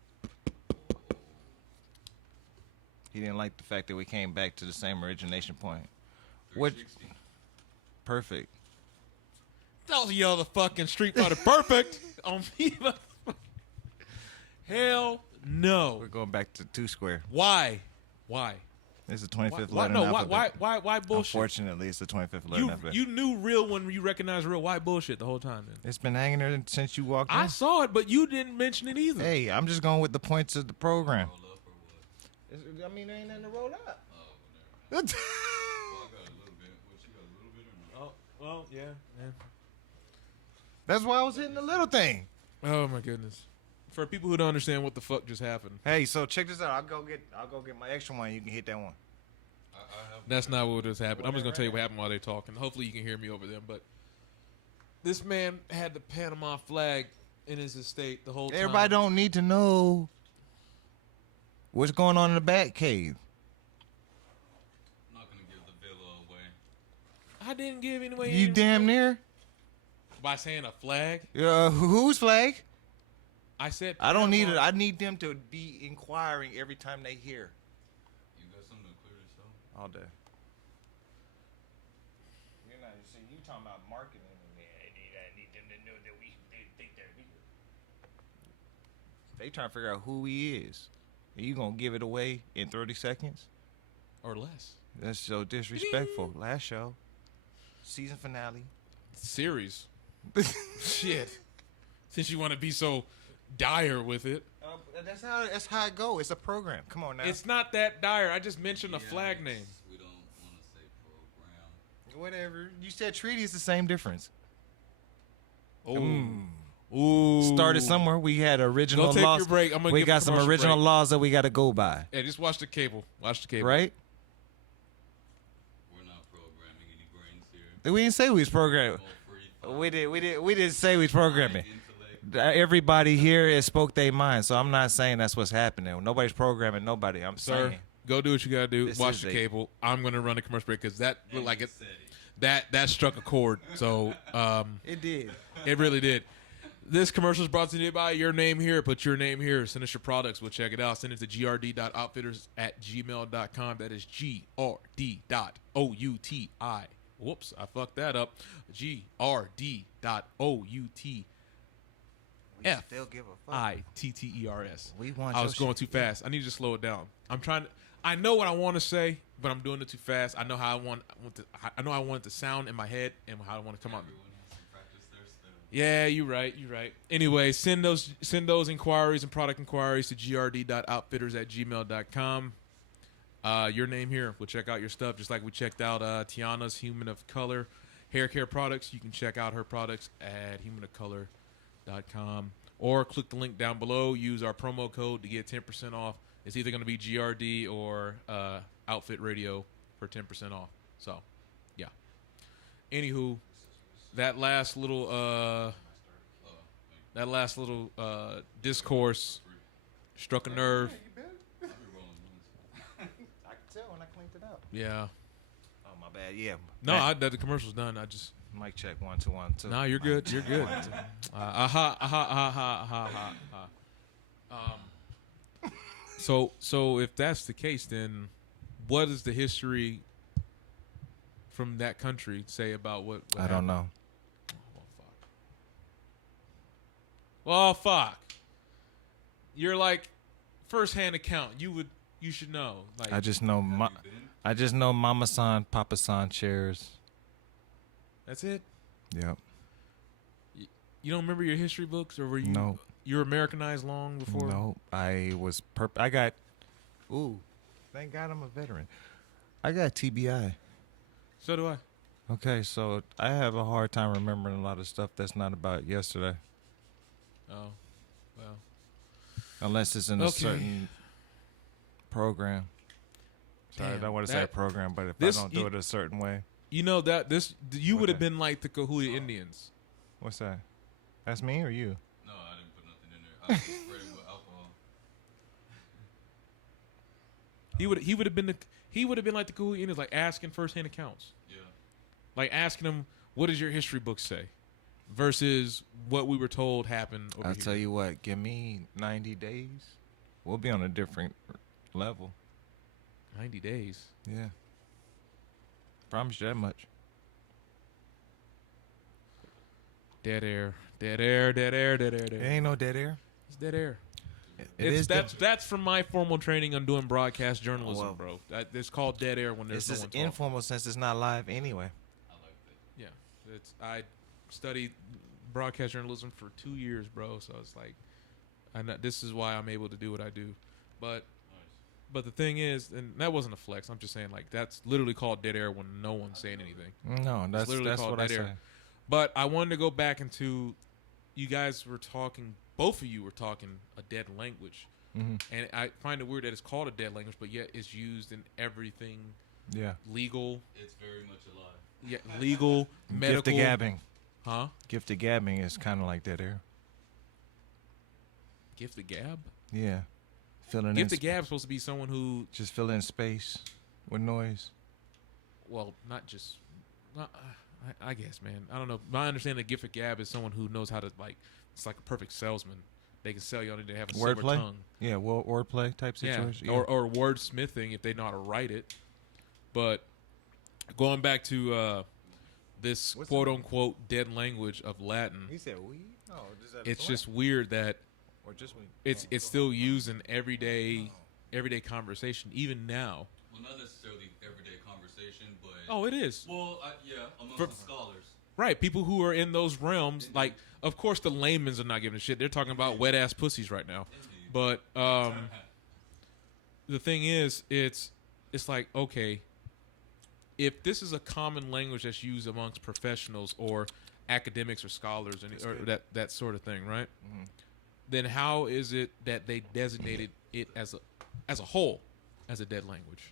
He didn't like the fact that we came back to the same origination point. What? 360. Perfect. That was the other fucking Street Fighter perfect on me. Hell no. We're going back to 2 square. Why? It's the 25th Why? letter. No. in the alphabet. Why bullshit? Unfortunately, it's the 25th letter. in the alphabet. You knew real when you recognized real. Why bullshit the whole time? Then It's been hanging there since you walked in. I saw it, but you didn't mention it either. Hey, I'm just going with the points of the program. Roll up or what? I mean, there ain't nothing to roll up. Oh, whatever. Well, I got a little bit. What, you got a little bit or not? Oh, well, yeah. That's why I was hitting the little thing. Oh my goodness. For people who don't understand what the fuck just happened, Hey, so check this out. I'll go get my extra one. You can hit that one. I have that's not what just happened. I'm just gonna tell you Whatever. what happened while they're talking. Hopefully, you can hear me over them. But this man had the Panama flag in his estate the whole time. Everybody don't need to know what's going on in the Bat Cave. I'm not gonna give the villa away. I didn't give anyway. You damn near. By saying a flag. Whose flag? I said I don't need it. Panama. I need them to be inquiring every time they hear. You got something to clear this up? All day. You know, you talking about marketing. I need them to know that they think they're here. They trying to figure out who he is. Are you gonna give it away in 30 seconds? Or less. That's so disrespectful. Last show, season finale. Series. Shit. Since you want to be so dire with it. That's how it go. It's a program. Come on now. It's not that dire. I just mentioned a Yeah, flag it's- name. We don't want to say program. Whatever. You said treaty is the same difference. Oh. Ooh. Started somewhere. We had original Go take laws. your break. I'm gonna We give got a some commercial original break. laws that we got to go by. Hey, just watch the cable. Watch the cable. Right? We're not programming any brains here. We didn't say we was programming. All free thought, We didn't say we was programming. intellect. Everybody here has spoke their mind, so I'm not saying that's what's happening. Nobody's programming nobody. I'm Sir, saying go do what you gotta do. This Watch is the a- cable. I'm gonna run a commercial break because that looked And like you it. said it. That struck a chord. So it did. it really did. This commercial is brought to you by Your Name Here. Put your name here. Send us your products. We'll check it out. Send it to grd.outfitters@gmail.com. That is grd.outi. Whoops, I fucked that up. grd.outfitters. They'll give a fuck. We want I your was going shit. too fast. I need to slow it down. I'm trying to. I know what I want to say, but I'm doing it too fast. I know how I want it to sound in my head and how I want to come out. Everyone has to practice their style. Yeah, you're right. You're right. Anyway, send those inquiries and product inquiries to grd.outfitters@gmail.com. Your name here. We'll check out your stuff, just like we checked out Tiana's Human of Color hair care products. You can check out her products at humanofcolor.com or click the link down below. Use our promo code to get 10% off. It's either going to be GRD or Outfit Radio for 10% off. So, yeah. Anywho, that last little discourse struck a nerve. I'll be rolling ones. I can tell when I cleaned it up. Yeah. Oh my bad. Yeah. No, the commercial's done. I just. Mic check 1 2 1 2. No, you're good. You're good. So if that's the case, then what does the history from that country say about what I don't know. Well, fuck. You're like first-hand account. You should know. Like I just know Have you been? Mama San, Papa San chairs. that's it. Yep. You don't remember your history books, or were you? No. You were Americanized long before. No, I was I got. Ooh, thank God I'm a veteran. I got TBI. So do I. Okay, so I have a hard time remembering a lot of stuff that's not about yesterday, Oh, well. unless it's in a Okay. certain program. Sorry, I Damn, don't want to say that- program, but if this- I don't do it a certain way, You know that you What would have the- been like the Cahuilla Indians. what's that? That's me or you? No, I didn't put nothing in there. I just sprayed it with alcohol. He would have been like the Cahuilla Indians, like asking first-hand accounts, Yeah. like asking them, "What does your history book say?" versus what we were told happened over I'll here. tell you what. Give me 90 days. We'll be on a different level. 90 days. Yeah. Promise you that much. Dead air. Dead air. Dead air. Dead air. Dead It air. ain't no dead air. It's dead air. It is. That's from my formal training on doing broadcast journalism, Well, bro. It's called dead air when there's This no is one talking. informal since it's not live anyway. I like that. Yeah, I studied broadcast journalism for 2 years, bro. So it's like, this is why I'm able to do what I do. But Nice. But the thing is, and that wasn't a flex. I'm just saying, like, that's literally called dead air when no one's saying anything. No, that's literally called what I dead say. air. But I wanted to go back into, you guys were talking, both of you were talking a dead language. Mm-hmm. And I find it weird that it's called a dead language, but yet it's used in everything Yeah. legal. It's very much alive. Yeah, legal, medical. Gift of gabbing. Huh? Gift of gabbing is kind of like that air. Gift of gab? Yeah. Filling Gift in of gab is supposed to be someone who, just fill in space with noise. well, not just, I guess, man. I don't know. My understanding of gift of gab is someone who knows how to, like, it's like a perfect salesman. They can sell you on it. They have a silver Wordplay? tongue. Yeah, wordplay type situation. Yeah. Or wordsmithing if they know how to write it. But going back to this What's quote unquote dead language of Latin, He said we? No, it's just weird that or just we. it's still used in everyday conversation, even now. Well, not necessarily everyday conversation, but Oh, it is. well, yeah, amongst For- the scholars. Right, people who are in those realms, like, of course, the laymen's are not giving a shit. They're talking about wet ass pussies right now. Indeed. But the thing is, it's like, okay, if this is a common language that's used amongst professionals or academics or scholars or that sort of thing, right? Mhm. Then how is it that they designated it as a whole as a dead language?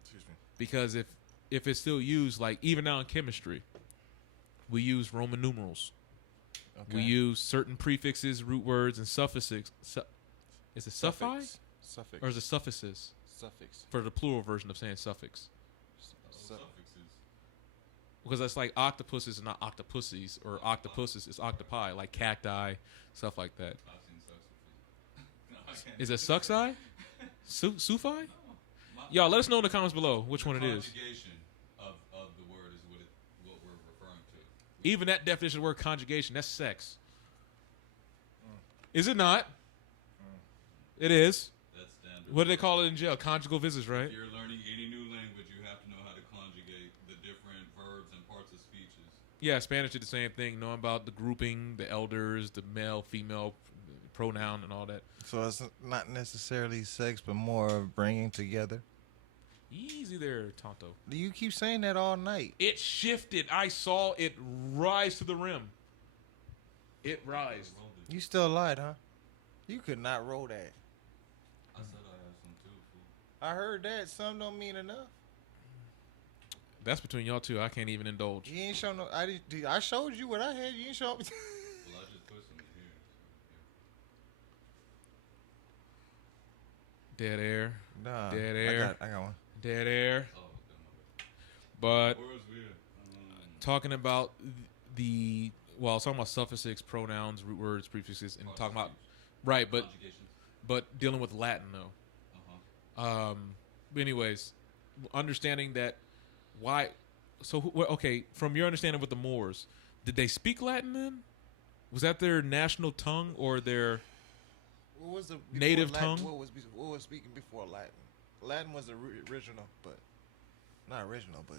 Excuse me. Because if it's still used, like even now in chemistry, we use Roman numerals. Okay. We use certain prefixes, root words, and suffixes. Is it suffi Suffix. or is it suffixes suffix? for the plural version of saying suffix? Suffixes. Because that's like octopuses are not octopussies, or octopuses is octopi, like cacti, stuff like that. I've seen suffixes. No, I can't. Is it suxi? Sufi? My- Y'all, let us know in the comments below which one it is. Conjugation of the word is what we're referring to. Even that definition of the word conjugation, that's sex. Is it not? It is. That's standard. What do they call it in jail? Conjugal visits, right? If you're learning any new language, you have to know how to conjugate the different verbs and parts of speeches. Yeah, Spanish did the same thing, knowing about the grouping, the elders, the male, female pronoun, and all that. So it's not necessarily sex, but more of bringing together. Easy there, Tonto. You keep saying that all night. It shifted. I saw it rise to the rim. It rised. Rolled it. You still lied, huh? You could not roll that. I said I have some too, fool. I heard that. Some don't mean enough. That's between y'all two. I can't even indulge. You ain't show no. I showed you what I had. You ain't show me. Well, I just put some in here. Dead air. Nah. Dead air. I got one. Dead air. Oh, okay, But my bad. Where's we at? talking about I was talking about suffixes, pronouns, root words, prefixes, and Parts talking of about speech. right, Conjugations. but dealing with Latin though. Uh-huh. But anyways, understanding that why. So okay, from your understanding with the Moors, did they speak Latin then? Was that their national tongue or their? What was the Native Latin, tongue? What was speaking before Latin? Latin was the original, but not original, but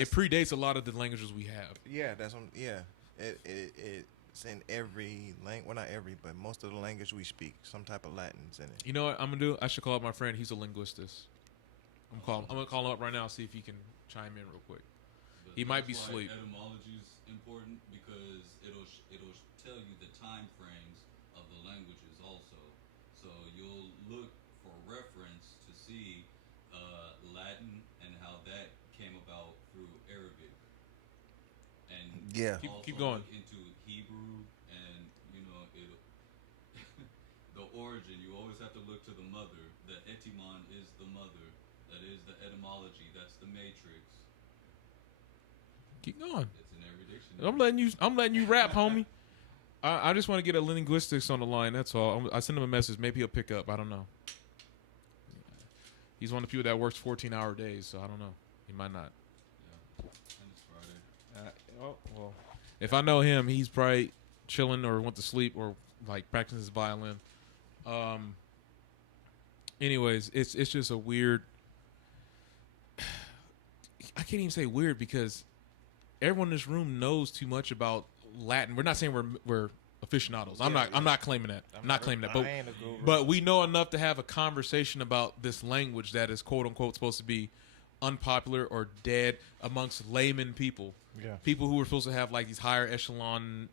It predates a lot of the languages we have. yeah, that's what, yeah. It's in every language. Well, not every, but most of the language we speak, some type of Latin's in it. You know what I'm gonna do? I should call up my friend. He's a linguist. I'm gonna call him up right now. See if he can chime in real quick. But He might that's be why asleep. Etymology is important because it'll tell you the time frames of the languages also. So you'll look for reference to see Latin and how that came about through Arabic. And Yeah. Keep also going. look into Hebrew and it the origin. You always have to look to the mother. The etymon is the mother. That is the etymology. That's the matrix. Keep going. It's in every dictionary. I'm letting you rap, homie. I just want to get a linguistics on the line. That's all. I send him a message. Maybe he'll pick up. I don't know. He's one of the people that works 14-hour days, so I don't know. He might not. Yeah. And it's Friday. Well, if I know him, he's probably chilling or went to sleep or like practicing his violin. Anyways, it's just a weird. I can't even say weird because everyone in this room knows too much about Latin. We're not saying we're aficionados. I'm not claiming that. I'm not claiming that. I But ain't a guru. but we know enough to have a conversation about this language that is quote unquote supposed to be unpopular or dead amongst layman people. Yeah. People who are supposed to have like these higher echelon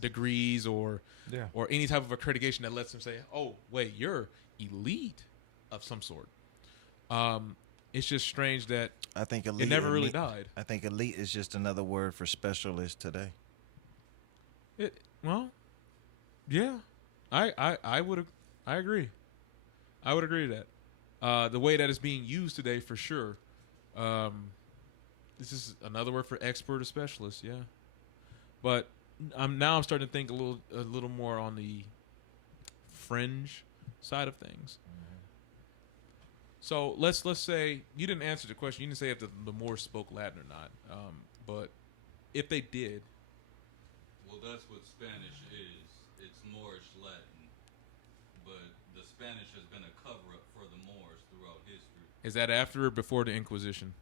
degrees or Yeah. any type of accreditation that lets them say, "Oh, wait, you're elite of some sort." It's just strange that I think elite. it never really elite- died. I think elite is just another word for specialist today. Well, yeah, I would agree. I would agree to that. The way that it's being used today, for sure. This is another word for expert or specialist, yeah. But I'm starting to think a little more on the fringe side of things. So let's say you didn't answer the question. You didn't say if the Moors spoke Latin or not. But if they did, Well, that's what Spanish is. It's Moorish Latin. But the Spanish has been a cover-up for the Moors throughout history. is that after or before the Inquisition?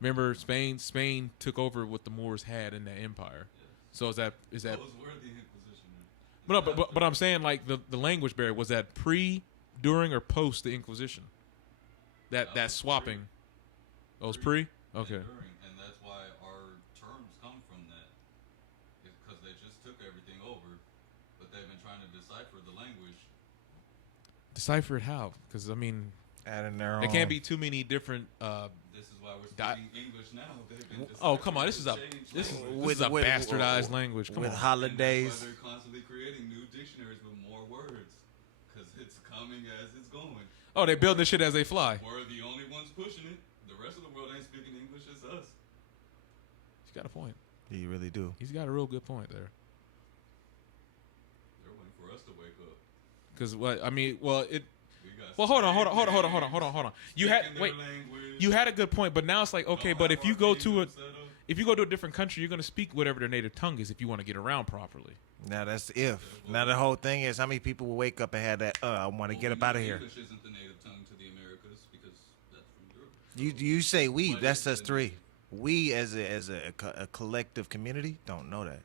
Remember, Spain took over what the Moors had in that empire. Yes. So is that Those were the Inquisition. but I'm saying like the language barrier, was that pre, during, or post the Inquisition? That was swapping. Oh, it was pre? Okay. And during, and that's why our terms come from that. Because they just took everything over, but they've been trying to decipher the language. Decipher it how? Because I mean, Adding their own. there can't be too many different. This is why we're Di- speaking English now. They've been Oh, come on! This is a deciphering this is, changed this language. is a With- bastardized language. Come with on. And that's holidays. why they're constantly creating new dictionaries with more words. Because it's coming as it's going. Oh, they build this shit as they fly. We're the only ones pushing it. The rest of the world ain't speaking English as us. He's got a point. You really do. He's got a real good point there. They're waiting for us to wake up. Because what I mean, well, it. We got Well, hold on. You had speaking wait. their language, You had a good point, but now it's like okay, don't but have if you our go to a kingdom set up. if you go to a different country, you're going to speak whatever their native tongue is if you want to get around properly. Now that's if. Now the whole thing is how many people will wake up and have that. I want to get up out of here. English isn't the native tongue to the Americas because that's from Europe. You say we. But That's it's us three. We as a collective community don't know that.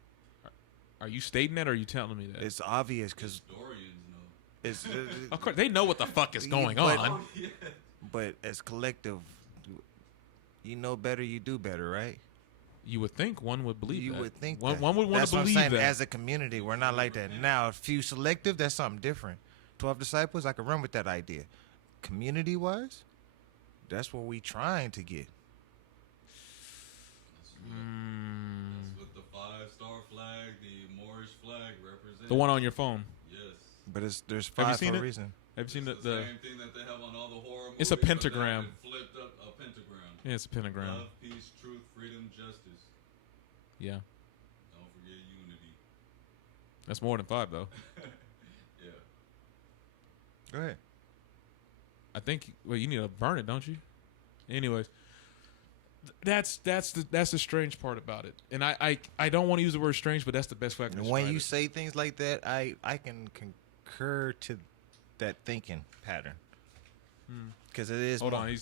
Are you stating that, or are you telling me that? It's obvious because Historians know. it's. Of course, they know what the fuck is going But- on. Yeah. But as collective, you know better, you do better, right? You would think one would believe You that. would think one, that. one would want That's to what I'm believe saying. that. As a community, we're not like that. Now, if you selective, that's something different. 12 disciples, I can run with that idea. Community-wise, that's what we trying to get. That's what the 5-star flag, the Moorish flag represents. The one on your phone. Yes. But there's Have you five seen for a it? reason. Have you seen It's the? the same thing that they have on all the horror movies. It's a but now pentagram. it flipped up a pentagram. Yeah, it's a pentagram. Love, peace, truth, freedom, justice. Yeah, Don't forget unity. that's more than 5 though. Yeah. Go ahead. I think. Well, you need to burn it, don't you? Anyways, that's the strange part about it, and I don't want to use the word strange, but that's the best way I can And describe when you it. say things like that, I can concur to that thinking pattern. Because it is. Hold more- on,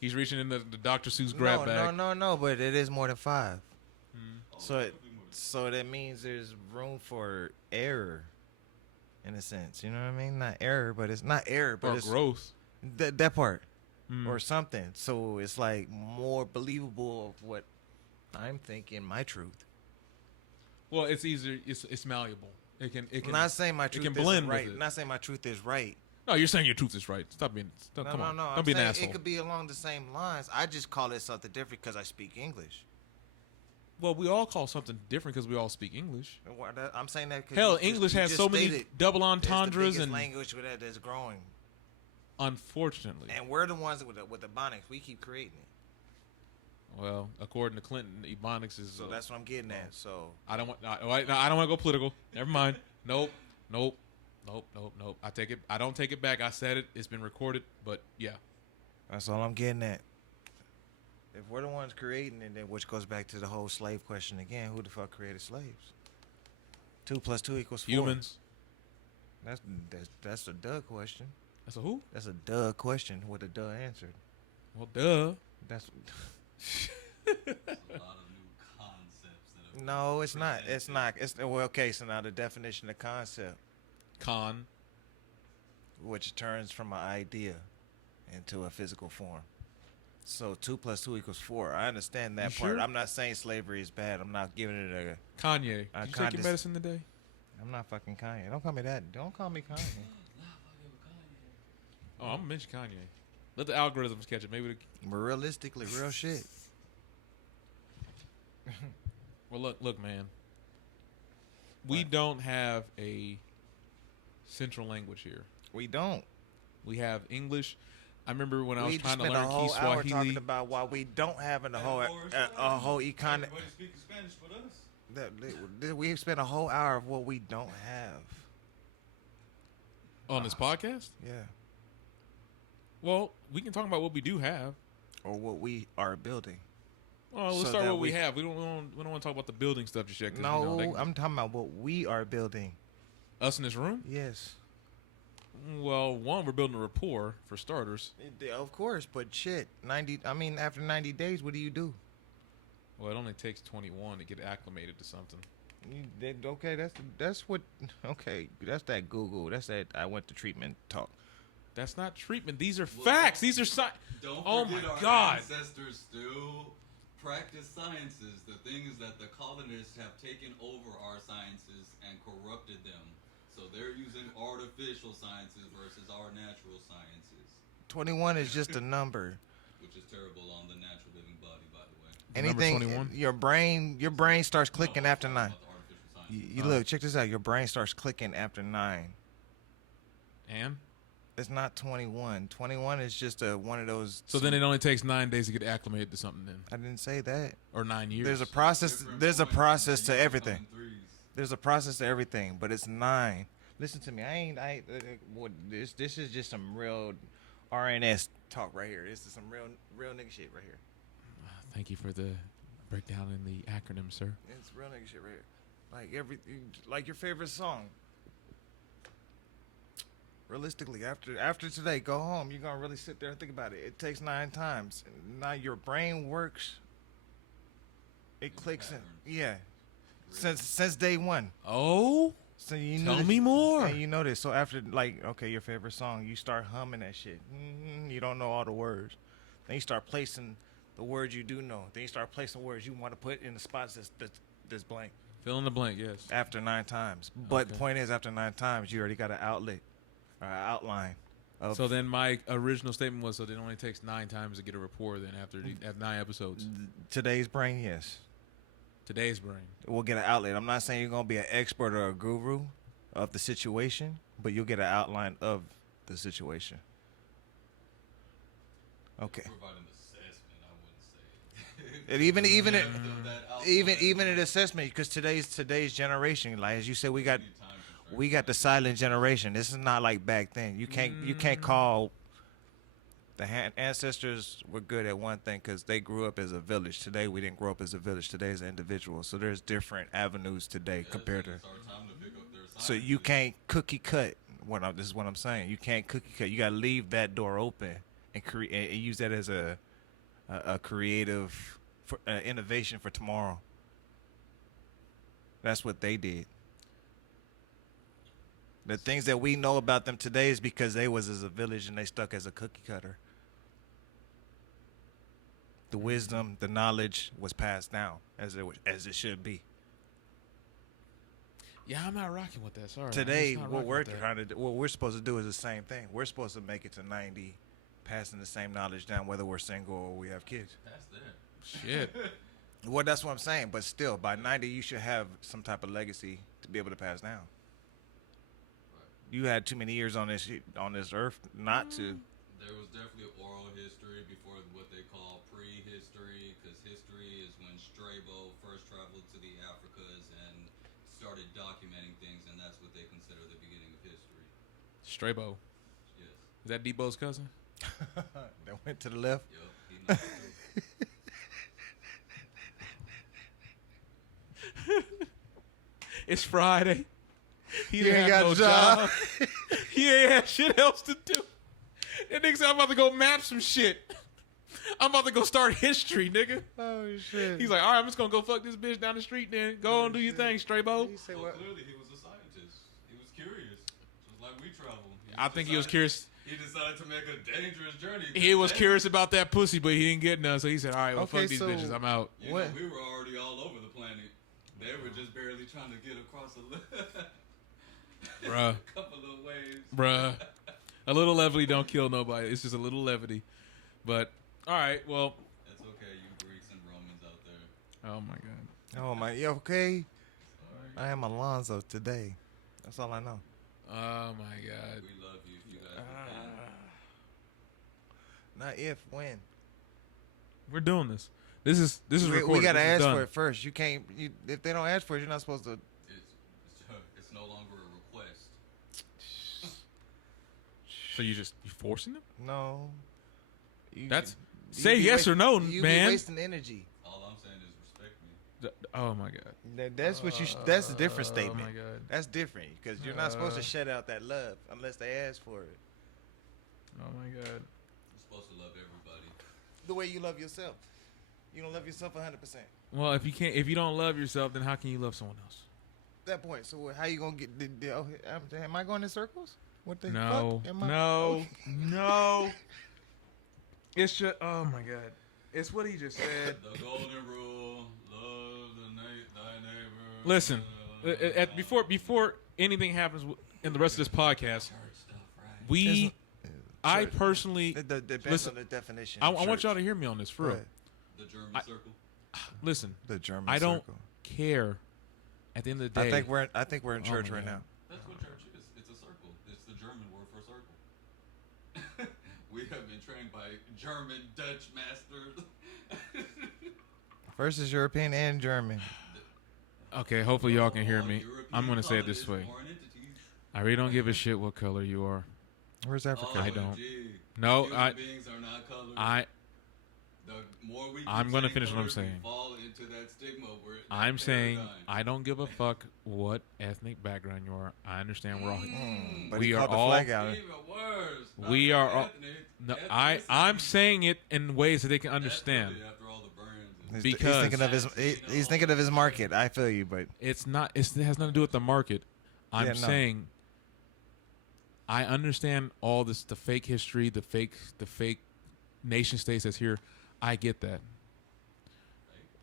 he's reaching in the Dr. Seuss grab bag. No, but it is more than 5. Oh, So it could be more. So that means there's room for error, in a sense. You know what I mean? Not error, but it's not error, but Or it's growth. that part Mm. or something. So it's like more believable of what I'm thinking, my truth. Well, it's easier. It's malleable. It can. I'm not saying my it truth can isn't blend with right. it. I'm not saying my truth is right. No, you're saying your truth is right. Stop being. No, Come on. no. Don't I'm be an saying asshole. it could be along the same lines. I just call it something different because I speak English. Well, we all call something different because we all speak English. I'm saying that 'cause Hell, you just- English you has just so many stated double it's the entendres biggest and language that's growing. unfortunately. And we're the ones with the Ebonics. We keep creating it. Well, according to Clinton, Ebonics is. So that's what I'm getting at. So I don't want. I don't want to go political. Never mind. Nope. I take it. I don't take it back. I said it. It's been recorded. But yeah. that's all I'm getting at. If we're the ones creating it, then which goes back to the whole slave question again. Who the fuck created slaves? 2 + 2 = 4. Humans. That's a duh question. That's a who? That's a duh question with a duh answered. Well, duh. That's There's a lot of new concepts that have No, it's not. It's not. It's well, okay. So now the definition of concept, Con. which turns from an idea into a physical form. So 2 + 2 = 4. I understand that You part. sure? I'm not saying slavery is bad. I'm not giving it a. Kanye. I Did you take your condis- medicine today? I'm not fucking Kanye. Don't call me that. Don't call me Kanye. Oh, I'm gonna mention Kanye. Let the algorithms catch it. Maybe. But realistically, real shit. Well, look, man. We don't have a central language here. We don't. We have English. I remember when I was We trying to spent a learn whole hour Kiswahili. talking about why we don't have a whole economy. Everybody speaking Spanish but us. We spent a whole hour of what we don't have. On this podcast? Yeah. Well, we can talk about what we do have. Or what we are building. Well, let's So start that what we we- have. We don't want to talk about the building stuff just yet. 'Cause, No, that can- I'm talking about what we are building. us in this room. Yes. Well, one, we're building a rapport for starters. Of course, but shit, 90. I mean, after 90 days, what do you do? Well, it only takes 21 to get acclimated to something. Okay, that's what. Okay, that's that Google. That's that I went to treatment talk. That's not treatment. These are facts. These are Don't Oh forget my our God. ancestors still practice sciences. The thing is that the colonists have taken over our sciences and corrupted them. So they're using artificial sciences versus our natural sciences, 21 is just a number. which is terrible on the natural living body, by the way. Number Anything 21? your brain starts clicking No, I'm after talking 9. about the artificial sciences. You look, check this out. Your brain starts clicking after 9. And It's not 21. 21 is just one of those. so then it only takes 9 days to get acclimated to something. Then I didn't say that. or 9 years. There's a process. Different There's a points, process you to can everything. come in threes. There's a process to everything, but it's 9. Listen to me. This is just some real RNS talk right here. This is some real nigga shit right here. Thank you for the breakdown in the acronym, sir. It's real nigga shit right here. Like your favorite song. Realistically, after today, go home. You're gonna really sit there and think about it. It takes 9 times. Now your brain works. It clicks in. patterns. Yeah. Since day one. Oh, So you tell know me more. And you know this. So after, like, okay, your favorite song, you start humming that shit. You don't know all the words. Then you start placing the words you do know. Then you start placing words you want to put in the spots that's blank. Fill in the blank. Yes. After 9 times. But the Okay. point is, after 9 times, you already got an outlet or an outline. Of So then my original statement was, so it only takes 9 times to get a rapport. Then after 9 episodes, today's brain, yes. today's brain. We'll get an outlet. I'm not saying you're going to be an expert or a guru of the situation, but you'll get an outline of the situation. Okay. Provide an assessment, I wouldn't say. And even Depth of that outline. even an assessment, because today's generation, like as you said, we got Need time constraints. we got the silent generation. This is not like back then. You can't call the ancestors were good at one thing because they grew up as a village. Today we didn't grow up as a village. Today is an individual. So there's different avenues today Yeah, compared to. it's our time to pick up their So you sciences. can't cookie cut. This is what I'm saying. You can't cookie cut. You got to leave that door open and create and use that as a creative innovation for tomorrow. That's what they did. The things that we know about them today is because they was as a village and they stuck as a cookie cutter. The wisdom, the knowledge was passed down as it should be. Yeah, I'm not rocking with that. Sorry. I'm Today, just not what rocking we're with that. trying to do, what we're supposed to do is the same thing. We're supposed to make it to 90, passing the same knowledge down, whether we're single or we have kids. That's there. Shit. Well, that's what I'm saying. But still, by 90, you should have some type of legacy to be able to pass down. You had too many years on this earth not to. There was definitely oral history before what they call prehistory, because history is when Strabo first traveled to the Africas and started documenting things, and that's what they consider the beginning of history. Strabo. Yes. Is that Debo's cousin? That went to the left. Yep. He knows too. It's Friday. He You didn't ain't have got no a job. He ain't had shit else to do. That nigga said I'm about to go map some shit. I'm about to go start history, nigga. Oh shit. He's like, all right, I'm just gonna go fuck this bitch down the street. Then go on, do your thing, Strabo. He said Well, what? clearly he was a scientist. He was curious, just like we travel. I think he was curious. He decided to make a dangerous journey. He was curious about that pussy, but he didn't get none. So he said, all right, well, Okay, fuck these so- bitches. I'm out. You What? know, we were already all over the planet. They were just barely trying to get across a Bruh. couple of waves. Bruh. A little levity don't kill nobody. It's just a little levity. But, all right, well. That's okay, you Greeks and Romans out there. Oh, my God. Oh my. You okay? Sorry. I am Alonzo today. That's all I know. Oh, my God. We love you. You guys are fans. Not if, when. We're doing this. This is recorded. We gotta This is ask done. for it first. You can't. If they don't ask for it, you're not supposed to. It's no longer a request. So you forcing them? No. You- That's you say be yes or no, you man. Be wasting energy. All I'm saying is respect me. Oh my God. That's what you. That's a different Oh statement. my God. That's different because you're not supposed Uh. to shut out that love unless they ask for it. Oh my God. You're supposed to love everybody. The way you love yourself. You don't love yourself 100%. Well, if you don't love yourself, then how can you love someone else? That point. So how you gonna get? Am I going in circles? What the No, fuck? Am I? no, no. It's just, oh my God. It's what he just said. The golden rule: love thy neighbor. Listen, before anything happens in the rest of this podcast, Church stuff, right? we, I Church. personally, It depends listen, on the definition. I of want church. y'all to hear me on this for Go real. ahead. The German I- circle. Listen, The German I don't circle. care. At the end of the day, I think we're in Oh church my right God. now. That's what church is. It's a circle. It's the German word for circle. We have been trained by German Dutch masters. First is European and German. okay. Hopefully y'all can hear All me. European I'm gonna say it this colonists, way. foreign entities. I really don't give a shit what color you are. Where's Africa? Oh, I don't. gee. No, Human beings are not colored. The more we I'm keep gonna saying finish what I'm colors, we saying. fall into that stigma where I'm that saying paradigm. I don't give a fuck what ethnic background you are. I understand we're all. But We he are called the all- flag out. Even worse. Not We are all- ethnic, No, ethnicity. I'm saying it in ways that they can That's understand. really after all the brands. He's Because- thinking of his he's thinking of his market. I feel you, but It's not. It has nothing to do with the market. I'm Yeah, no. saying I understand all this, the fake history, the fake nation states that's here. I get that.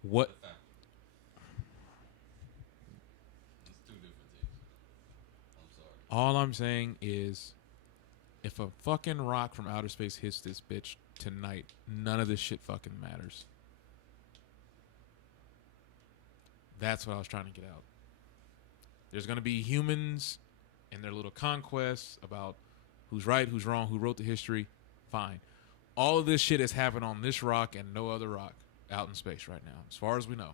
What? The fact. It's two different things. I'm sorry. All I'm saying is, if a fucking rock from outer space hits this bitch tonight, none of this shit fucking matters. That's what I was trying to get out. There's gonna be humans and their little conquests about who's right, who's wrong, who wrote the history. Fine. All of this shit has happened on this rock and no other rock out in space right now, as far as we know.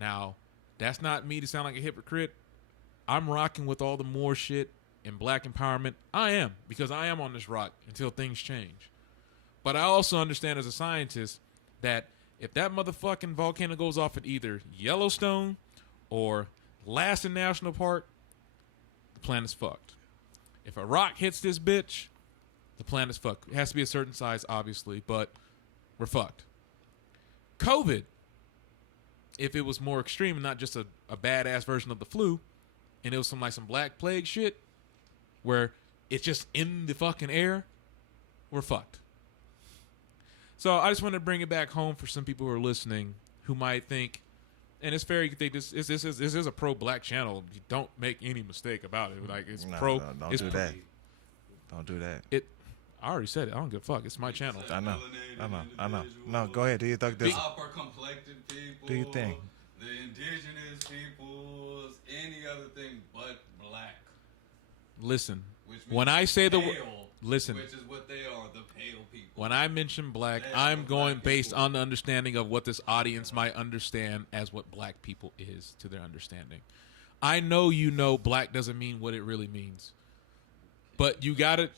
Now, that's not me to sound like a hypocrite. I'm rocking with all the more shit and black empowerment. I am, because I am on this rock until things change. But I also understand as a scientist that if that motherfucking volcano goes off at either Yellowstone or Lassen National Park, the planet's fucked. If a rock hits this bitch, the planet's fucked. It has to be a certain size, obviously, but we're fucked. COVID, if it was more extreme and not just a badass version of the flu, and it was some black plague shit where it's just in the fucking air, we're fucked. So I just want to bring it back home for some people who are listening who might think, and it's fair, you can think this is a pro-black channel. You don't make any mistake about it. Like it's No, pro. no, don't it's do pro- that. Don't do that. I already said it. I don't give a fuck. It's my channel. I know. Melanated No, go ahead. Do you think this? Upper complected people. Do you think? The indigenous peoples, any other thing but black. Listen, Which means when I say the pale, listen, which is what they are, the pale people. when I mention black, They are I'm the going black based people. on the understanding of what this audience might understand as what black people is to their understanding. I know black doesn't mean what it really means. But you gotta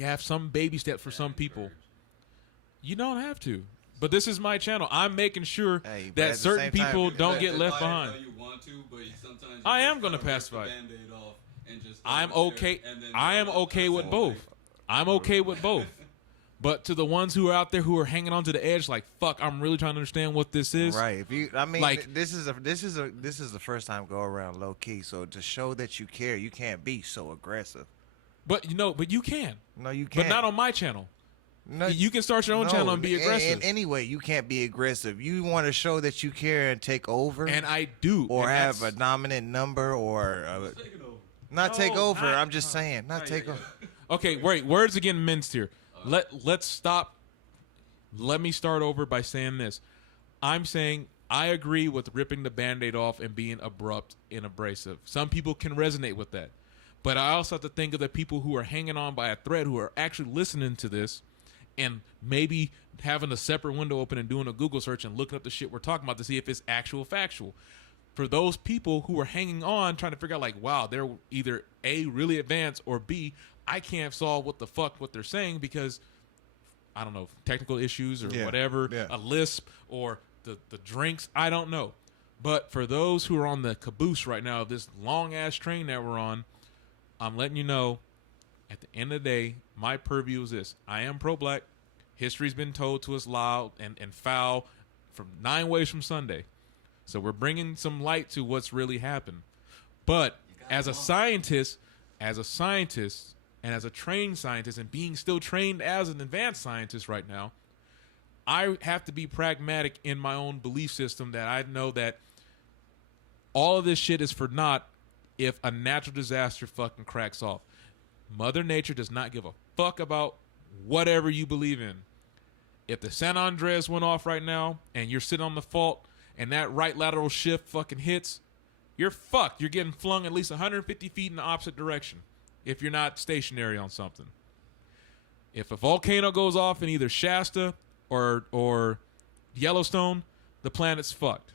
have some baby steps for some people. You don't have to. But this is my channel. I'm making sure Hey, but at that the certain same time, people you don't Let get the left fire behind. how you want to, but sometimes you I just am gonna gotta rip pacify. the Band-Aid off and just I'm throw it okay. there, and then I am throw it okay out. with both. I'm okay with both. But to the ones who are out there who are hanging on to the edge, like, fuck, I'm really trying to understand what this is. Right. If you, I mean, Like- this is the first time go around low key. So to show that you care, you can't be so aggressive. But you can. No, you can't. But not on my channel. No, You can start your own channel and be aggressive. Anyway, you can't be aggressive. You want to show that you care and take over, And I do. or and have a that's- dominant number, or Take it over. not No, take over. not- I'm just saying, not take over. Okay, wait. Words are getting minced here. Let's stop. Let me start over by saying this. I'm saying I agree with ripping the Band-Aid off and being abrupt and abrasive. Some people can resonate with that. But I also have to think of the people who are hanging on by a thread, who are actually listening to this and maybe having a separate window open and doing a Google search and looking up the shit we're talking about to see if it's actual factual. For those people who are hanging on, trying to figure out, like, wow, they're either A, really advanced, or B, I can't solve what they're saying because, I don't know, technical issues or whatever, a lisp or the drinks, I don't know. But for those who are on the caboose right now of this long-ass train that we're on, I'm letting you know, at the end of the day, my purview is this. I am pro-black. History's been told to us loud and foul from 9 ways from Sunday. So we're bringing some light to what's really happened. But as a scientist, and as a trained scientist, and being still trained as an advanced scientist right now, I have to be pragmatic in my own belief system that I know that all of this shit is for naught if a natural disaster fucking cracks off. Mother Nature does not give a fuck about whatever you believe in. If the San Andreas went off right now and you're sitting on the fault and that right lateral shift fucking hits, you're fucked. You're getting flung at least 150 feet in the opposite direction if you're not stationary on something. If a volcano goes off in either Shasta or Yellowstone, the planet's fucked.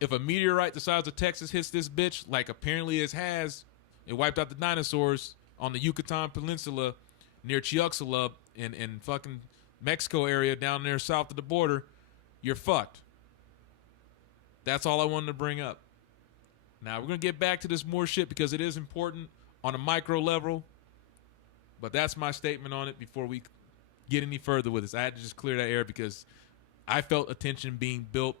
If a meteorite the size of Texas hits this bitch, like apparently it has, it wiped out the dinosaurs on the Yucatan Peninsula near Chicxulub in fucking Mexico area down there south of the border, you're fucked. That's all I wanted to bring up. Now, we're going to get back to this more shit because it is important on a micro level, but that's my statement on it before we get any further with this. I had to just clear that air because I felt attention being built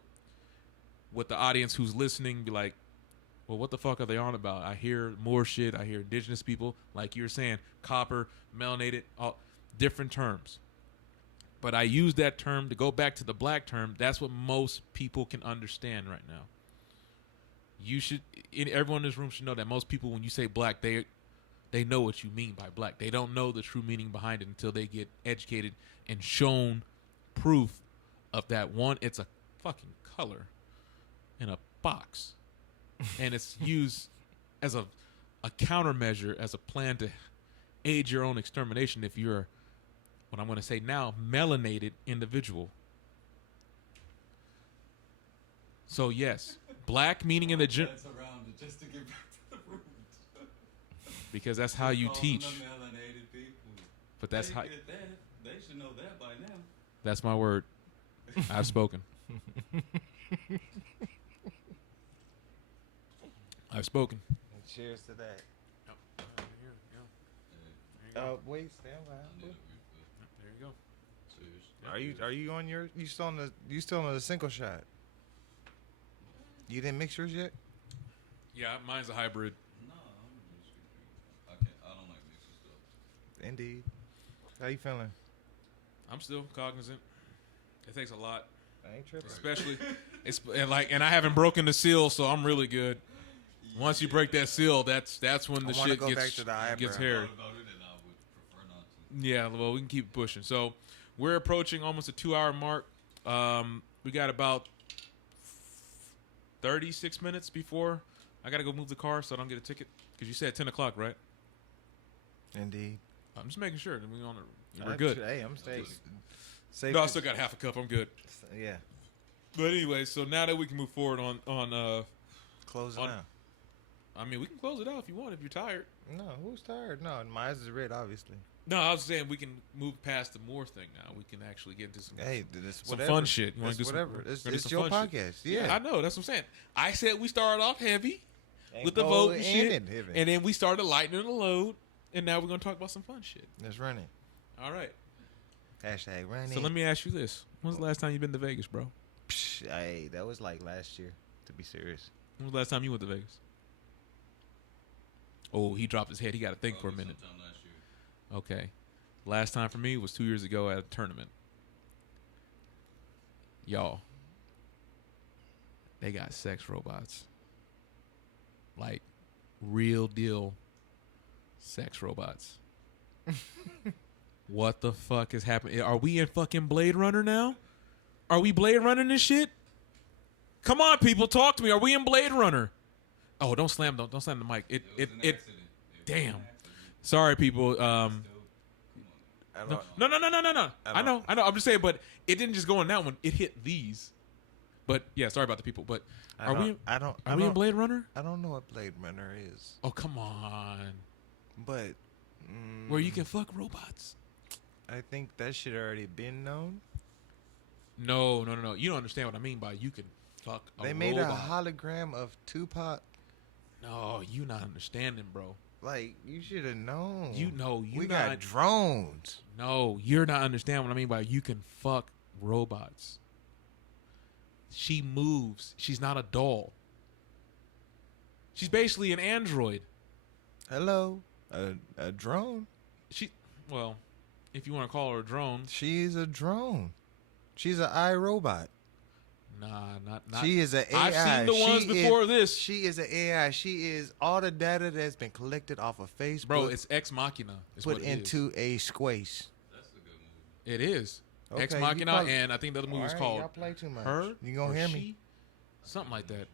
with the audience who's listening, be like, well, what the fuck are they on about? I hear more shit. I hear indigenous people, like you were saying, copper, melanated, all different terms. But I use that term to go back to the black term. That's what most people can understand right now. Everyone in this room should know that most people, when you say black, they know what you mean by black. They don't know the true meaning behind it until they get educated and shown proof of that. One, it's a fucking color in a box. And it's used as a countermeasure, as a plan to aid your own extermination if you're, what I'm going to say now, melanated individual. So yes, black meaning in the That's around it just to get back to the root. because that's how you Calling teach. them melanated people. But that's They how. get that. They should know that by now. That's my word. I've spoken. I've spoken. Cheers to that. Hey, Wait, stand by. yeah, There you go. cheers. Are you on your? You still on the single shot? You didn't mix yours yet? Yeah, mine's a hybrid. No, I'm a real sweet drink. I don't like mixing stuff. Indeed. How you feeling? I'm still cognizant. It takes a lot, I ain't tripping. especially and I haven't broken the seal, so I'm really good. Once you break that seal, that's when the I wanna shit go back gets to the eyebrow. gets Thought hairy. about it and I would prefer not to. Yeah, well, we can keep pushing. So we're approaching almost a 2-hour mark. We got about 36 minutes before I got to go move the car so I don't get a ticket. Because you said 10 o'clock, right? Indeed. I'm just making sure that we're good. Hey, I'm safe. Safe. No, I still got half a cup. I'm good. Yeah. But anyway, so now that we can move forward on Close it on- out. I mean, we can close it out if you want, if you're tired. No, who's tired? No, mine is red, obviously. No, I was saying we can move past the more thing now. We can actually get into some Hey, this some whatever. fun shit. You want to do whatever. some? It's, we're gonna do it's some your fun shit. podcast. Yeah. I know. That's what I'm saying. I said we started off heavy And with the go vote and in shit, and heavy. and then we started lightening the load, and now we're gonna talk about some fun shit. Let's run it. All right. Hashtag run So it. let me ask you this: when's the last time you been to Vegas, bro? Psh, hey, that was like last year. To be serious. When was the last time you went to Vegas? Oh, he dropped his head. He got to think for a minute. Sometime last year. Okay. Last time for me was 2 years ago at a tournament. Y'all, they got sex robots. Like, real deal sex robots. What the fuck is happening? Are we in fucking Blade Runner now? Are we Blade Runner this shit? Come on, people, talk to me. Are we in Blade Runner? Oh, don't slam the mic. It was an accident. Damn. Sorry, people. I No. don't- I know. I'm just saying, but it didn't just go on that one. It hit these. But yeah, sorry about the people. But are we in Blade Runner? I don't know what Blade Runner is, Oh, come on. but Where you can fuck robots. I think that shit already been known. No. You don't understand what I mean by you can fuck a They made robot. a hologram of Tupac. No, you not understanding, bro. Like, you should have known. You we not. got drones. No, you're not understanding what I mean by you can fuck robots. She moves. She's not a doll. She's basically an android. Hello, a drone. Well, if you want to call her a drone. She's a drone. She's an iRobot. Nah, not. She is an AI. I've seen the ones before this. She is an AI. She is all the data that's been collected off of Facebook. Bro, it's Ex Machina. Is put what it into a squace. That's a good movie. It is. Okay, Ex you Machina, probably- and I think the other movie was All right, called y'all play too much. Her. You gonna or hear She? me? Something like that.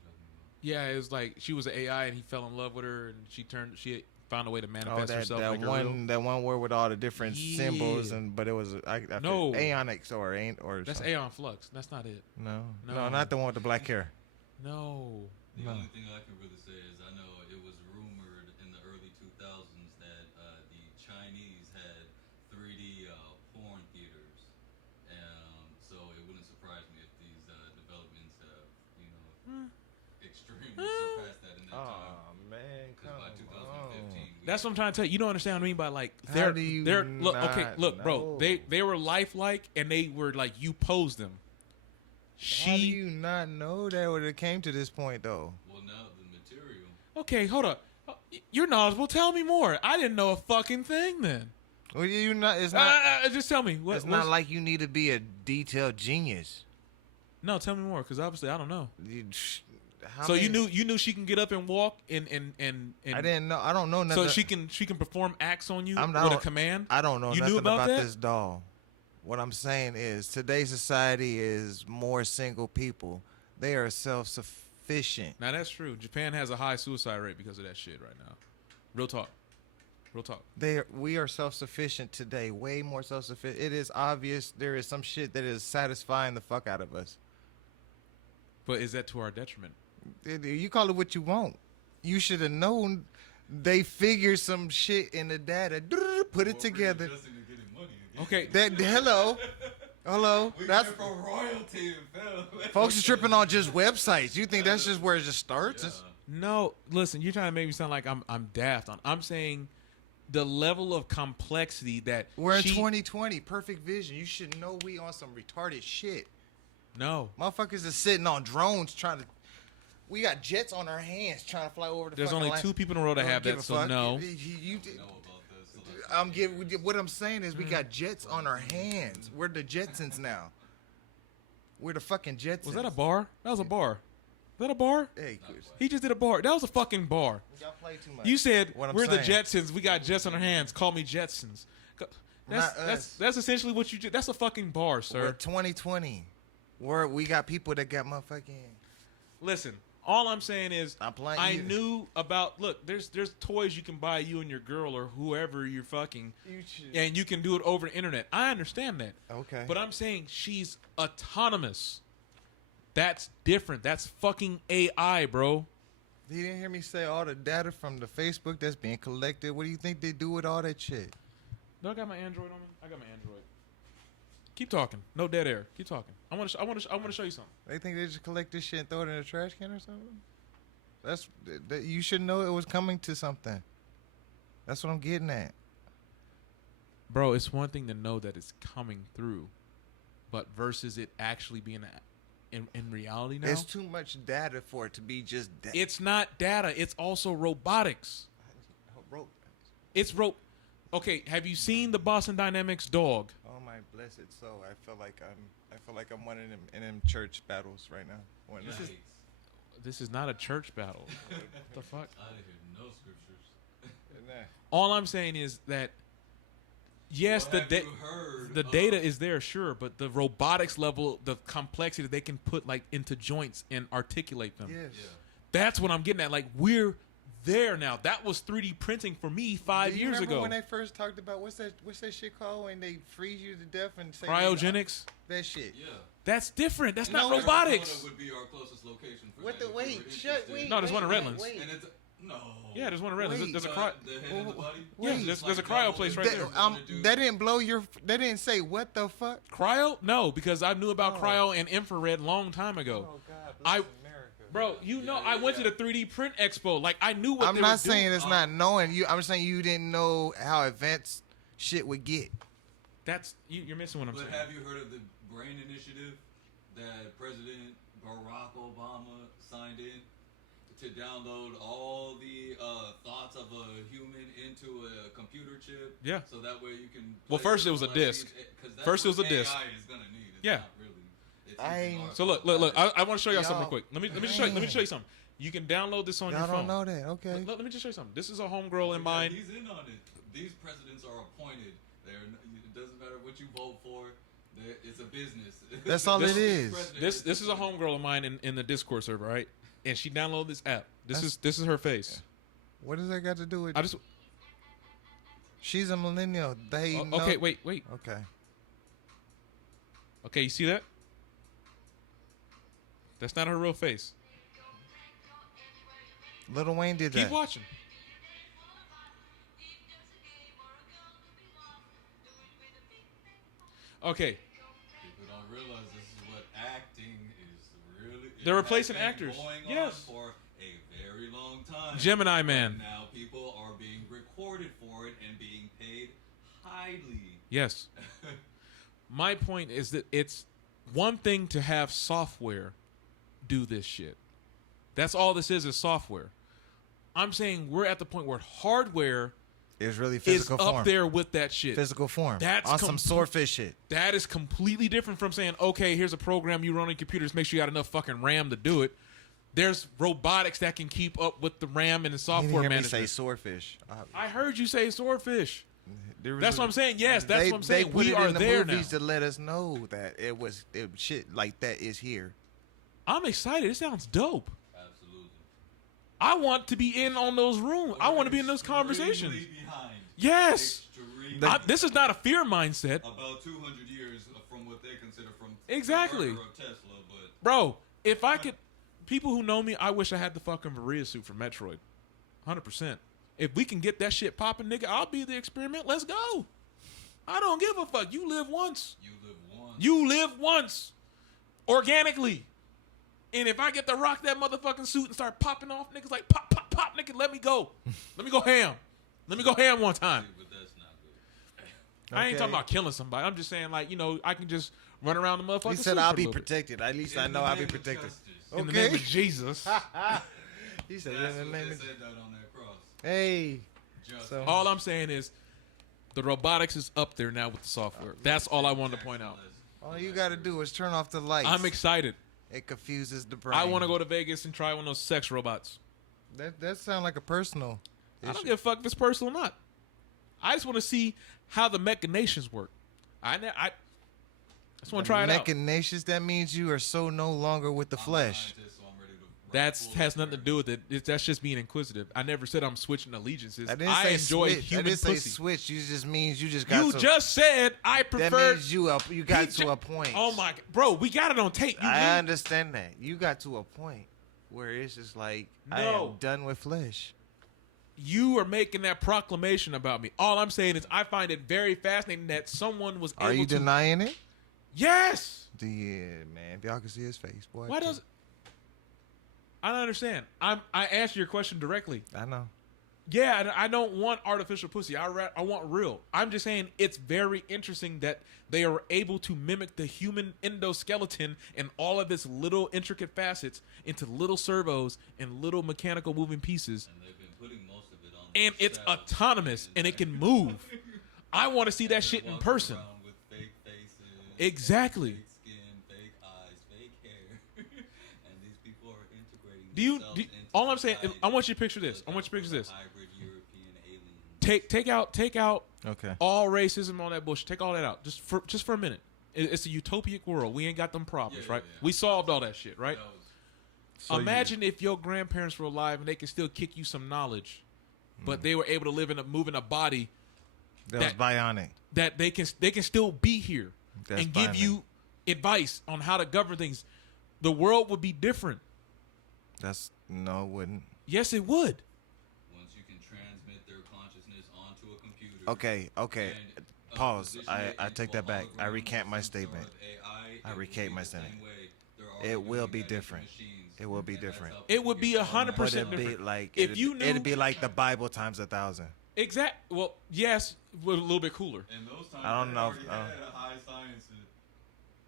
Yeah, it was like she was an AI and he fell in love with her, and she found a way to Oh, manifest that, herself. that like one that one word with all the different symbols, Yeah. but it was No. Aeonics or That's something. Aeon Flux. That's not it. No, No. not the one with the black hair. No. The No. only thing I can really say is I know it was rumored in the early 2000s that the Chinese had 3D porn theaters, so it wouldn't surprise me if these developments have, extremely surpassed that in that time. Oh man, Because by 2015, That's what I'm trying to tell you. You don't understand what I mean by like How do you look okay, not look, bro. know? They were lifelike and they were like you posed them. How do you not know that when it came to this point though? well, now the material. Okay, hold up. You're knowledgeable. Tell me more. I didn't know a fucking thing then. Well, you not. It's not. Just tell me. It's not like you need to be a detailed genius. No, tell me more, because obviously I don't know. How So many- you knew she can get up and walk and I didn't know. I don't know nothing. so she can perform acts on you I'm with a not- command. I don't know You nothing knew about that? this doll. What I'm saying is today's society is more single people. They are self-sufficient. Now that's true. Japan has a high suicide rate because of that shit right now. Real talk. We are self-sufficient today, way more self-sufficient. It is obvious there is some shit that is satisfying the fuck out of us. But is that to our detriment? You call it what you want. You should have known they figured some shit in the data, put it together. Okay. Hello. We That's came from royalty, fell. folks are tripping on just websites. You think that's just where it just starts? Yeah. It's- No, listen, you're trying to make me sound like I'm daft. I'm saying the level of complexity that We're in 2020, perfect vision. You should know we on some retarded shit. No. Motherfuckers is sitting on drones trying to. We got jets on our hands trying to fly over the. There's fucking only line. 2 people in the world that Don't have give that, a so fuck. no. know about this. So let's- I'm giving. What I'm saying is we got jets on our hands. We're the Jetsons now. We're the fucking Jetsons. Was that a bar? That was a bar. Was that a bar? Hey, Chris. He just did a bar. That was a fucking bar. Y'all play too much. You said What I'm we're the saying. Jetsons. We got jets on our hands. Call me Jetsons. Not us. That's essentially what you did. That's a fucking bar, We're sir. 2020. We got people that got motherfucking. Listen, all I'm saying is I'm playing I you. knew about. Look, there's toys you can buy you and your girl or whoever you're fucking, and you can do it over the internet. I understand that. Okay. But I'm saying she's autonomous. That's different. That's fucking AI, bro. You didn't hear me say all the data from the Facebook that's being collected. What do you think they do with all that shit? Do I got my Android on me? I got my Android. Keep talking. No dead air. Keep talking. I want to show you something. They think they just collect this shit and throw it in a trash can or something? You should know it was coming to something. That's what I'm getting at. Bro, it's one thing to know that it's coming through, but versus it actually being in reality now. It's too much data for it to be just data. It's not data. It's also robotics. Okay, have you seen the Boston Dynamics dog? Oh my blessed soul! I feel like I'm one in them church battles right now. Yikes. This is not a church battle. What the fuck? I didn't hear no scriptures. All I'm saying is that yes, What have you heard the of- data is there, sure, but the robotics level, the complexity that they can put like into joints and articulate them. Yes. Yeah. That's what I'm getting at. Like we're there now. That was 3D printing for me 5 Do you years remember ago. when they first talked about what's that shit called when they freeze you to death and say Cryogenics. that shit? Yeah. That's different. That's not No, robotics. Arizona would be our closest location for What that the if we were wait? Shut interested. wait. No, there's one in wait, Redlands. wait. And it's no. Yeah, there's one in Redlands. Wait. There's a cry. The head in the body. Yeah, Wait. there's a cryo place right there. That didn't blow your. That didn't say what the fuck. Cryo? No, because I knew about Oh. cryo and infrared long time ago. God, I- America. Bro, you know, I Yeah, went yeah. to the 3D print expo. Like I knew what I'm they not were doing. saying it's not knowing you. I'm saying you didn't know how advanced shit would get. That's you're missing what I'm But saying. have you heard of the Brain Initiative that President Barack Obama signed in to download all the thoughts of a human into a computer chip? Yeah. So that way you can. Well, place first it was a on disc. these- 'cause that's First it was what a disc. AI is gonna need. It's Yeah. Not really. It's I using ain't- our So look. I want to show y'all something real Y'all- quick. Let me show you something. You can download this on Y'all your phone. don't know that, okay? Let me just show you something. This is a homegirl in Yeah, mine. He's in on it. These presidents are appointed. It doesn't matter what you vote for. It's a business. That's all it is. This is a homegirl of mine in the Discord server, right? And she downloaded this app. This is her face. What does that got to do with? I just She's a millennial. They know. okay. Wait. Okay. Okay, you see that? That's not her real face. Lil Wayne did Keep that. watching. Okay, People don't realize this is what acting is really. They're it replacing has been actors. Going Yes. on for a very long time. Gemini And Man. now people are being recorded for it and being paid highly. Yes. My point is that it's one thing to have software do this shit. That's all this is software. I'm saying we're at the point where hardware It's really is physical form. up there with that shit. Physical form. That's on some swordfish shit. That is completely different from saying, okay, here's a program you run on computers, make sure you got enough fucking RAM to do it. There's robotics that can keep up with the RAM and the You software didn't hear me management. say swordfish. I heard you say swordfish. There was That's a- what I'm saying. Yes, that's what I'm saying. They put We it are in the there now. movies to let us know that it shit like that is here. I'm excited. It sounds dope. Absolutely. I want to be in on those rooms. I want to be in those Extremely conversations. Behind. Yes. Extremely This is not a fear mindset. about 200 years from what they consider from Exactly. the murder of Tesla, but Bro, if I could, people who know me, I wish I had the fucking Varia suit for Metroid. 100%. If we can get that shit popping, nigga, I'll be the experiment. Let's go. I don't give a fuck. You live once. you live once. You live once. Organically. And if I get to rock that motherfucking suit and start popping off niggas like pop, pop, pop, nigga, let me go. Let me go ham. Let me go ham one time. But that's not good. I ain't Okay. talking about killing somebody. I'm just saying, like, you know, I can just run around the motherfucking He suit said, for "I'll a be little bit. protected." At least I In know the I'll be name of protected. justice. In the Okay. name of Jesus. He said, That's "In the what name they of." said that on that cross. Hey. Justice. So- All I'm saying is the robotics is up there now with the software. That's all I wanted to point out. All you got to do is turn off the lights. I'm excited. It confuses the brain. I want to go to Vegas and try one of those sex robots. That sounds like a personal. I don't issue. give a fuck if it's personal or not. I just want to see how the machinations work. I just want to try it out. Machinations. That means you are so no longer with the I'm a flesh. scientist, so I'm ready to run That's full has nothing to experiment. do with it. That's just being inquisitive. I never said I'm switching allegiances. I didn't I say enjoy switch. human I didn't say pussy. switch. You just means you just got. You to, just said I That prefer. means you got to a point. Oh my, bro, we got it on tape. You I mean- understand that. You got to a point where it's just like I No. am done with flesh. You are making that proclamation about me. All I'm saying is I find it very fascinating that someone was Are able you to. denying it? Yes. Yeah, man. If y'all can see his face, boy. Why does? I don't understand. I answer your question directly. I know. Yeah, and I don't want artificial pussy. I want real. I'm just saying it's very interesting that they are able to mimic the human endoskeleton and all of its little intricate facets into little servos and little mechanical moving pieces. And they've been putting most of it on. And it's shadows. autonomous and it can move. I want to see that And shit they're in walking person. around with fake faces, Exactly. fake skin, fake eyes, fake hair, and these people are integrating. Do you? themselves Do, into all I'm saying, society. I want you to picture this. I Look want you to out picture for this. the hybrid European aliens. Take out Okay. all racism on that bullshit. Take all that out, just for a minute. It's a utopic world. We ain't got them problems, Yeah, right? yeah. We solved all that shit, right? That was- So Imagine if your grandparents were alive and they could still kick you some knowledge, but they were able to move in a body that was bionic. that they can still be here That's and give bionic. you advice on how to govern things. The world would be different. No, it wouldn't. Yes, it would. Once you can transmit their consciousness onto a computer. Okay. and, Pause. position I it take into that a back. I hologram recant my with some sort statement. of AI, I it will recant be my the same statement. way. They're It already will doing be that into different. machines. It will be And that's different. how It would people be get around 100% But that. it'd be different. like If you knew- it'd be like the Bible times 1,000. Well, yes, but a little bit cooler. In those times, I don't they know already if- had a high science.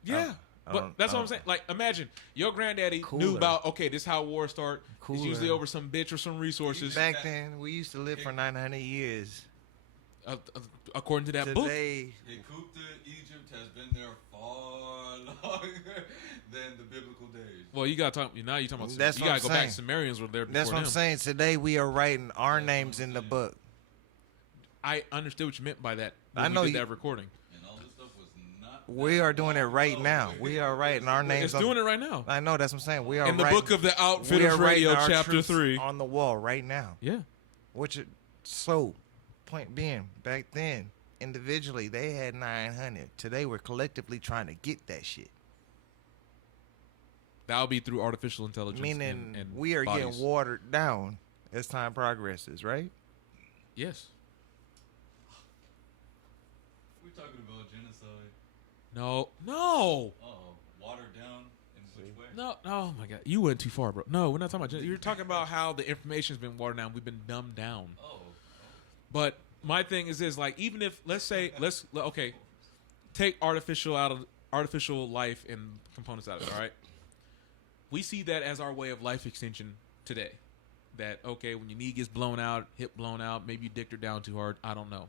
Yeah. I But don't- that's I what I'm don't- saying. Like, imagine your granddaddy knew Cooler. about, okay, this is how wars start. It's usually Cooler. over some bitch or some resources, Back then, we used to live for 900 years. according to that book. Today, Ocvtovlog, Egypt has been there far longer than the biblical days. Well, you got to talk. Now you're talking about. That's You what got I'm to go back. saying. Sumerians were there before that's what I'm them. saying. Today, we are writing our names in the book. I understood what you meant by that. I When know we did you- that recording. And all this stuff was not. We are doing it right now. We are writing our names. It's doing it right now. I know. That's what I'm saying. We are In the writing, book of the we are Outfitters writing Radio, our chapter truths 3. on the wall right now. Yeah. Which, so, point being, back then, individually, they had 900. Today, we're collectively trying to get that shit. That'll be through artificial intelligence. Meaning, and we are bodies. getting watered down as time progresses, right? Yes. We're talking about genocide. No. Watered down in which way? No. Oh my God. You went too far, bro. No, we're not talking about. You're talking about how the information's been watered down. We've been dumbed down. Oh. But my thing is this: like, even if okay, take artificial life and components out of it. All right. We see that as our way of life extension today. That, okay, when your knee gets blown out, hip blown out, maybe you dicked her down too hard. I don't know.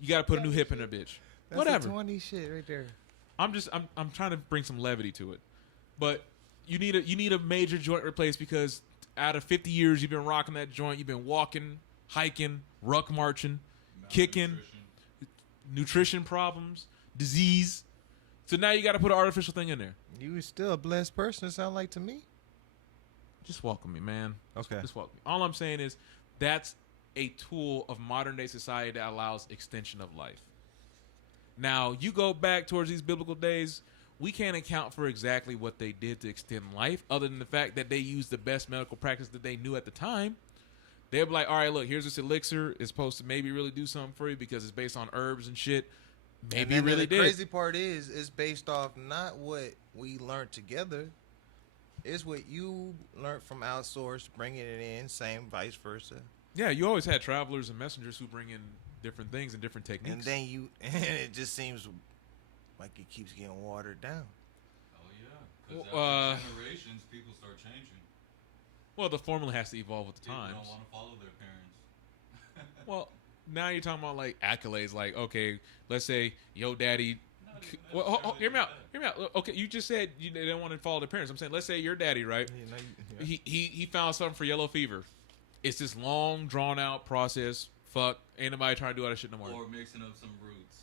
You got to put a new hip in her, bitch. That's Whatever. a 20 shit right there. I'm trying to bring some levity to it. But you need a major joint replaced because out of 50 years you've been rocking that joint, you've been walking, hiking, ruck marching, kicking, nutrition problems, disease. So now you got to put an artificial thing in there. You still a blessed person, it sound like to me. Just welcome me, man. Okay. Just welcome me. All I'm saying is that's a tool of modern day society that allows extension of life. Now, you go back towards these biblical days, we can't account for exactly what they did to extend life, other than the fact that they used the best medical practice that they knew at the time. They'd be like, all right, look, here's this elixir. It's supposed to maybe really do something for you because it's based on herbs and shit. Maybe And it then really the did. crazy part is, it's based off not what we learned together. It's what you learned from outsourced, bringing it in, same vice versa. Yeah, you always had travelers and messengers who bring in different things and different techniques. And then and it just seems like it keeps getting watered down. Oh yeah. Because Well, after generations, people start changing. Well, the formula has to evolve with the People times. don't want to follow their parents. Well, now you're talking about like accolades. Like, okay, let's say yo daddy. Not even Well, hear me out. necessarily Hear me out. Okay, you just said you they don't want to follow their parents. I'm saying, let's say your daddy, right? You know, yeah. He found something for yellow fever. It's this long, drawn out process. Fuck, ain't nobody trying to do all that shit no more. Or mixing up some roots.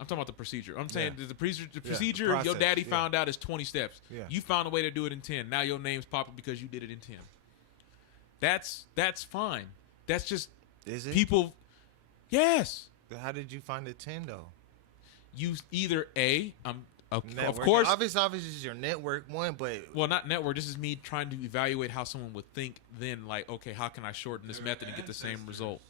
I'm talking about the procedure. I'm saying Yeah. the procedure. The the procedure your process, daddy yeah. found out is 20 steps. Yeah. You found a way to do it in 10. Now your name's popping because you did it in 10. That's fine. That's just Is it? people. Yes. How did you find the 10 though? You either of Network. course. Obviously, is your network one, but Well, not network. This is me trying to evaluate how someone would think. Then, like, okay, how can I shorten this Their method and get the same ancestors. result?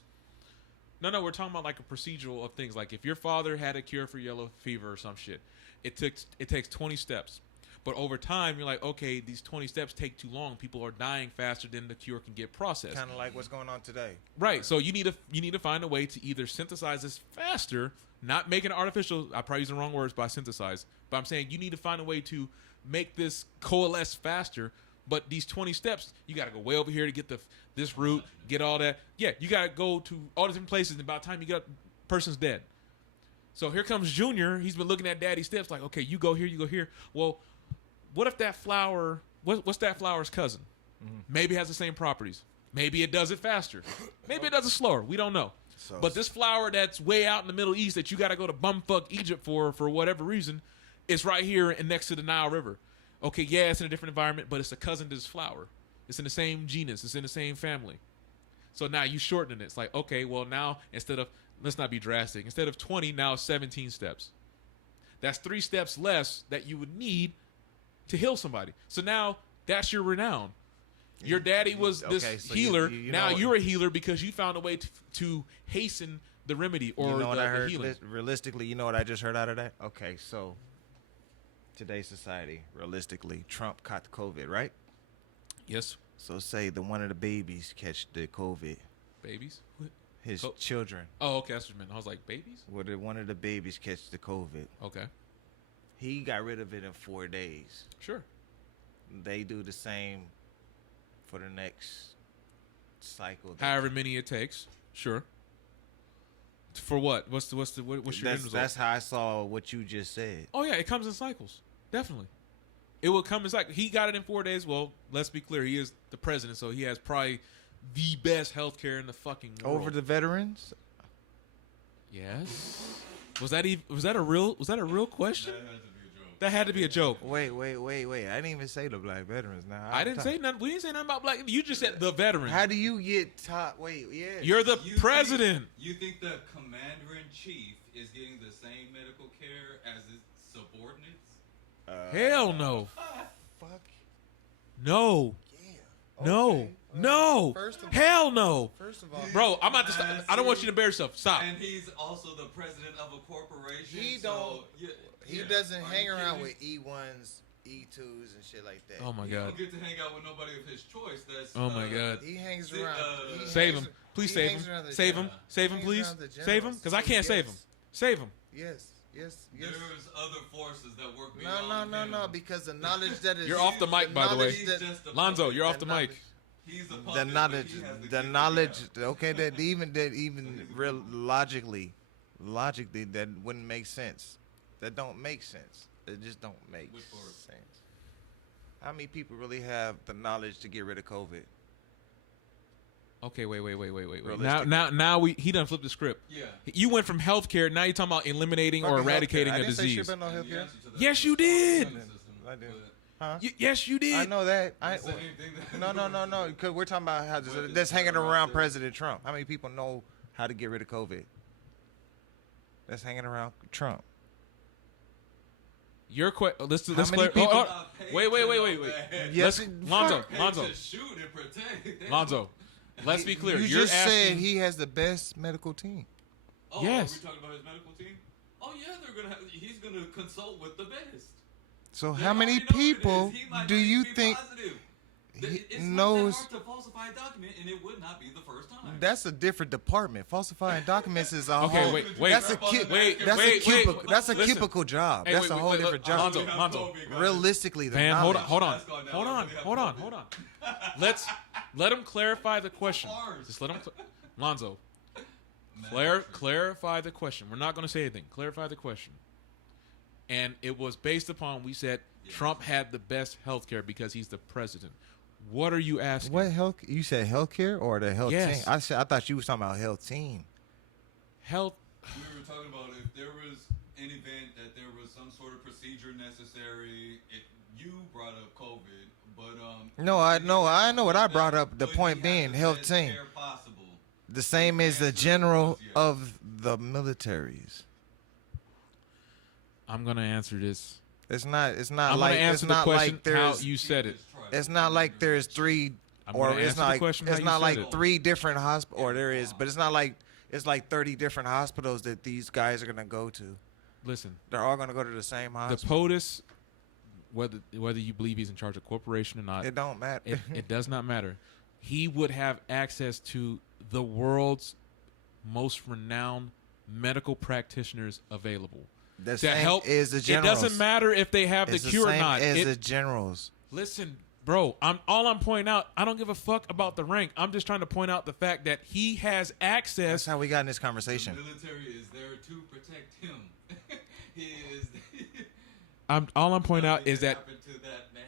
No, we're talking about like a procedural of things. Like if your father had a cure for yellow fever or some shit, it takes 20 steps. But over time, you're like, okay, these 20 steps take too long. People are dying faster than the cure can get processed. Kind of like what's going on today. Right. So you need to find a way to either synthesize this faster, not make it artificial. I probably use the wrong words by synthesize, but I'm saying you need to find a way to make this coalesce faster. But these 20 steps, you got to go way over here to get this route, get all that. Yeah, you got to go to all different places, and by the time you get person's dead. So here comes Junior. He's been looking at Daddy's steps like, okay, you go here, you go here. Well, what if that flower, what's that flower's cousin? Mm-hmm. Maybe it has the same properties. Maybe it does it faster. Maybe it does it slower. We don't know. So, but this flower that's way out in the Middle East that you got to go to bumfuck Egypt for whatever reason, it's right here and next to the Nile River. Okay, yeah, it's in a different environment, but it's a cousin to this flower. It's in the same genus. It's in the same family. So now you shorten it. It's like, okay, well now instead of, let's not be drastic. Instead of 20, now it's 17 steps. That's 3 steps less that you would need to heal somebody. So now that's your renown. Your daddy was this so healer. you now know, you're a healer because you found a way to hasten the remedy or you know what I the heard? healing. Realistically, you know what I just heard out of that? Okay, so today's society, realistically, Trump caught the COVID, right? Yes. So say one of the babies catch the COVID. Babies? His children. Oh, okay. That's what you meant. I was like, babies? Would one of the babies catch the COVID? Okay. He got rid of it in 4 days. Sure. They do the same for the next cycle. However many it takes. Sure. For what? What's your end result? That's how I saw what you just said. Oh yeah, it comes in cycles. Definitely. It will come in cycles. He got it in 4 days. Well, let's be clear. He is the president, so he has probably the best healthcare in the fucking world. Over the veterans? Yes. Was that a real question? That had to be a joke. Wait. I didn't even say the black veterans now. I didn't say nothing. We didn't say nothing about black. You just said the veterans. How do you get taught? Wait, yeah. You're the president. You think the commander-in-chief is getting the same medical care as his subordinates? Hell no. Fuck. No. Yeah. No. Okay. No. First of all- Hell no. First of all, Bro, I'm about to stop. I don't want you to embarrass yourself. Stop. And he's also the president of a corporation. He so, he yeah. doesn't Are hang you around kidding? with E1s, E2s, and shit like that. Oh my You God. don't get to hang out with nobody of his choice. That's Oh my God. He hangs See, around. he Save hangs- him. Please he save hangs him. around the Save him. generals. Save him, He hangs please. around the Save him, generals. because I can't save him. Save him. Yes. There's other forces that work beyond No, him. because the knowledge that is You're off the mic, by the way. He's just a Lonzo, puppet. you're off the mic. He's a The puppet, knowledge, but he has the key knowledge. to the Okay, that even real logically, that wouldn't make sense. That don't make sense. It just don't make Which part? sense. How many people really have the knowledge to get rid of COVID? Okay, wait. Realistic. Now he done flipped the script. Yeah. You went from healthcare, now you're talking about eliminating or Fucking eradicating healthcare. I a didn't say shit disease. about no And the healthcare. answer to that Yes, you is the did. immune system, I did. but Huh? Yes, you did. I know that. it's the same thing that- No. Because we're talking about how that's hanging around President Trump. How many people know how to get rid of COVID? That's hanging around Trump. Your question. Let's many clear. people- Wait. Yes, Lonzo. To shoot and protect. Lonzo. Let's be clear. You You're just asking, said he has the best medical team. Oh, Yes. Are we talking about his medical team? Oh yeah, he's gonna consult with the best. So They how many already know who it is. people He might do not you even be think positive. he It's knows? not that hard to falsify a document, and it would not be the first time. That's a different department. Falsifying documents is a Okay, whole. wait. That's a cubicle. That's a Listen. cubicle job. Hey, That's wait, a whole wait, different look, job. Lonzo. Realistically, the Man, hold knowledge. on. Hold on. Let him clarify the question. Ours. Just let him. Lonzo, clarify the question. We're not going to say anything. Clarify the question. And it was based upon we said Trump had the best health care because he's the president. What are you asking? What health? You said healthcare or the health Yes. team? I thought you was talking about health team. Health. We were talking about if there was an event that there was some sort of procedure necessary. You brought up COVID, but No, I know what I brought up. The Would point he being have the health best team. care possible? The same as the general of the militaries. I'm going to answer this. It's not I'm going like to answer it's the not question like how there's you said it. it's not like there's three I'm or gonna it's answer not the like question how it's you not said like it. 3 different hospitals or there is, but it's not like it's like 30 different hospitals that these guys are gonna go to. Listen, They're all gonna go to the same the hospital. POTUS whether you believe he's in charge of corporation or not. It don't matter. It does not matter. He would have access to the world's most renowned medical practitioners available The to same help. is the It generals. doesn't matter if they have It's the cure or same not. as the generals. Listen, bro, I'm pointing out, I don't give a fuck about the rank. I'm just trying to point out the fact that he has That's access. how we got in this conversation. The military is there to protect him. He is. All I'm pointing out Nothing is can that happen to that man.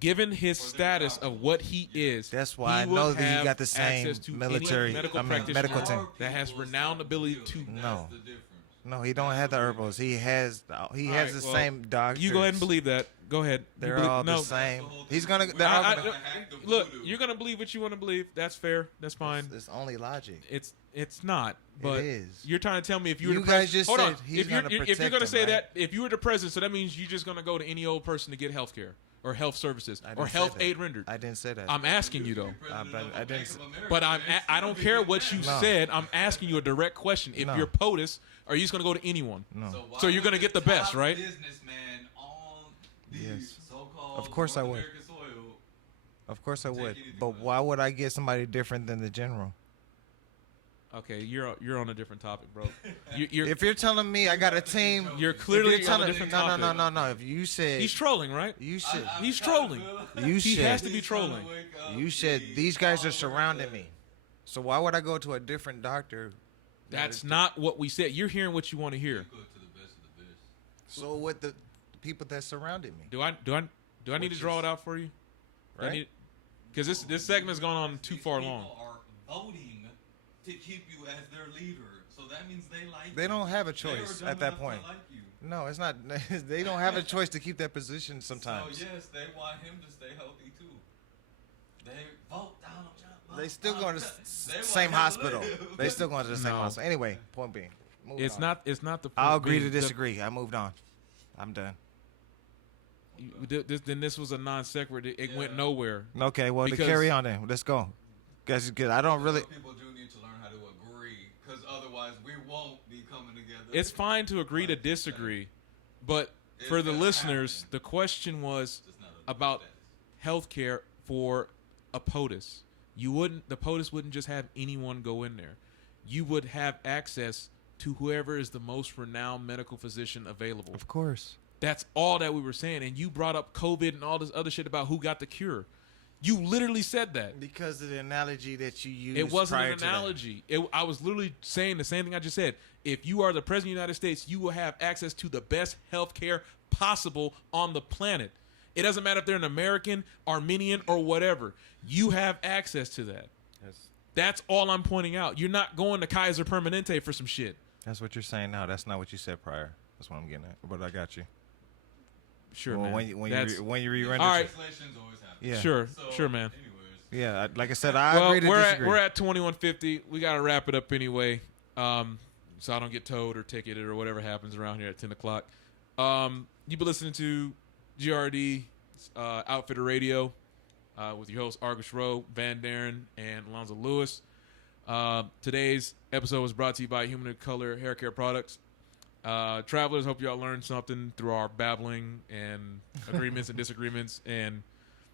given his Or their status job. of what he is, That's why I would know that he have got the same access to any military- medical I mean, practitioner medical team. that has People renowned stop ability healing. to. That's No. the difference. No, he don't have the herbals. He has All the right, well, same doctors. You go ahead and believe that. Go ahead. You They're believe- all no, the same. That's the whole He's thing. gonna. They're all I- gonna hack the look, voodoo. you're gonna believe what you want to believe. That's fair. That's fine. It's only logic. It's not. But is. you're trying to tell me if you were You the guys president. just Hold said on. he's If you're gonna if you're protect gonna them, say right? that, if you were the president, so that means you're just gonna go to any old person to get health care or health services I or didn't say health that. aid rendered. I didn't say that. I'm asking you though. President but of I didn't Bank s- of America, But man, I don't still care be what getting you that. No. said. I'm asking you a direct question. If No. you're POTUS, are you just gonna go to anyone? No. why So you're gonna would get the best, top right? Businessman on the Yes. so-called Of course I North would. American soil. Of course I would. anything But less. why would I get somebody different than the general? Okay, you're on a different topic, bro. You're If you're telling me I got a team, you're if clearly you're on a telling different no, topic. no. If you said He's trolling, right? you said He's trolling. you He said has to be trolling. you said these guys are surrounding me. So why would I go to a different doctor? That's not what we said. You're hearing what you want to hear. Go to the best of the best. So with the people that surrounded me, Do I need to Which draw is- it out for you? right? Because this segment's gone on too These far people long. are voting to keep you as their leader, so that means they like They you. don't have a They are choice dumb at that enough to point. like you. No, it's not. They don't have a choice to keep that position sometimes. So yes, they want him to stay healthy too. They vote Donald Trump. They still going to They want same him to hospital. live. They still going to the same No. hospital. Anyway, point being, moving It's on. not. It's not the. I'll agree to the- disagree. I moved on. I'm done. Then this was a non sequitur. It went Yeah. nowhere. Okay, well, to Because- carry on then. Let's go. Guys, good. I don't really. So people do need to learn how to agree, because otherwise we won't be coming together. It's fine to agree to disagree, but for It's the gonna listeners, happen. the question was Just not a about status. health care for a POTUS. The POTUS wouldn't just have anyone go in there. You would have access to whoever is the most renowned medical physician available. Of course. That's all that we were saying. And you brought up COVID and all this other shit about who got the cure. You literally said that. Because of the analogy that you used. It wasn't prior an to that. analogy. I was literally saying the same thing I just said. If you are the president of the United States, you will have access to the best health care possible on the planet. It doesn't matter if they're an American, Armenian, or whatever. You have access to that. That's all I'm pointing out. You're not going to Kaiser Permanente for some shit. That's what you're saying now. That's not what you said prior. That's what I'm getting at. But I got you. Sure, well, man. when you re-render. All right. Translations always happen. Yeah. Sure, So, sure, man. Anyways, Yeah. Like I said, I Well, agree to disagree. we're at 2150. We got to wrap it up anyway, so I don't get towed or ticketed or whatever happens around here at 10 o'clock. You've been listening to GRD Outfitter Radio with your hosts Argus Rowe, Van Daren, and Alonzo Lewis. Today's episode was brought to you by Human of Color Hair Care Products. Travelers, hope y'all learned something through our babbling and agreements and disagreements and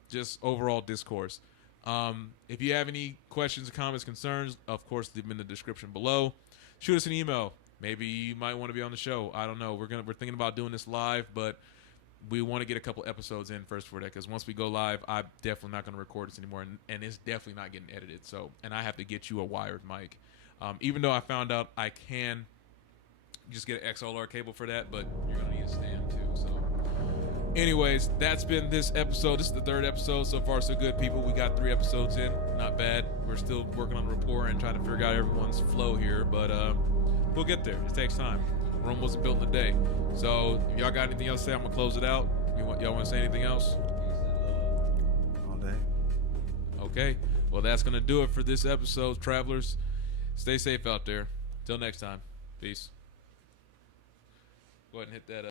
just overall discourse. If you have any questions, comments, concerns, of course, leave them in the description below. Shoot us an email. Maybe you might want to be on the show. I don't know. We're thinking about doing this live, but we want to get a couple episodes in first for that, because once we go live, I'm definitely not going to record this anymore, and it's definitely not getting edited. So, and I have to get you a wired mic. Even though I found out I can just get an XLR cable for that, but you're going to need a stand too. So, anyways, that's been this episode. This is the third episode. So far, so good, people. We got 3 episodes in. Not bad. We're still working on rapport and trying to figure out everyone's flow here, but we'll get there. It takes time. Rome wasn't built in a day. So if y'all got anything else to say, I'm going to close it out. Y'all want to say anything else? All day. Okay. Well, that's going to do it for this episode, travelers. Stay safe out there. Till next time. Peace. Go ahead and hit that up.